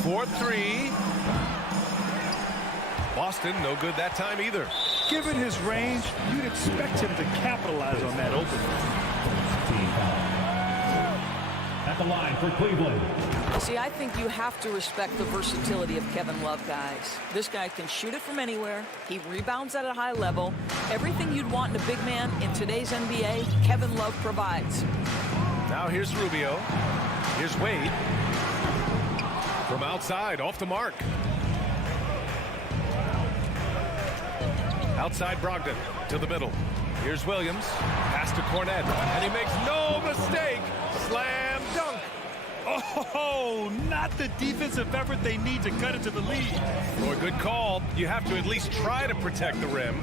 4-3. Boston, no good that time either. Given his range, you'd expect him to capitalize on that opening. At the line for Cleveland. See, I think you have to respect the versatility of Kevin Love, guys. This guy can shoot it from anywhere. He rebounds at a high level. Everything you'd want in a big man in today's NBA, Kevin Love provides. Now here's Rubio. Here's Wade. From outside, off the mark. Outside Brogdon to the middle. Here's Williams. Pass to Cornette. And he makes no mistake. Slam dunk. Oh, not the defensive effort they need to cut into the lead. Boy, good call. You have to at least try to protect the rim.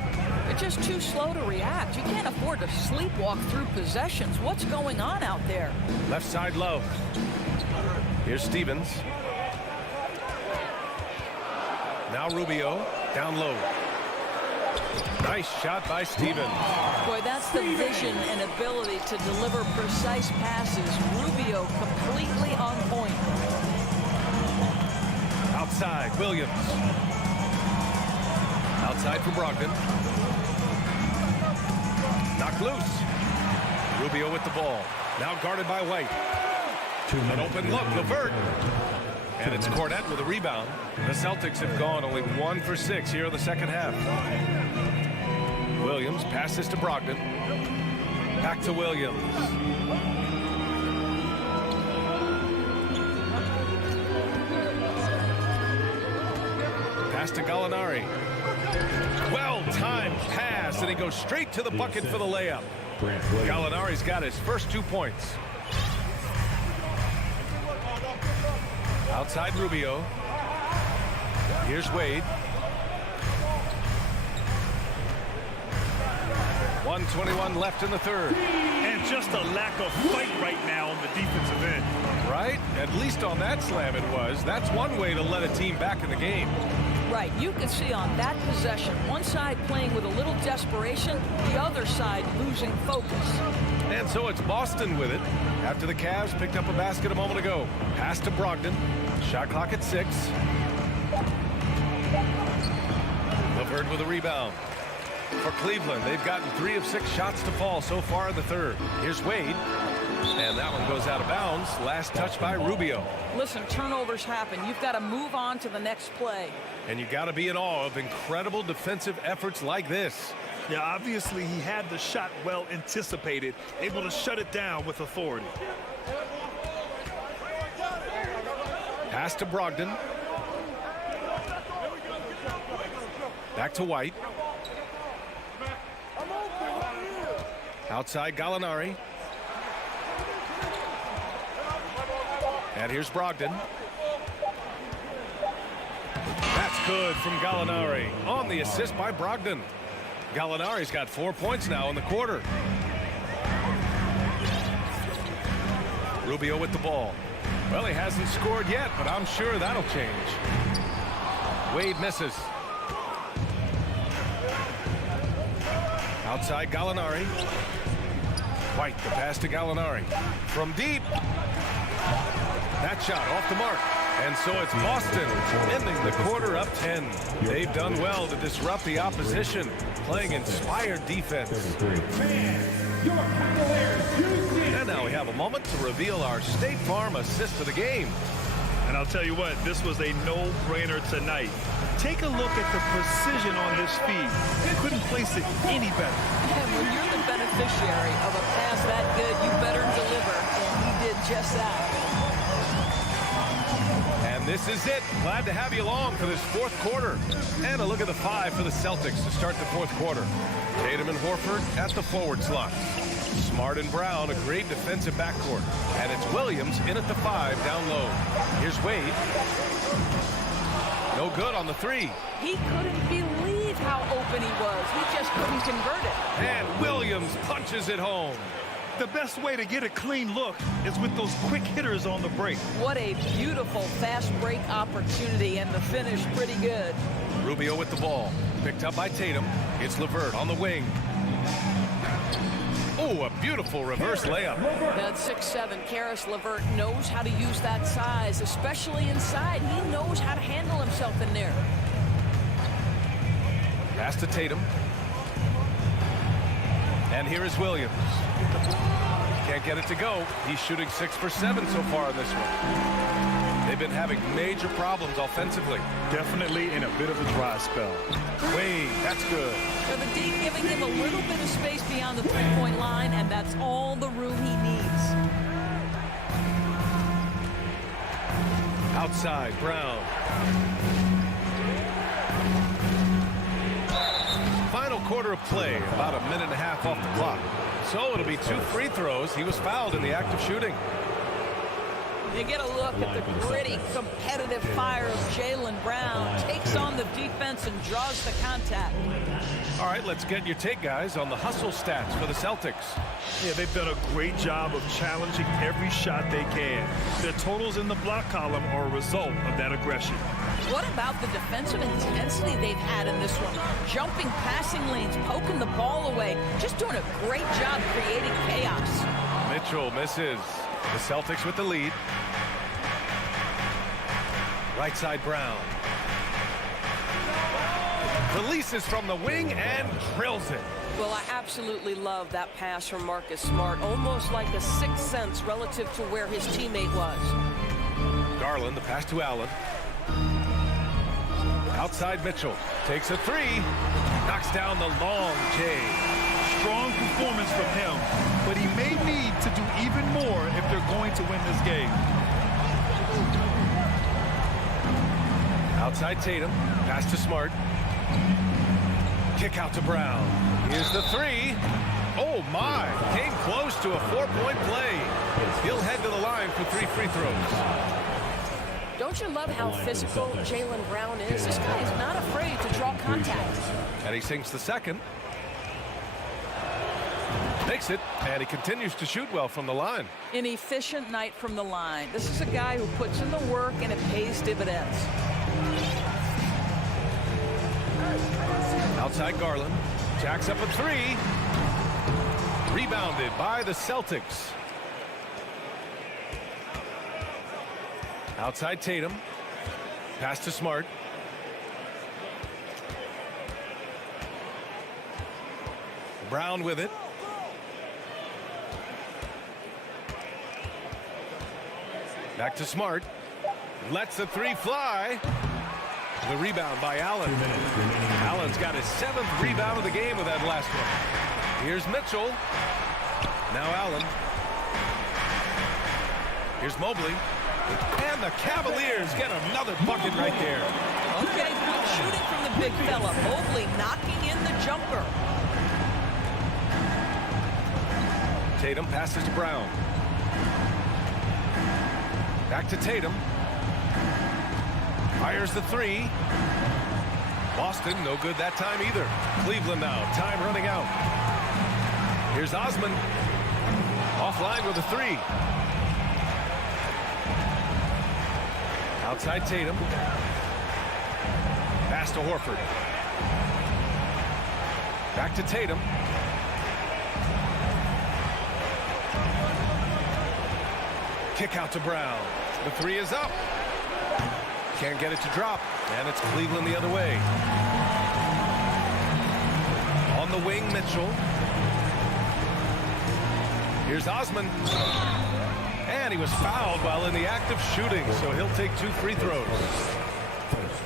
They're just too slow to react. You can't afford to sleepwalk through possessions. What's going on out there? Left side low. Here's Stevens. Now Rubio. Down low. Nice shot by Stevens. Boy, that's the vision and ability to deliver precise passes. Rubio completely on point. Outside, Williams. Outside for Brogdon. Knocked loose. Rubio with the ball. Now guarded by White. An open look, LeVert. And it's Cornette with a rebound. The Celtics have gone only 1 for 6 here in the second half. Williams passes to Brogdon. Back to Williams. Pass to Gallinari. Well-timed pass, and he goes straight to the bucket for the layup. Gallinari's got his first 2 points. Outside Rubio. Here's Wade. 1:21 left in the third. And just a lack of fight right now on the defensive end. Right? At least on that slam it was. That's one way to let a team back in the game. Right. You can see on that possession, one side playing with a little desperation, the other side losing focus. And so it's Boston with it after the Cavs picked up a basket a moment ago. Pass to Brogdon. Shot clock at 6. LeVert with a rebound. For Cleveland, they've gotten 3 of 6 shots to fall so far in the third. Here's Wade. And that one goes out of bounds. Last touch by Rubio. Listen, turnovers happen. You've got to move on to the next play. And you got to be in awe of incredible defensive efforts like this. Yeah, obviously he had the shot well anticipated, able to shut it down with authority. Pass to Brogdon. Back to White. Outside Gallinari. And here's Brogdon. That's good from Gallinari. On the assist by Brogdon. Gallinari's got 4 points now in the quarter. Rubio with the ball. Well, he hasn't scored yet, but I'm sure that'll change. Wade misses. Outside Gallinari. White, the pass to Gallinari. From deep. That shot off the mark. And so it's Boston ending the quarter up 10. They've done well to disrupt the opposition, playing inspired defense. And now we have a moment to reveal our State Farm assist of the game. And I'll tell you what, this was a no-brainer tonight. Take a look at the precision on this feed. Couldn't place it any better. And when you're the beneficiary of a pass that good, you better deliver. And he did just that. And this is it. Glad to have you along for this fourth quarter. And a look at the five for the Celtics to start the fourth quarter. Tatum and Horford at the forward slot. Smart and Brown, a great defensive backcourt. And it's Williams in at the 5 down low. Here's Wade. No good on the 3. He couldn't believe how open he was. He just couldn't convert it. And Williams punches it home. The best way to get a clean look is with those quick hitters on the break. What a beautiful fast break opportunity, and the finish pretty good. Rubio with the ball. Picked up by Tatum. It's LeVert on the wing. Oh, a beautiful reverse layup. That's 6'7". Karis LeVert knows how to use that size, especially inside. He knows how to handle himself in there. Pass to Tatum. And here is Williams. Can't get it to go. He's shooting 6 for 7 so far in this one. They've been having major problems offensively. Definitely in a bit of a dry spell. Wade, that's good. So the D giving him a little bit of space beyond the three-point line, and that's all the room he needs. Outside, Brown. Final quarter of play, about a minute and a half off the clock. So it'll be 2 free throws. He was fouled in the act of shooting. You get a look at the gritty, competitive fire of Jaylen Brown. Takes on the defense and draws the contact. All right, let's get your take, guys, on the hustle stats for the Celtics. Yeah, they've done a great job of challenging every shot they can. Their totals in the block column are a result of that aggression. What about the defensive intensity they've had in this one? Jumping passing lanes, poking the ball away. Just doing a great job creating chaos. Mitchell misses. The Celtics with the lead. Right side, Brown. Releases from the wing and drills it. Well, I absolutely love that pass from Marcus Smart. Almost like a sixth sense relative to where his teammate was. Garland, the pass to Allen. Outside Mitchell. Takes a 3. Knocks down the long J. Strong performance from him, but he may need to do even more if they're going to win this game. Outside Tatum. Pass to Smart. Kick out to Brown. Here's the 3. Oh, my. Came close to a 4-point play. He'll head to the line for 3 free throws. Don't you love how physical Jaylen Brown is? This guy is not afraid to draw contact. And he sinks the second. Makes it, and he continues to shoot well from the line. An efficient night from the line. This is a guy who puts in the work, and it pays dividends. Outside Garland. Jacks up a 3. Rebounded by the Celtics. Outside Tatum. Pass to Smart. Brown with it. Back to Smart. Lets the 3 fly. The rebound by Allen. Allen's got his 7th rebound of the game with that last one. Here's Mitchell. Now Allen. Here's Mobley. And the Cavaliers get another bucket right there. Okay, good shooting from the big fella. Mobley knocking in the jumper. Tatum passes to Brown. Back to Tatum. Fires the 3. Boston, no good that time either. Cleveland now, time running out. Here's Osman. Offline with a 3. Outside Tatum. Pass to Horford. Back to Tatum. Kick out to Brown. The three is up. Can't get it to drop. And it's Cleveland the other way. On the wing, Mitchell. Here's Osman. And he was fouled while in the act of shooting, so he'll take 2 free throws.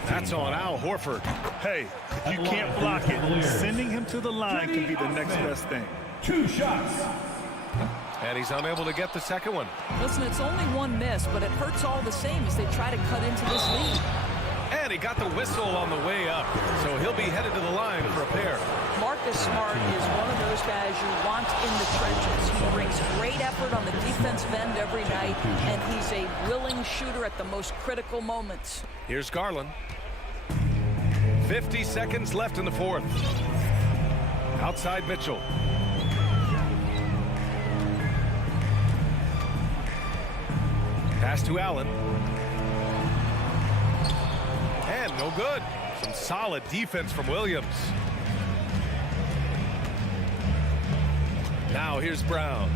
That's on Al Horford. Hey, if you can't block it, sending him to the line can be the next best thing. 2 shots. And he's unable to get the second one. Listen, it's only one miss, but it hurts all the same as they try to cut into this lead. And he got the whistle on the way up, so he'll be headed to the line for a pair. Marcus Smart is one of those guys you want in the trenches. He brings great effort on the defensive end every night, and he's a willing shooter at the most critical moments. Here's Garland. 50 seconds left in the fourth. Outside Mitchell. Pass to Allen. And no good. Some solid defense from Williams. Now here's Brown.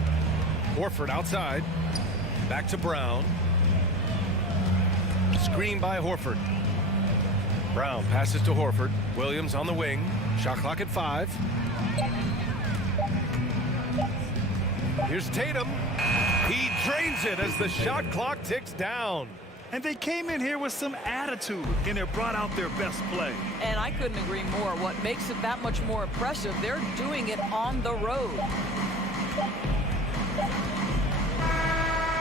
Horford outside. Back to Brown. Screen by Horford. Brown passes to Horford. Williams on the wing. Shot clock at 5. Here's Tatum. He drains it as the shot clock ticks down. And they came in here with some attitude, and they brought out their best play. And I couldn't agree more. What makes it that much more impressive, they're doing it on the road.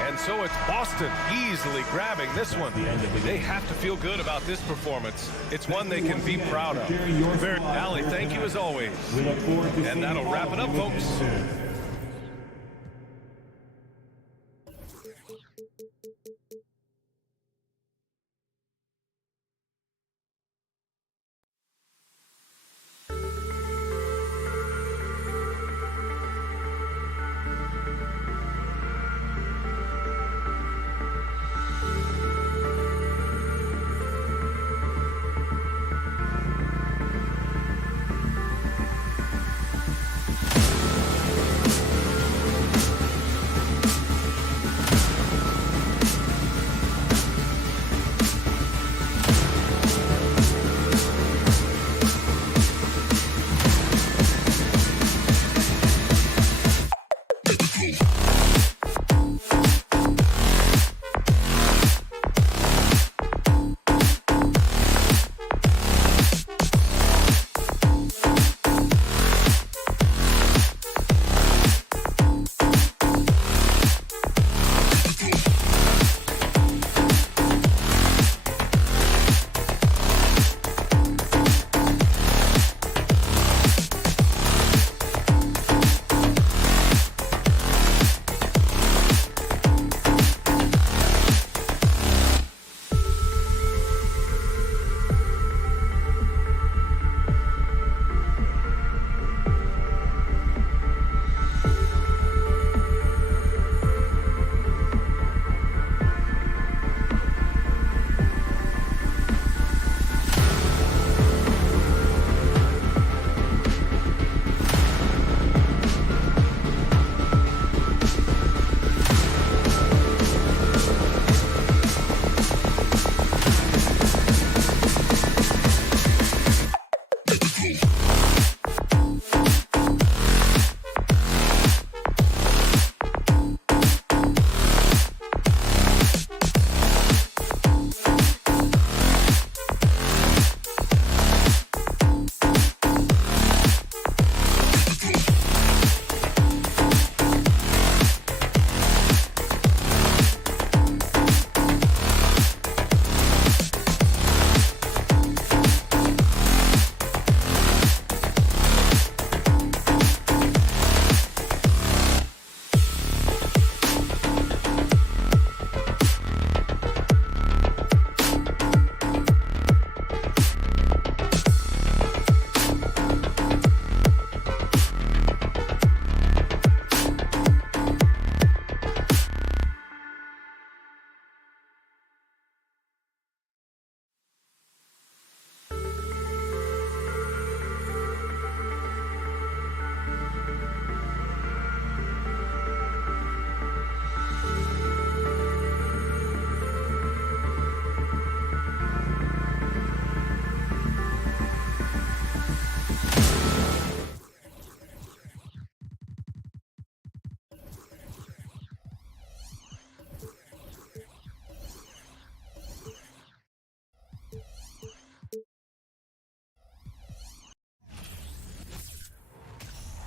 And so it's Boston easily grabbing this one. They have to feel good about this performance. It's one they can be proud of. Allie, thank you as always. And that'll wrap it up, folks.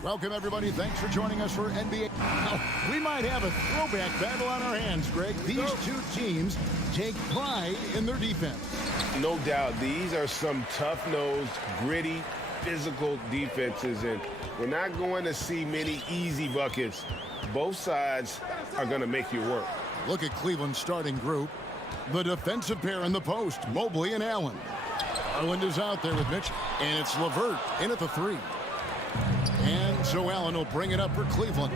Welcome, everybody. Thanks for joining us for NBA. Now, we might have a throwback battle on our hands, Greg. These two teams take pride in their defense. No doubt, these are some tough-nosed, gritty, physical defenses, and we're not going to see many easy buckets. Both sides are going to make you work. Look at Cleveland's starting group. The defensive pair in the post, Mobley and Allen. Garland is out there with Mitchell, and it's LeVert in at the 3. And so Allen will bring it up for Cleveland.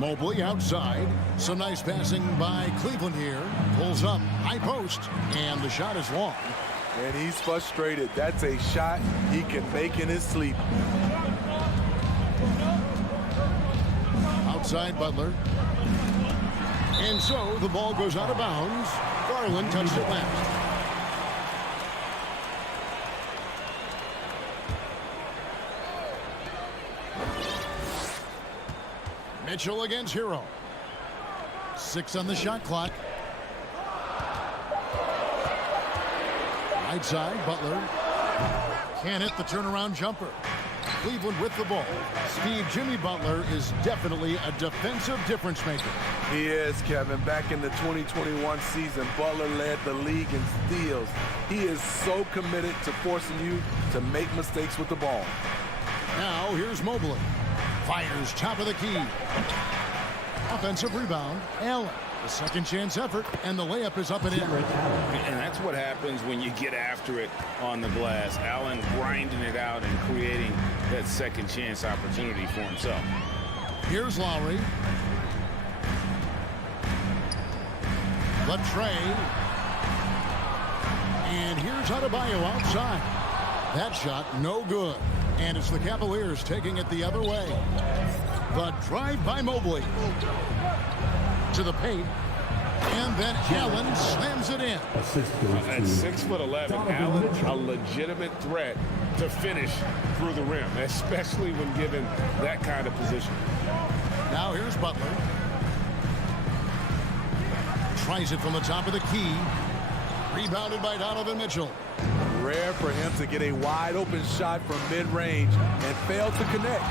Mobley outside. Some nice passing by Cleveland here. Pulls up, high post, and the shot is long. And he's frustrated. That's a shot he can make in his sleep. Outside Butler. And so the ball goes out of bounds. Garland touched it last. Mitchell against Hero. 6 on the shot clock. Right side, Butler. Can't hit the turnaround jumper. Cleveland with the ball. Steve, Jimmy Butler is definitely a defensive difference maker. He is, Kevin. Back in the 2021 season, Butler led the league in steals. He is so committed to forcing you to make mistakes with the ball. Now here's Mobley. Fires top of the key. Offensive rebound. Allen. A second chance effort, and the layup is up and in. And that's what happens when you get after it on the glass. Allen grinding it out and creating that second chance opportunity for himself. Here's Lowry. Latrey. And here's Adebayo outside. That shot no good. And it's the Cavaliers taking it the other way. The drive by Mobley. To the paint. And then Allen slams it in. At 6'11", Allen, a legitimate threat to finish through the rim, especially when given that kind of position. Now here's Butler. Tries it from the top of the key. Rebounded by Donovan Mitchell. Rare for him to get a wide open shot from mid-range and fail to connect.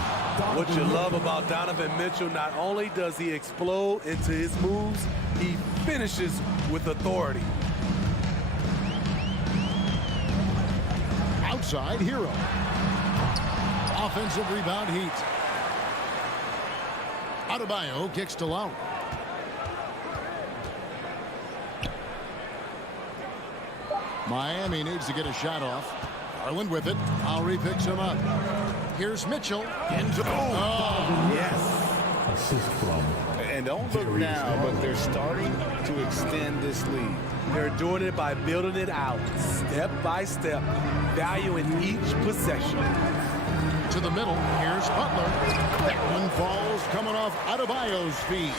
What you love about Donovan Mitchell, not only does he explode into his moves, he finishes with authority. Outside, Hero. Offensive rebound, Heat. Adebayo kicks to Lowry. Miami needs to get a shot off. Garland with it. Lowry picks him up. Here's Mitchell. Into Yes. Assist from. And don't look now, but they're starting to extend this lead. They're doing it by building it out, step by step, valuing each possession. To the middle. Here's Butler. That one falls coming off Adebayo's feet.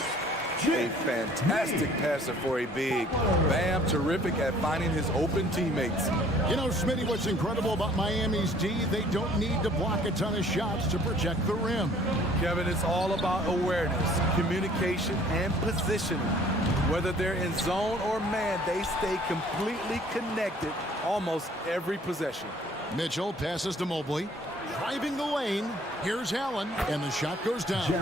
A fantastic passer for a big. Bam, terrific at finding his open teammates. You know, Smitty, what's incredible about Miami's D, they don't need to block a ton of shots to protect the rim. Kevin, it's all about awareness, communication, and positioning. Whether they're in zone or man, they stay completely connected almost every possession. Mitchell passes to Mobley. Driving the lane. Here's Allen, and the shot goes down.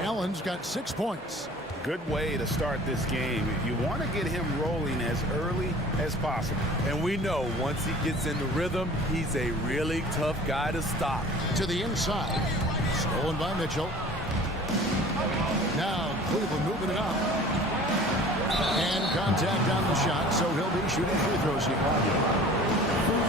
Allen's got 6 points. Good way to start this game. You want to get him rolling as early as possible. And we know once he gets in the rhythm, he's a really tough guy to stop. To the inside. Stolen by Mitchell. Now Cleveland moving it up. And contact on the shot, so he'll be shooting free throws here.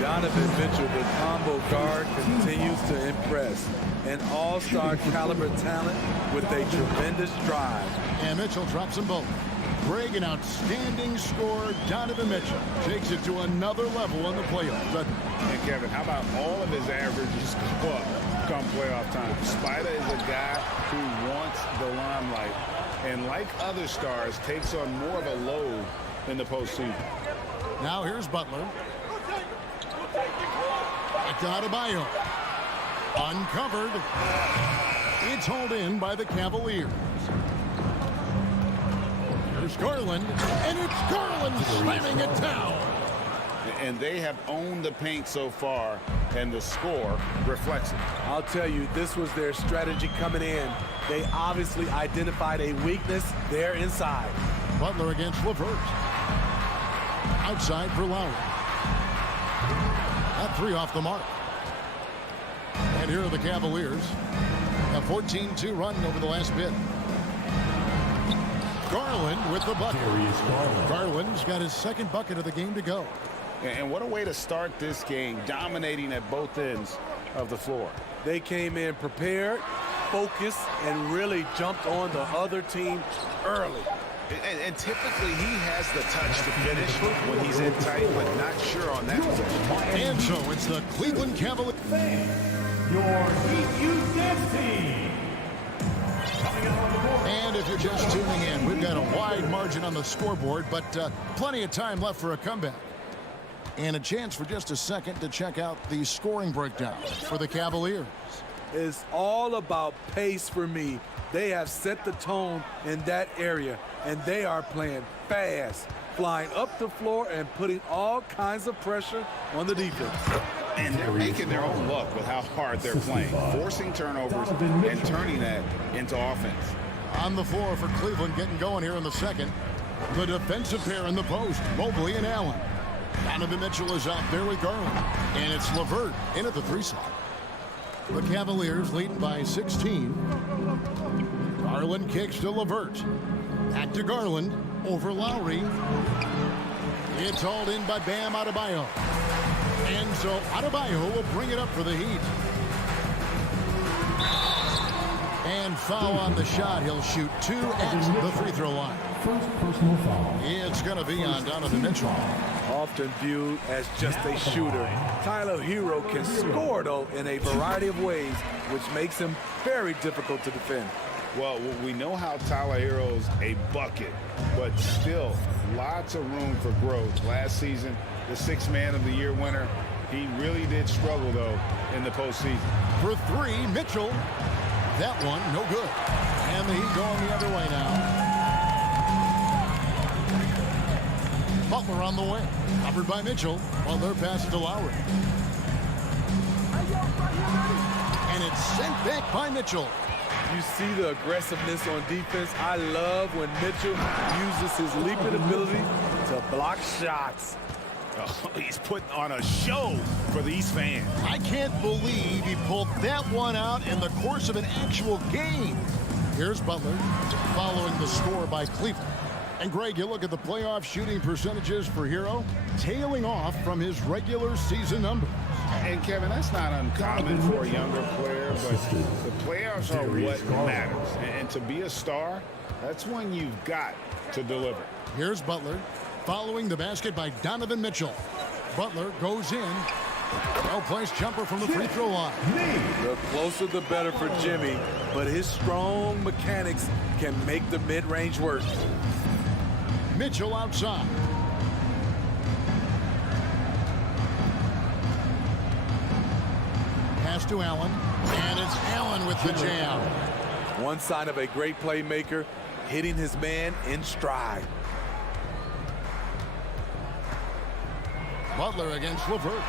Donovan Mitchell, the combo guard, continues to impress. An all-star caliber talent with a tremendous drive. And Mitchell drops them both. Greg, an outstanding scorer. Donovan Mitchell takes it to another level in the playoffs. And Kevin, how about all of his averages go up come playoff time? Spider is a guy who wants the limelight, and like other stars, takes on more of a load in the postseason. Now here's Butler. Back to Adebayo. Uncovered. It's hauled in by the Cavaliers. Here's Garland, and it's Garland slamming it down. and they have owned the paint so far, and the score reflects it. I'll tell you, this was their strategy coming in. They obviously identified a weakness there inside. Butler against LeVert. Outside for Lowry. That three off the mark. And here are the Cavaliers. A 14-2 run over the last bit. Garland with the bucket. Garland's got his second bucket of the game to go. And what a way to start this game, dominating at both ends of the floor. They came in prepared, focused, and really jumped on the other team early. And typically he has the touch to finish when he's in tight, but not sure on that possession. And so it's the Cleveland Cavaliers. Your Heat Youth Dance Team. And if you're just tuning in, we've got a wide margin on the scoreboard, but plenty of time left for a comeback. And a chance for just a second to check out the scoring breakdown for the Cavaliers. It's all about pace for me. They have set the tone in that area, and they are playing fast, flying up the floor and putting all kinds of pressure on the defense. And they're making their own luck with how hard they're playing, forcing turnovers and turning that into offense. On the floor for Cleveland, getting going here in the second. The defensive pair in the post, Mobley and Allen. Donovan Mitchell is out there with Garland. And it's LeVert in at the three slot. The Cavaliers leading by 16. Garland kicks to LeVert. Back to Garland. Over Lowry. It's hauled in by Bam Adebayo. And so Adebayo will bring it up for the Heat. And foul on the shot. He'll shoot 2 at the free throw line. First personal foul. It's going to be on Donovan Mitchell. Often viewed as just a shooter, Tyler Hero can score, though, in a variety of ways, which makes him very difficult to defend. Well, we know how Tyler Hero's a bucket, but still lots of room for growth. Last season, the Sixth Man of the Year winner, he really did struggle, though, in the postseason. For three, Mitchell. That one, no good. And the Heat going the other way now. Butler on the way. Covered by Mitchell. Butler passes to Lowry. And it's sent back by Mitchell. You see the aggressiveness on defense. I love when Mitchell uses his leaping ability to block shots. Oh, he's putting on a show for these fans. I can't believe he pulled that one out in the course of an actual game. Here's Butler following the score by Cleveland. And Greg, you look at the playoff shooting percentages for Hero, tailing off from his regular season numbers. And Kevin, that's not uncommon for a younger player, but the playoffs are what matters. And to be a star, that's when you've got to deliver. Here's Butler following the basket by Donovan Mitchell. Butler goes in. Well-placed jumper from the free throw line. The closer the better for Jimmy, but his strong mechanics can make the mid-range work. Mitchell outside. Pass to Allen, and it's Allen with the jam. One sign of a great playmaker, hitting his man in stride. Butler against LeVert.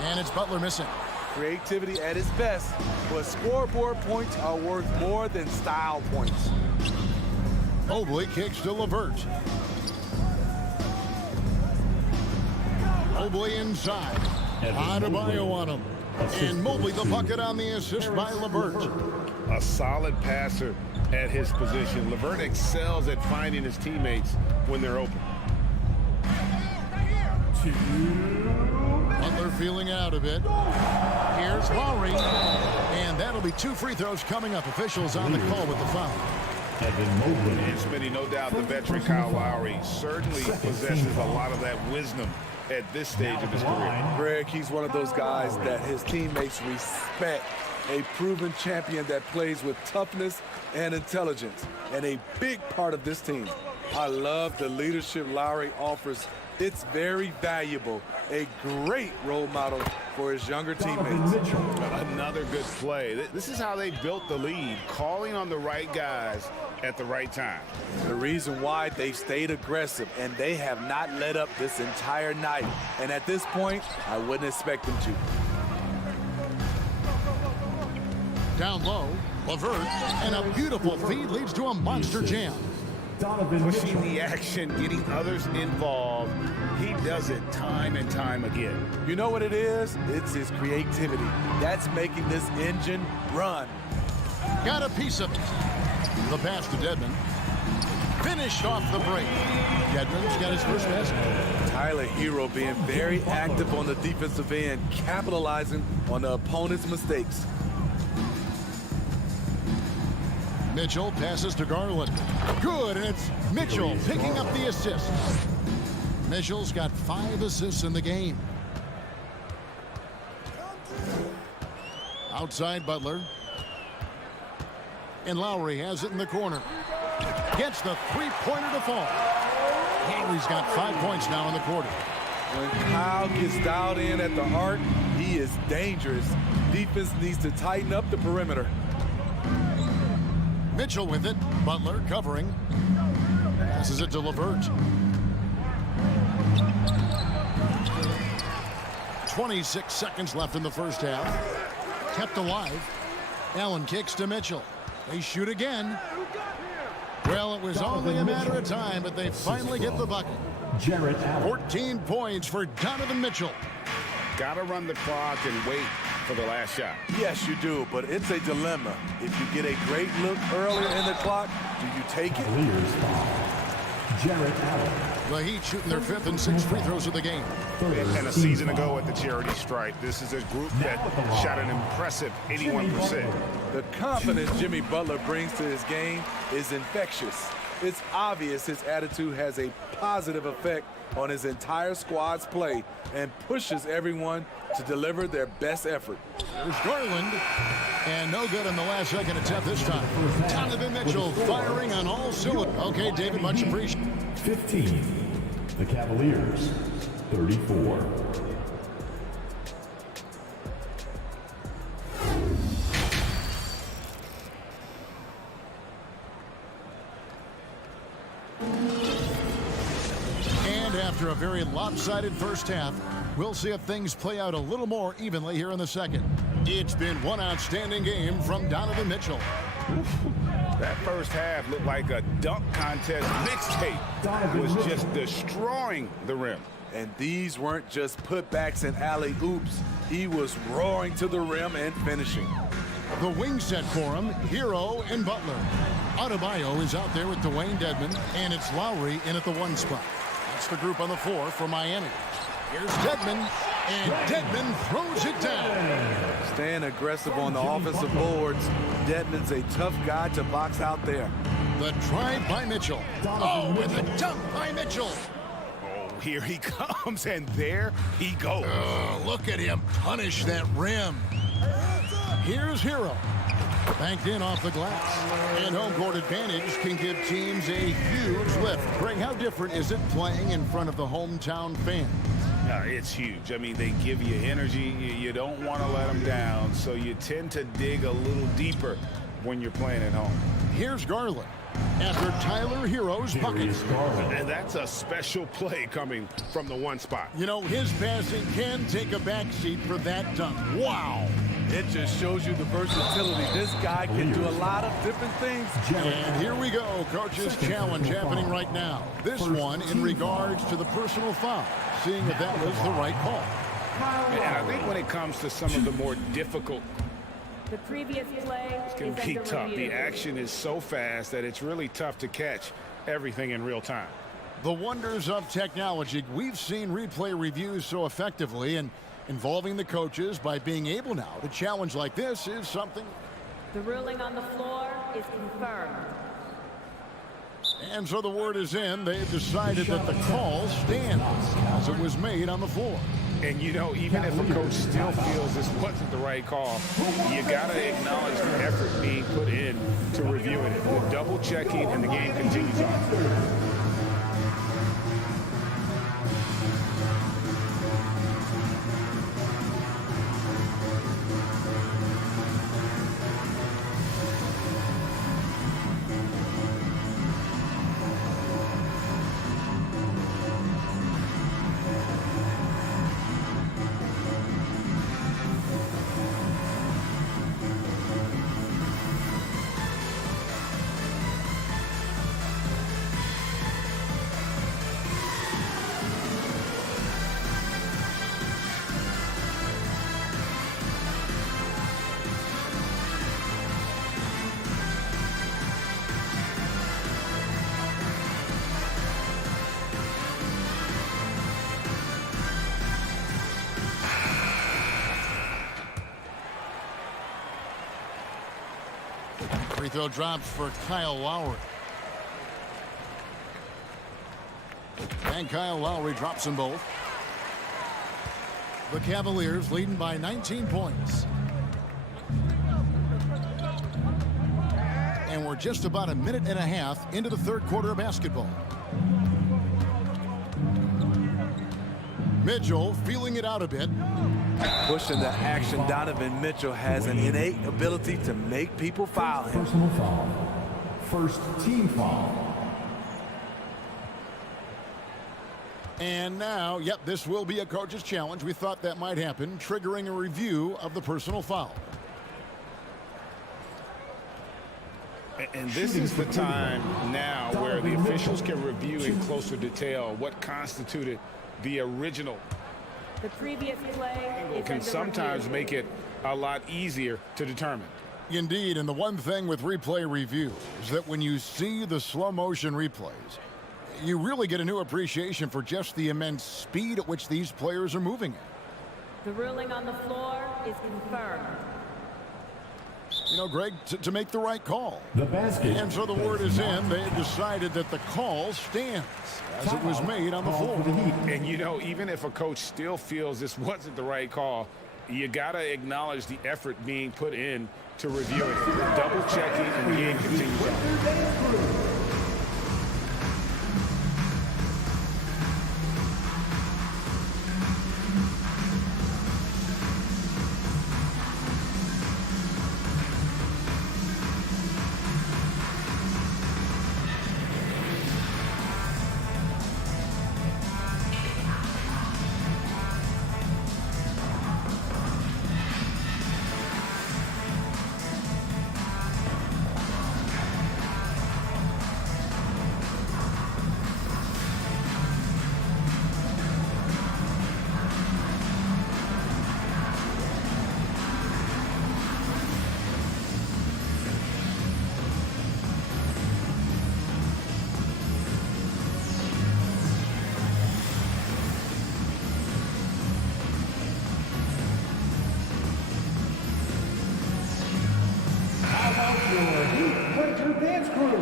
And it's Butler missing. Creativity at its best, but scoreboard points are worth more than style points. Mobley kicks to LeVert. Mobley inside. Adebayo on him. And Mobley the bucket on the assist by LeVert. A solid passer at his position. LeVert excels at finding his teammates when they're open. Butler feeling out a bit. Here's Lowry. And that'll be 2 free throws coming up. Officials on the call with the foul. And Smitty, no doubt the veteran Kyle Lowry certainly possesses a lot of that wisdom at this stage of his career. Greg, he's one of those guys that his teammates respect. A proven champion that plays with toughness and intelligence. And a big part of this team. I love the leadership Lowry offers. It's very valuable. A great role model for his younger teammates. Another good play. This is how they built the lead, calling on the right guys at the right time. The reason why they've stayed aggressive and they have not let up this entire night. And at this point, I wouldn't expect them to. Down low, Levert, and a beautiful feed leads to a monster jam. Pushing the action, getting others involved. He does it time and time again. You know what it is? It's his creativity. That's making this engine run. Got a piece of it. The pass to Dedmon. Finished off the break. Dedmon's got his first basket. Tyler Hero being very active on the defensive end, capitalizing on the opponent's mistakes. Mitchell passes to Garland. Good, and it's Mitchell picking up the assist. Mitchell's got 5 assists in the game. Outside Butler. And Lowry has it in the corner. Gets the three-pointer to fall. Lowry's got 5 points now in the quarter. When Kyle gets dialed in at the arc, he is dangerous. Defense needs to tighten up the perimeter. Mitchell with it. Butler covering. Passes it to Levert. 26 seconds left in the first half. Kept alive. Allen kicks to Mitchell. They shoot again. Well, it was only a matter of time, but they finally get the bucket. 14 points for Donovan Mitchell. Got to run the clock and wait for the last shot. Yes, you do, but it's a dilemma. If you get a great look earlier in the clock, do you take it? The Heat shooting their 5th and 6th free throws of the game. And a season ago at the charity stripe, this is a group that shot an impressive 81%. The confidence Jimmy Butler brings to his game is infectious. It's obvious his attitude has a positive effect on his entire squad's play and pushes everyone to deliver their best effort. There's Garland, and no good in the last second attempt this time. Donovan Mitchell firing on all cylinders. Okay, David, much appreciated. 15. The Cavaliers, 34. And after a very lopsided first half, we'll see if things play out a little more evenly here in the second. It's been one outstanding game from Donovan Mitchell. That first half looked like a dunk contest mixtape. Was just destroying the rim. And these weren't just putbacks and alley-oops. He was roaring to the rim and finishing. The wing set for him, Hero and Butler. Adebayo is out there with Dwayne Dedmon, and it's Lowry in at the 1 spot. That's the group on the floor for Miami. Here's Dedmon, and Dedmon throws it down. Staying aggressive on the offensive boards. Dedmon's a tough guy to box out there. The drive by Mitchell. Oh, and the dunk by Mitchell. Oh, here he comes, and there he goes. Look at him punish that rim. Here's Hero. Banked in off the glass. And home court advantage can give teams a huge lift. Greg, how different is it playing in front of the hometown fans? It's huge. I mean, they give you energy. You don't want to let them down, so you tend to dig a little deeper when you're playing at home. Here's Garland after Tyler Hero's bucket. And that's a special play coming from the 1 spot. You know, his passing can take a backseat for that dunk. Wow. It just shows you the versatility. This guy can do a lot of different things. And here we go. Coach's challenge happening right now. This one in regards to the personal foul. Seeing if that was the right call. And I think when it comes to some of the more difficult, The previous play it can be tough. The action is so fast that it's really tough to catch everything in real time. The wonders of technology. We've seen replay reviews so effectively, and involving the coaches by being able now to challenge like this is something. The ruling on the floor is confirmed. And so the word is in. They've decided that the call stands as it was made on the floor. And, you know, even if a coach still feels this wasn't the right call, you got to acknowledge the effort being put in to reviewing it. The double checking, and the game continues on. Free throw drops for Kyle Lowry. And Kyle Lowry drops them both. The Cavaliers leading by 19 points. And we're just about a minute and a half into the third quarter of basketball. Mitchell feeling it out a bit. Pushing the action, Donovan Mitchell has an innate ability to make people foul him. Personal foul. First team foul. And now, yep, this will be a coach's challenge. We thought that might happen, triggering a review of the personal foul. And this is the time now where the officials can review in closer detail what constituted the original. The previous play is Can under sometimes review. make it a lot easier to determine. Indeed, and the one thing with replay review is that when you see the slow motion replays, you really get a new appreciation for just the immense speed at which these players are moving at. The ruling on the floor is confirmed. You know, Greg, to make the right call. The basket. And so the word is in. They have decided that the call stands as it was made on the floor. And, you know, even if a coach still feels this wasn't the right call, you got to acknowledge the effort being put in to review it. Double checking and the game continues on. Dance crew.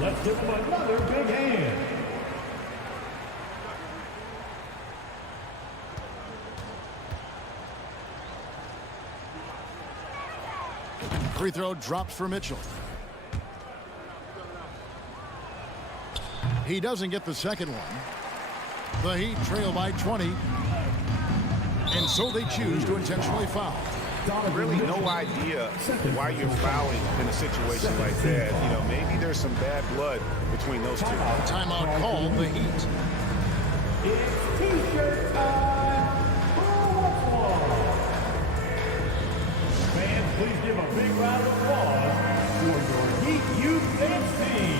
Let's give them another big hand. Free throw drops for Mitchell. He doesn't get the second one. The Heat trail by 20. And so they choose to intentionally foul. Really no idea why you're fouling in a situation like that. You know, maybe there's some bad blood between those two. Timeout called the Heat. It's T-shirt time. Fans, please give a big round of applause for your Heat Youth Dance Team.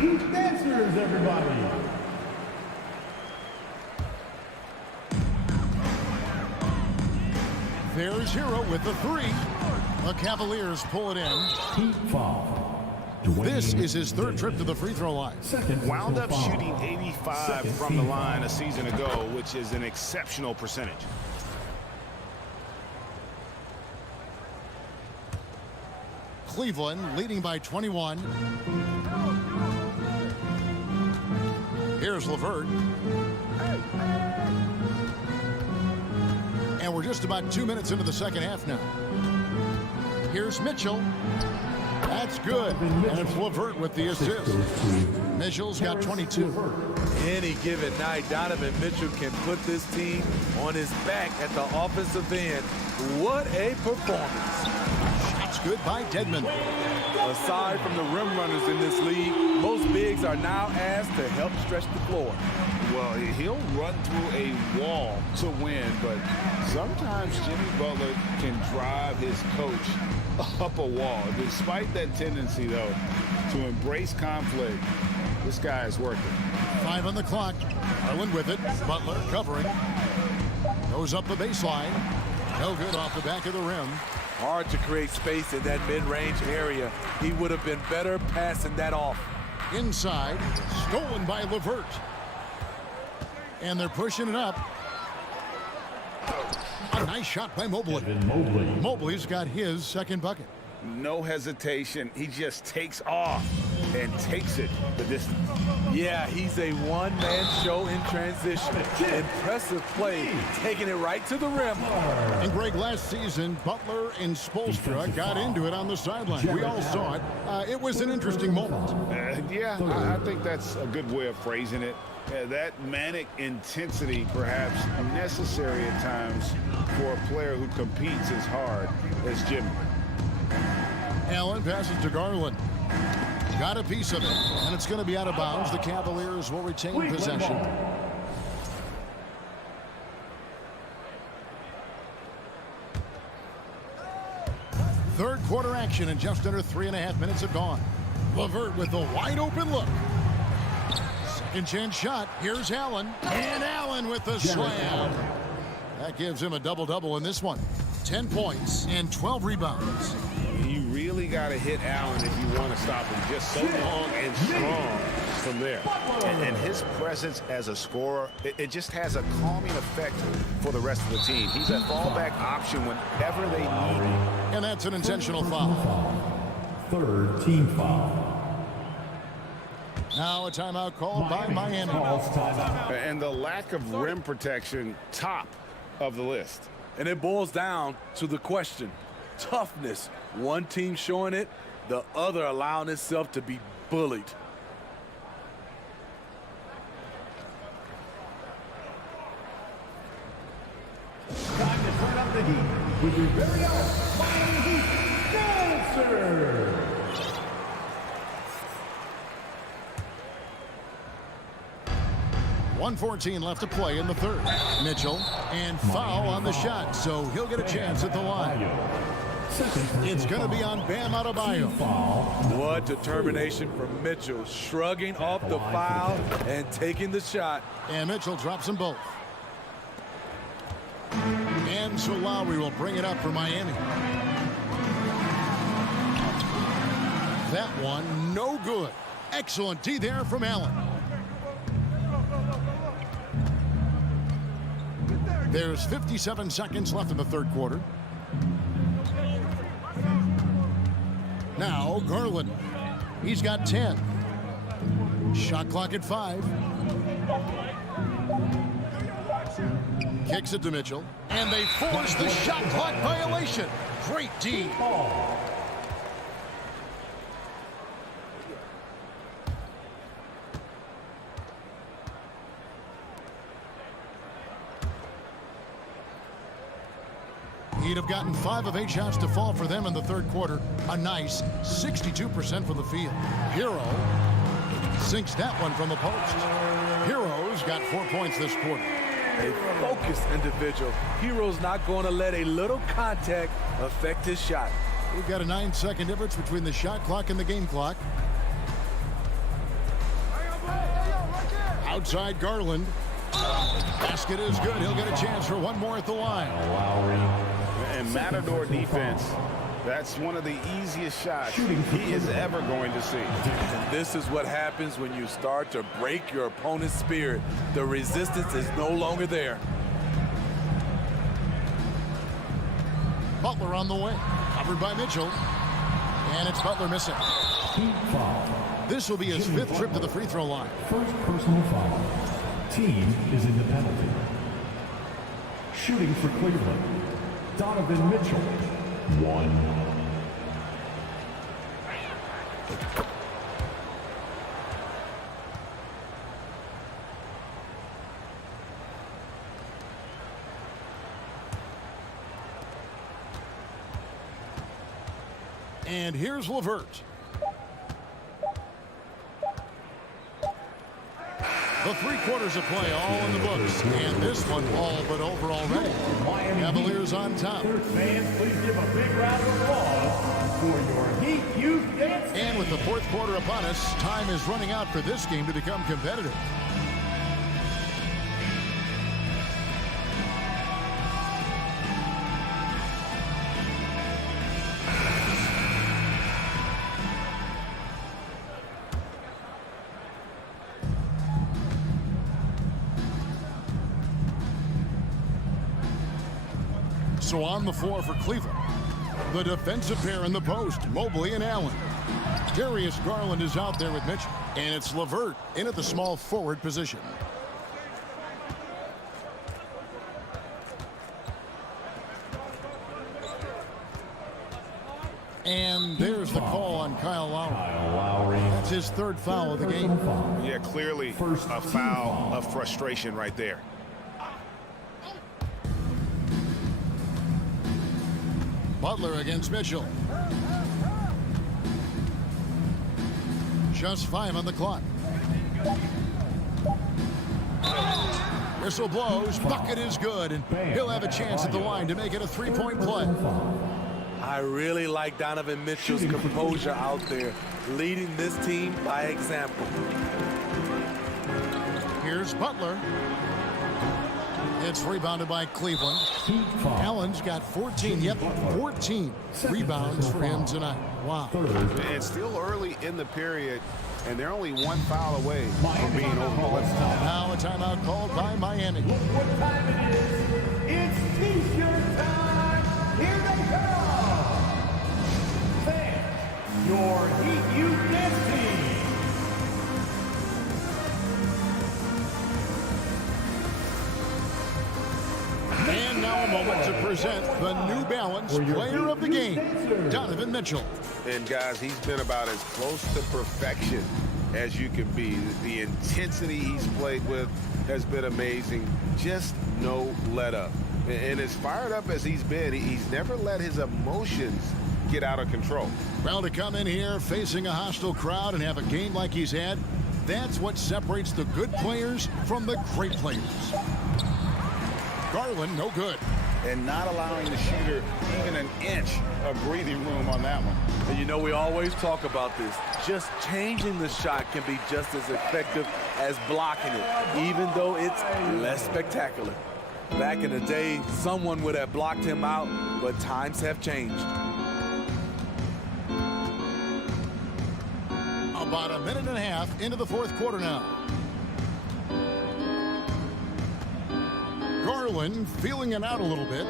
Youth dancers, everybody. There's Hero with the three. The Cavaliers pull it in. Heat foul. This is his third trip to the free throw line. Wound up shooting 85 from the line a season ago, which is an exceptional percentage. Cleveland leading by 21. Here's LeVert. And we're just about 2 minutes into the second half now. Here's Mitchell. That's good. And it's LeVert with the assist. Mitchell's got 22. Any given night, Donovan Mitchell can put this team on his back at the offensive end. What a performance. Shots good by Dedmon. Aside from the rim runners in this league, most bigs are now asked to help stretch the floor. Well, he'll run through a wall to win, but sometimes Jimmy Butler can drive his coach up a wall. Despite that tendency, though, to embrace conflict, this guy is working. 5 on the clock. Garland with it. Butler covering. Goes up the baseline. No good off the back of the rim. Hard to create space in that mid-range area. He would have been better passing that off. Inside. Stolen by LeVert. And they're pushing it up. A nice shot by Mobley. Mobley's got his second bucket. No hesitation. He just takes off and takes it the distance. Yeah, he's a one-man show in transition. Impressive play, taking it right to the rim. And Greg, last season, Butler and Spoelstra got into it on the sideline. We all saw it. It was an interesting moment. Yeah, I think that's a good way of phrasing it. That manic intensity perhaps necessary at times for a player who competes as hard as Jimmy. Allen passes to Garland. Got a piece of it, and it's going to be out of bounds. The Cavaliers will retain possession. Third quarter action, and just under 3.5 minutes have gone. LeVert with a wide open look. Second chance shot. Here's Allen. And Allen with the slam. That gives him a double-double in this one. 10 points and 12 rebounds. You really got to hit Allen if you want to stop him. Just so long and strong from there. And his presence as a scorer, it just has a calming effect for the rest of the team. He's a fallback option whenever they need it. And that's an intentional foul. Third team foul. Now a timeout called by Miami. And the lack of rim protection, top of the list. And it boils down to the question. Toughness. One team showing it, the other allowing itself to be bullied. Time to turn up the heat with your very own Miami Heat dancer. .114 left to play in the third. Mitchell, and foul on the shot, so he'll get a chance at the line. It's going to be on Bam Adebayo. What determination from Mitchell, shrugging off the foul and taking the shot. And Mitchell drops them both. And so Lowry will bring it up for Miami. That one, no good. Excellent D there from Allen. There's 57 seconds left in the third quarter. Now Garland. He's got 10. Shot clock at 5. Kicks it to Mitchell. And they force the shot clock violation. Great D. He'd have gotten 5 of 8 shots to fall for them in the third quarter. A nice 62% from the field. Hero sinks that one from the post. Hero's got 4 points this quarter. A focused individual. Hero's not going to let a little contact affect his shot. We've got a 9-second difference between the shot clock and the game clock. Outside Garland. Basket is good. He'll get a chance for one more at the line. And Matador defense, that's one of the easiest shots he is ever going to see. And this is what happens when you start to break your opponent's spirit. The resistance is no longer there. Butler on the way. Covered by Mitchell. And it's Butler missing. This will be his 5th trip to the free throw line. First personal foul. Team is in the penalty. Shooting for Cleveland, Donovan Mitchell. 1. And here's LeVert. The 3 quarters of play all in the books. And this one all but over already. Cavaliers on top. Fans, please give a big round of applause for your Heat Youth Dance. And with the 4th quarter upon us, time is running out for this game to become competitive. So on the floor for Cleveland, the defensive pair in the post, Mobley and Allen. Darius Garland is out there with Mitchell, and it's LeVert in at the small forward position. And there's the call on Kyle Lowry. That's his 3rd foul of the game. Yeah, clearly a foul of frustration right there. Butler against Mitchell. Just 5 on the clock. Whistle blows. Bucket is good, and he'll have a chance at the line to make it a 3-point play. I really like Donovan Mitchell's composure out there, leading this team by example. Here's Butler. It's rebounded by Cleveland. Allen's got 14 rebounds for him tonight. Wow. It's still early in the period, and they're only 1 foul away from being over the limit. Now a timeout called by Miami. Look what time it is. It's T-shirt time. Here they come. Fans, your Heat Youth Dance team. And now a moment to present the New Balance Player of the Game, Donovan Mitchell. And guys, he's been about as close to perfection as you can be. The intensity he's played with has been amazing. Just no let up. And as fired up as he's been, he's never let his emotions get out of control. Well, to come in here facing a hostile crowd and have a game like he's had, that's what separates the good players from the great players. Garland, no good. And not allowing the shooter even an inch of breathing room on that one. And you know, we always talk about this. Just changing the shot can be just as effective as blocking it, even though it's less spectacular. Back in the day, someone would have blocked him out, but times have changed. About a minute and a half into the 4th quarter now. Garland feeling it out a little bit.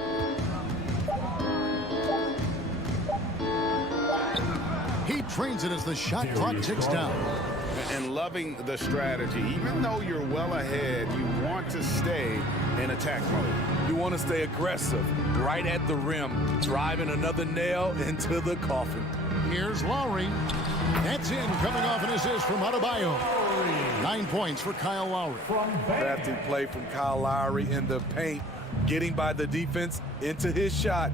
He trains it as the shot clock ticks down. And loving the strategy. Even though you're well ahead, you want to stay in attack mode. You want to stay aggressive, right at the rim, driving another nail into the coffin. Here's Lowry. That's in, coming off an assist from Adebayo. 9 points for Kyle Lowry. Crafty play from Kyle Lowry in the paint, getting by the defense into his shot.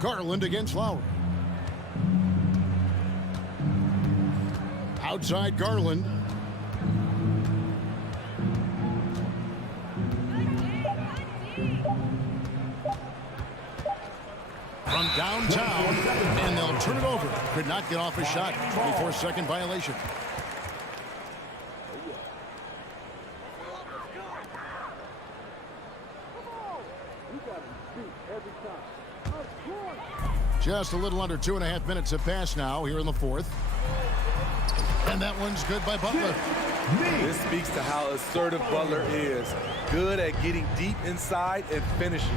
Garland against Lowry. Outside Garland. From downtown, and they'll turn it over. Could not get off his shot. 24-second violation. Just a little under 2.5 minutes have passed now here in the 4th. And that one's good by Butler. This speaks to how assertive Butler is. Good at getting deep inside and finishing.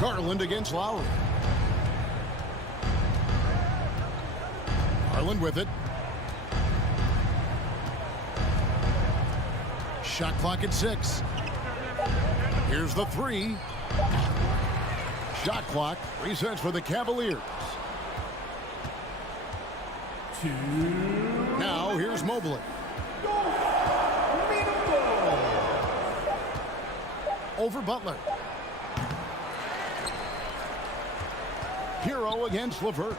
Garland against Lowry. Garland with it. Shot clock at 6. Here's the 3. Shot clock resets for the Cavaliers. 2. Now here's Mobley. over Butler. Hero against LeVert.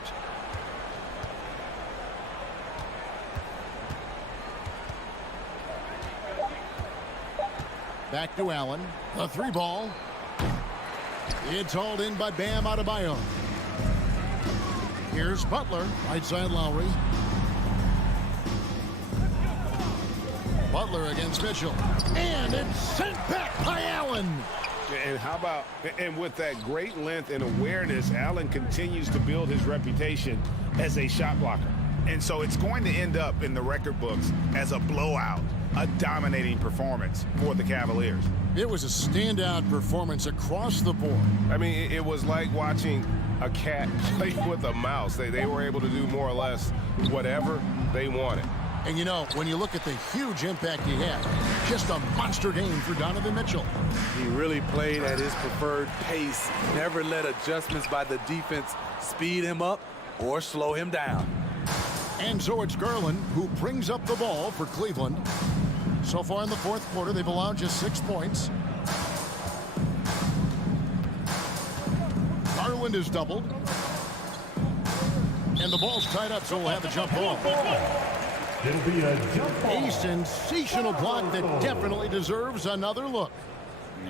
Back to Allen. The three ball. It's hauled in by Bam Adebayo. Here's Butler. Right side Lowry. Butler against Mitchell. And it's sent back by Allen. And how about, and with that great length and awareness, Allen continues to build his reputation as a shot blocker. And so it's going to end up in the record books as a blowout, a dominating performance for the Cavaliers. It was a standout performance across the board. I mean, it was like watching a cat play with a mouse. They were able to do more or less whatever they wanted. And, you know, when you look at the huge impact he had, just a monster game for Donovan Mitchell. He really played at his preferred pace, never let adjustments by the defense speed him up or slow him down. And so it's Garland who brings up the ball for Cleveland. So far in the fourth quarter, they've allowed just 6 points. Garland is doubled. And the ball's tied up, so we'll have a jump ball. It'll be a jump ball. A sensational block that definitely deserves another look.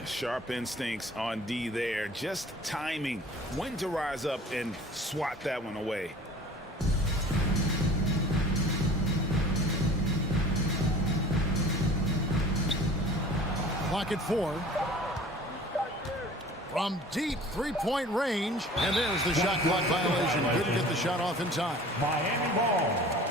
Sharp instincts on D there. Just timing when to rise up and swat that one away. Clock at 4. From deep three-point range. And there's the shot clock violation. Couldn't get the shot off in time. Miami ball.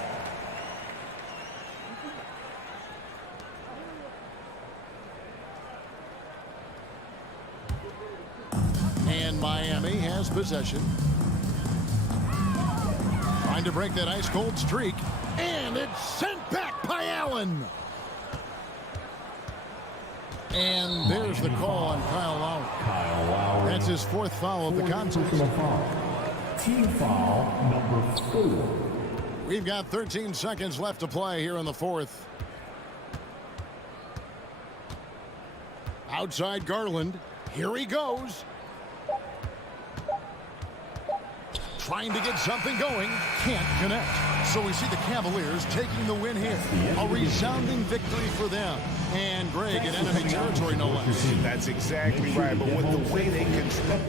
And Miami has possession. Trying to break that ice-cold streak. And it's sent back by Allen. And there's the call on Kyle Lowry. Kyle Lowry. That's his fourth foul of the contest. Team foul number 4. We've got 13 seconds left to play here in the fourth. Outside Garland. Here he goes. Trying to get something going. Can't connect. So we see the Cavaliers taking the win here. A resounding victory for them. And Greg in enemy territory, no less. That's exactly right. But with the way they control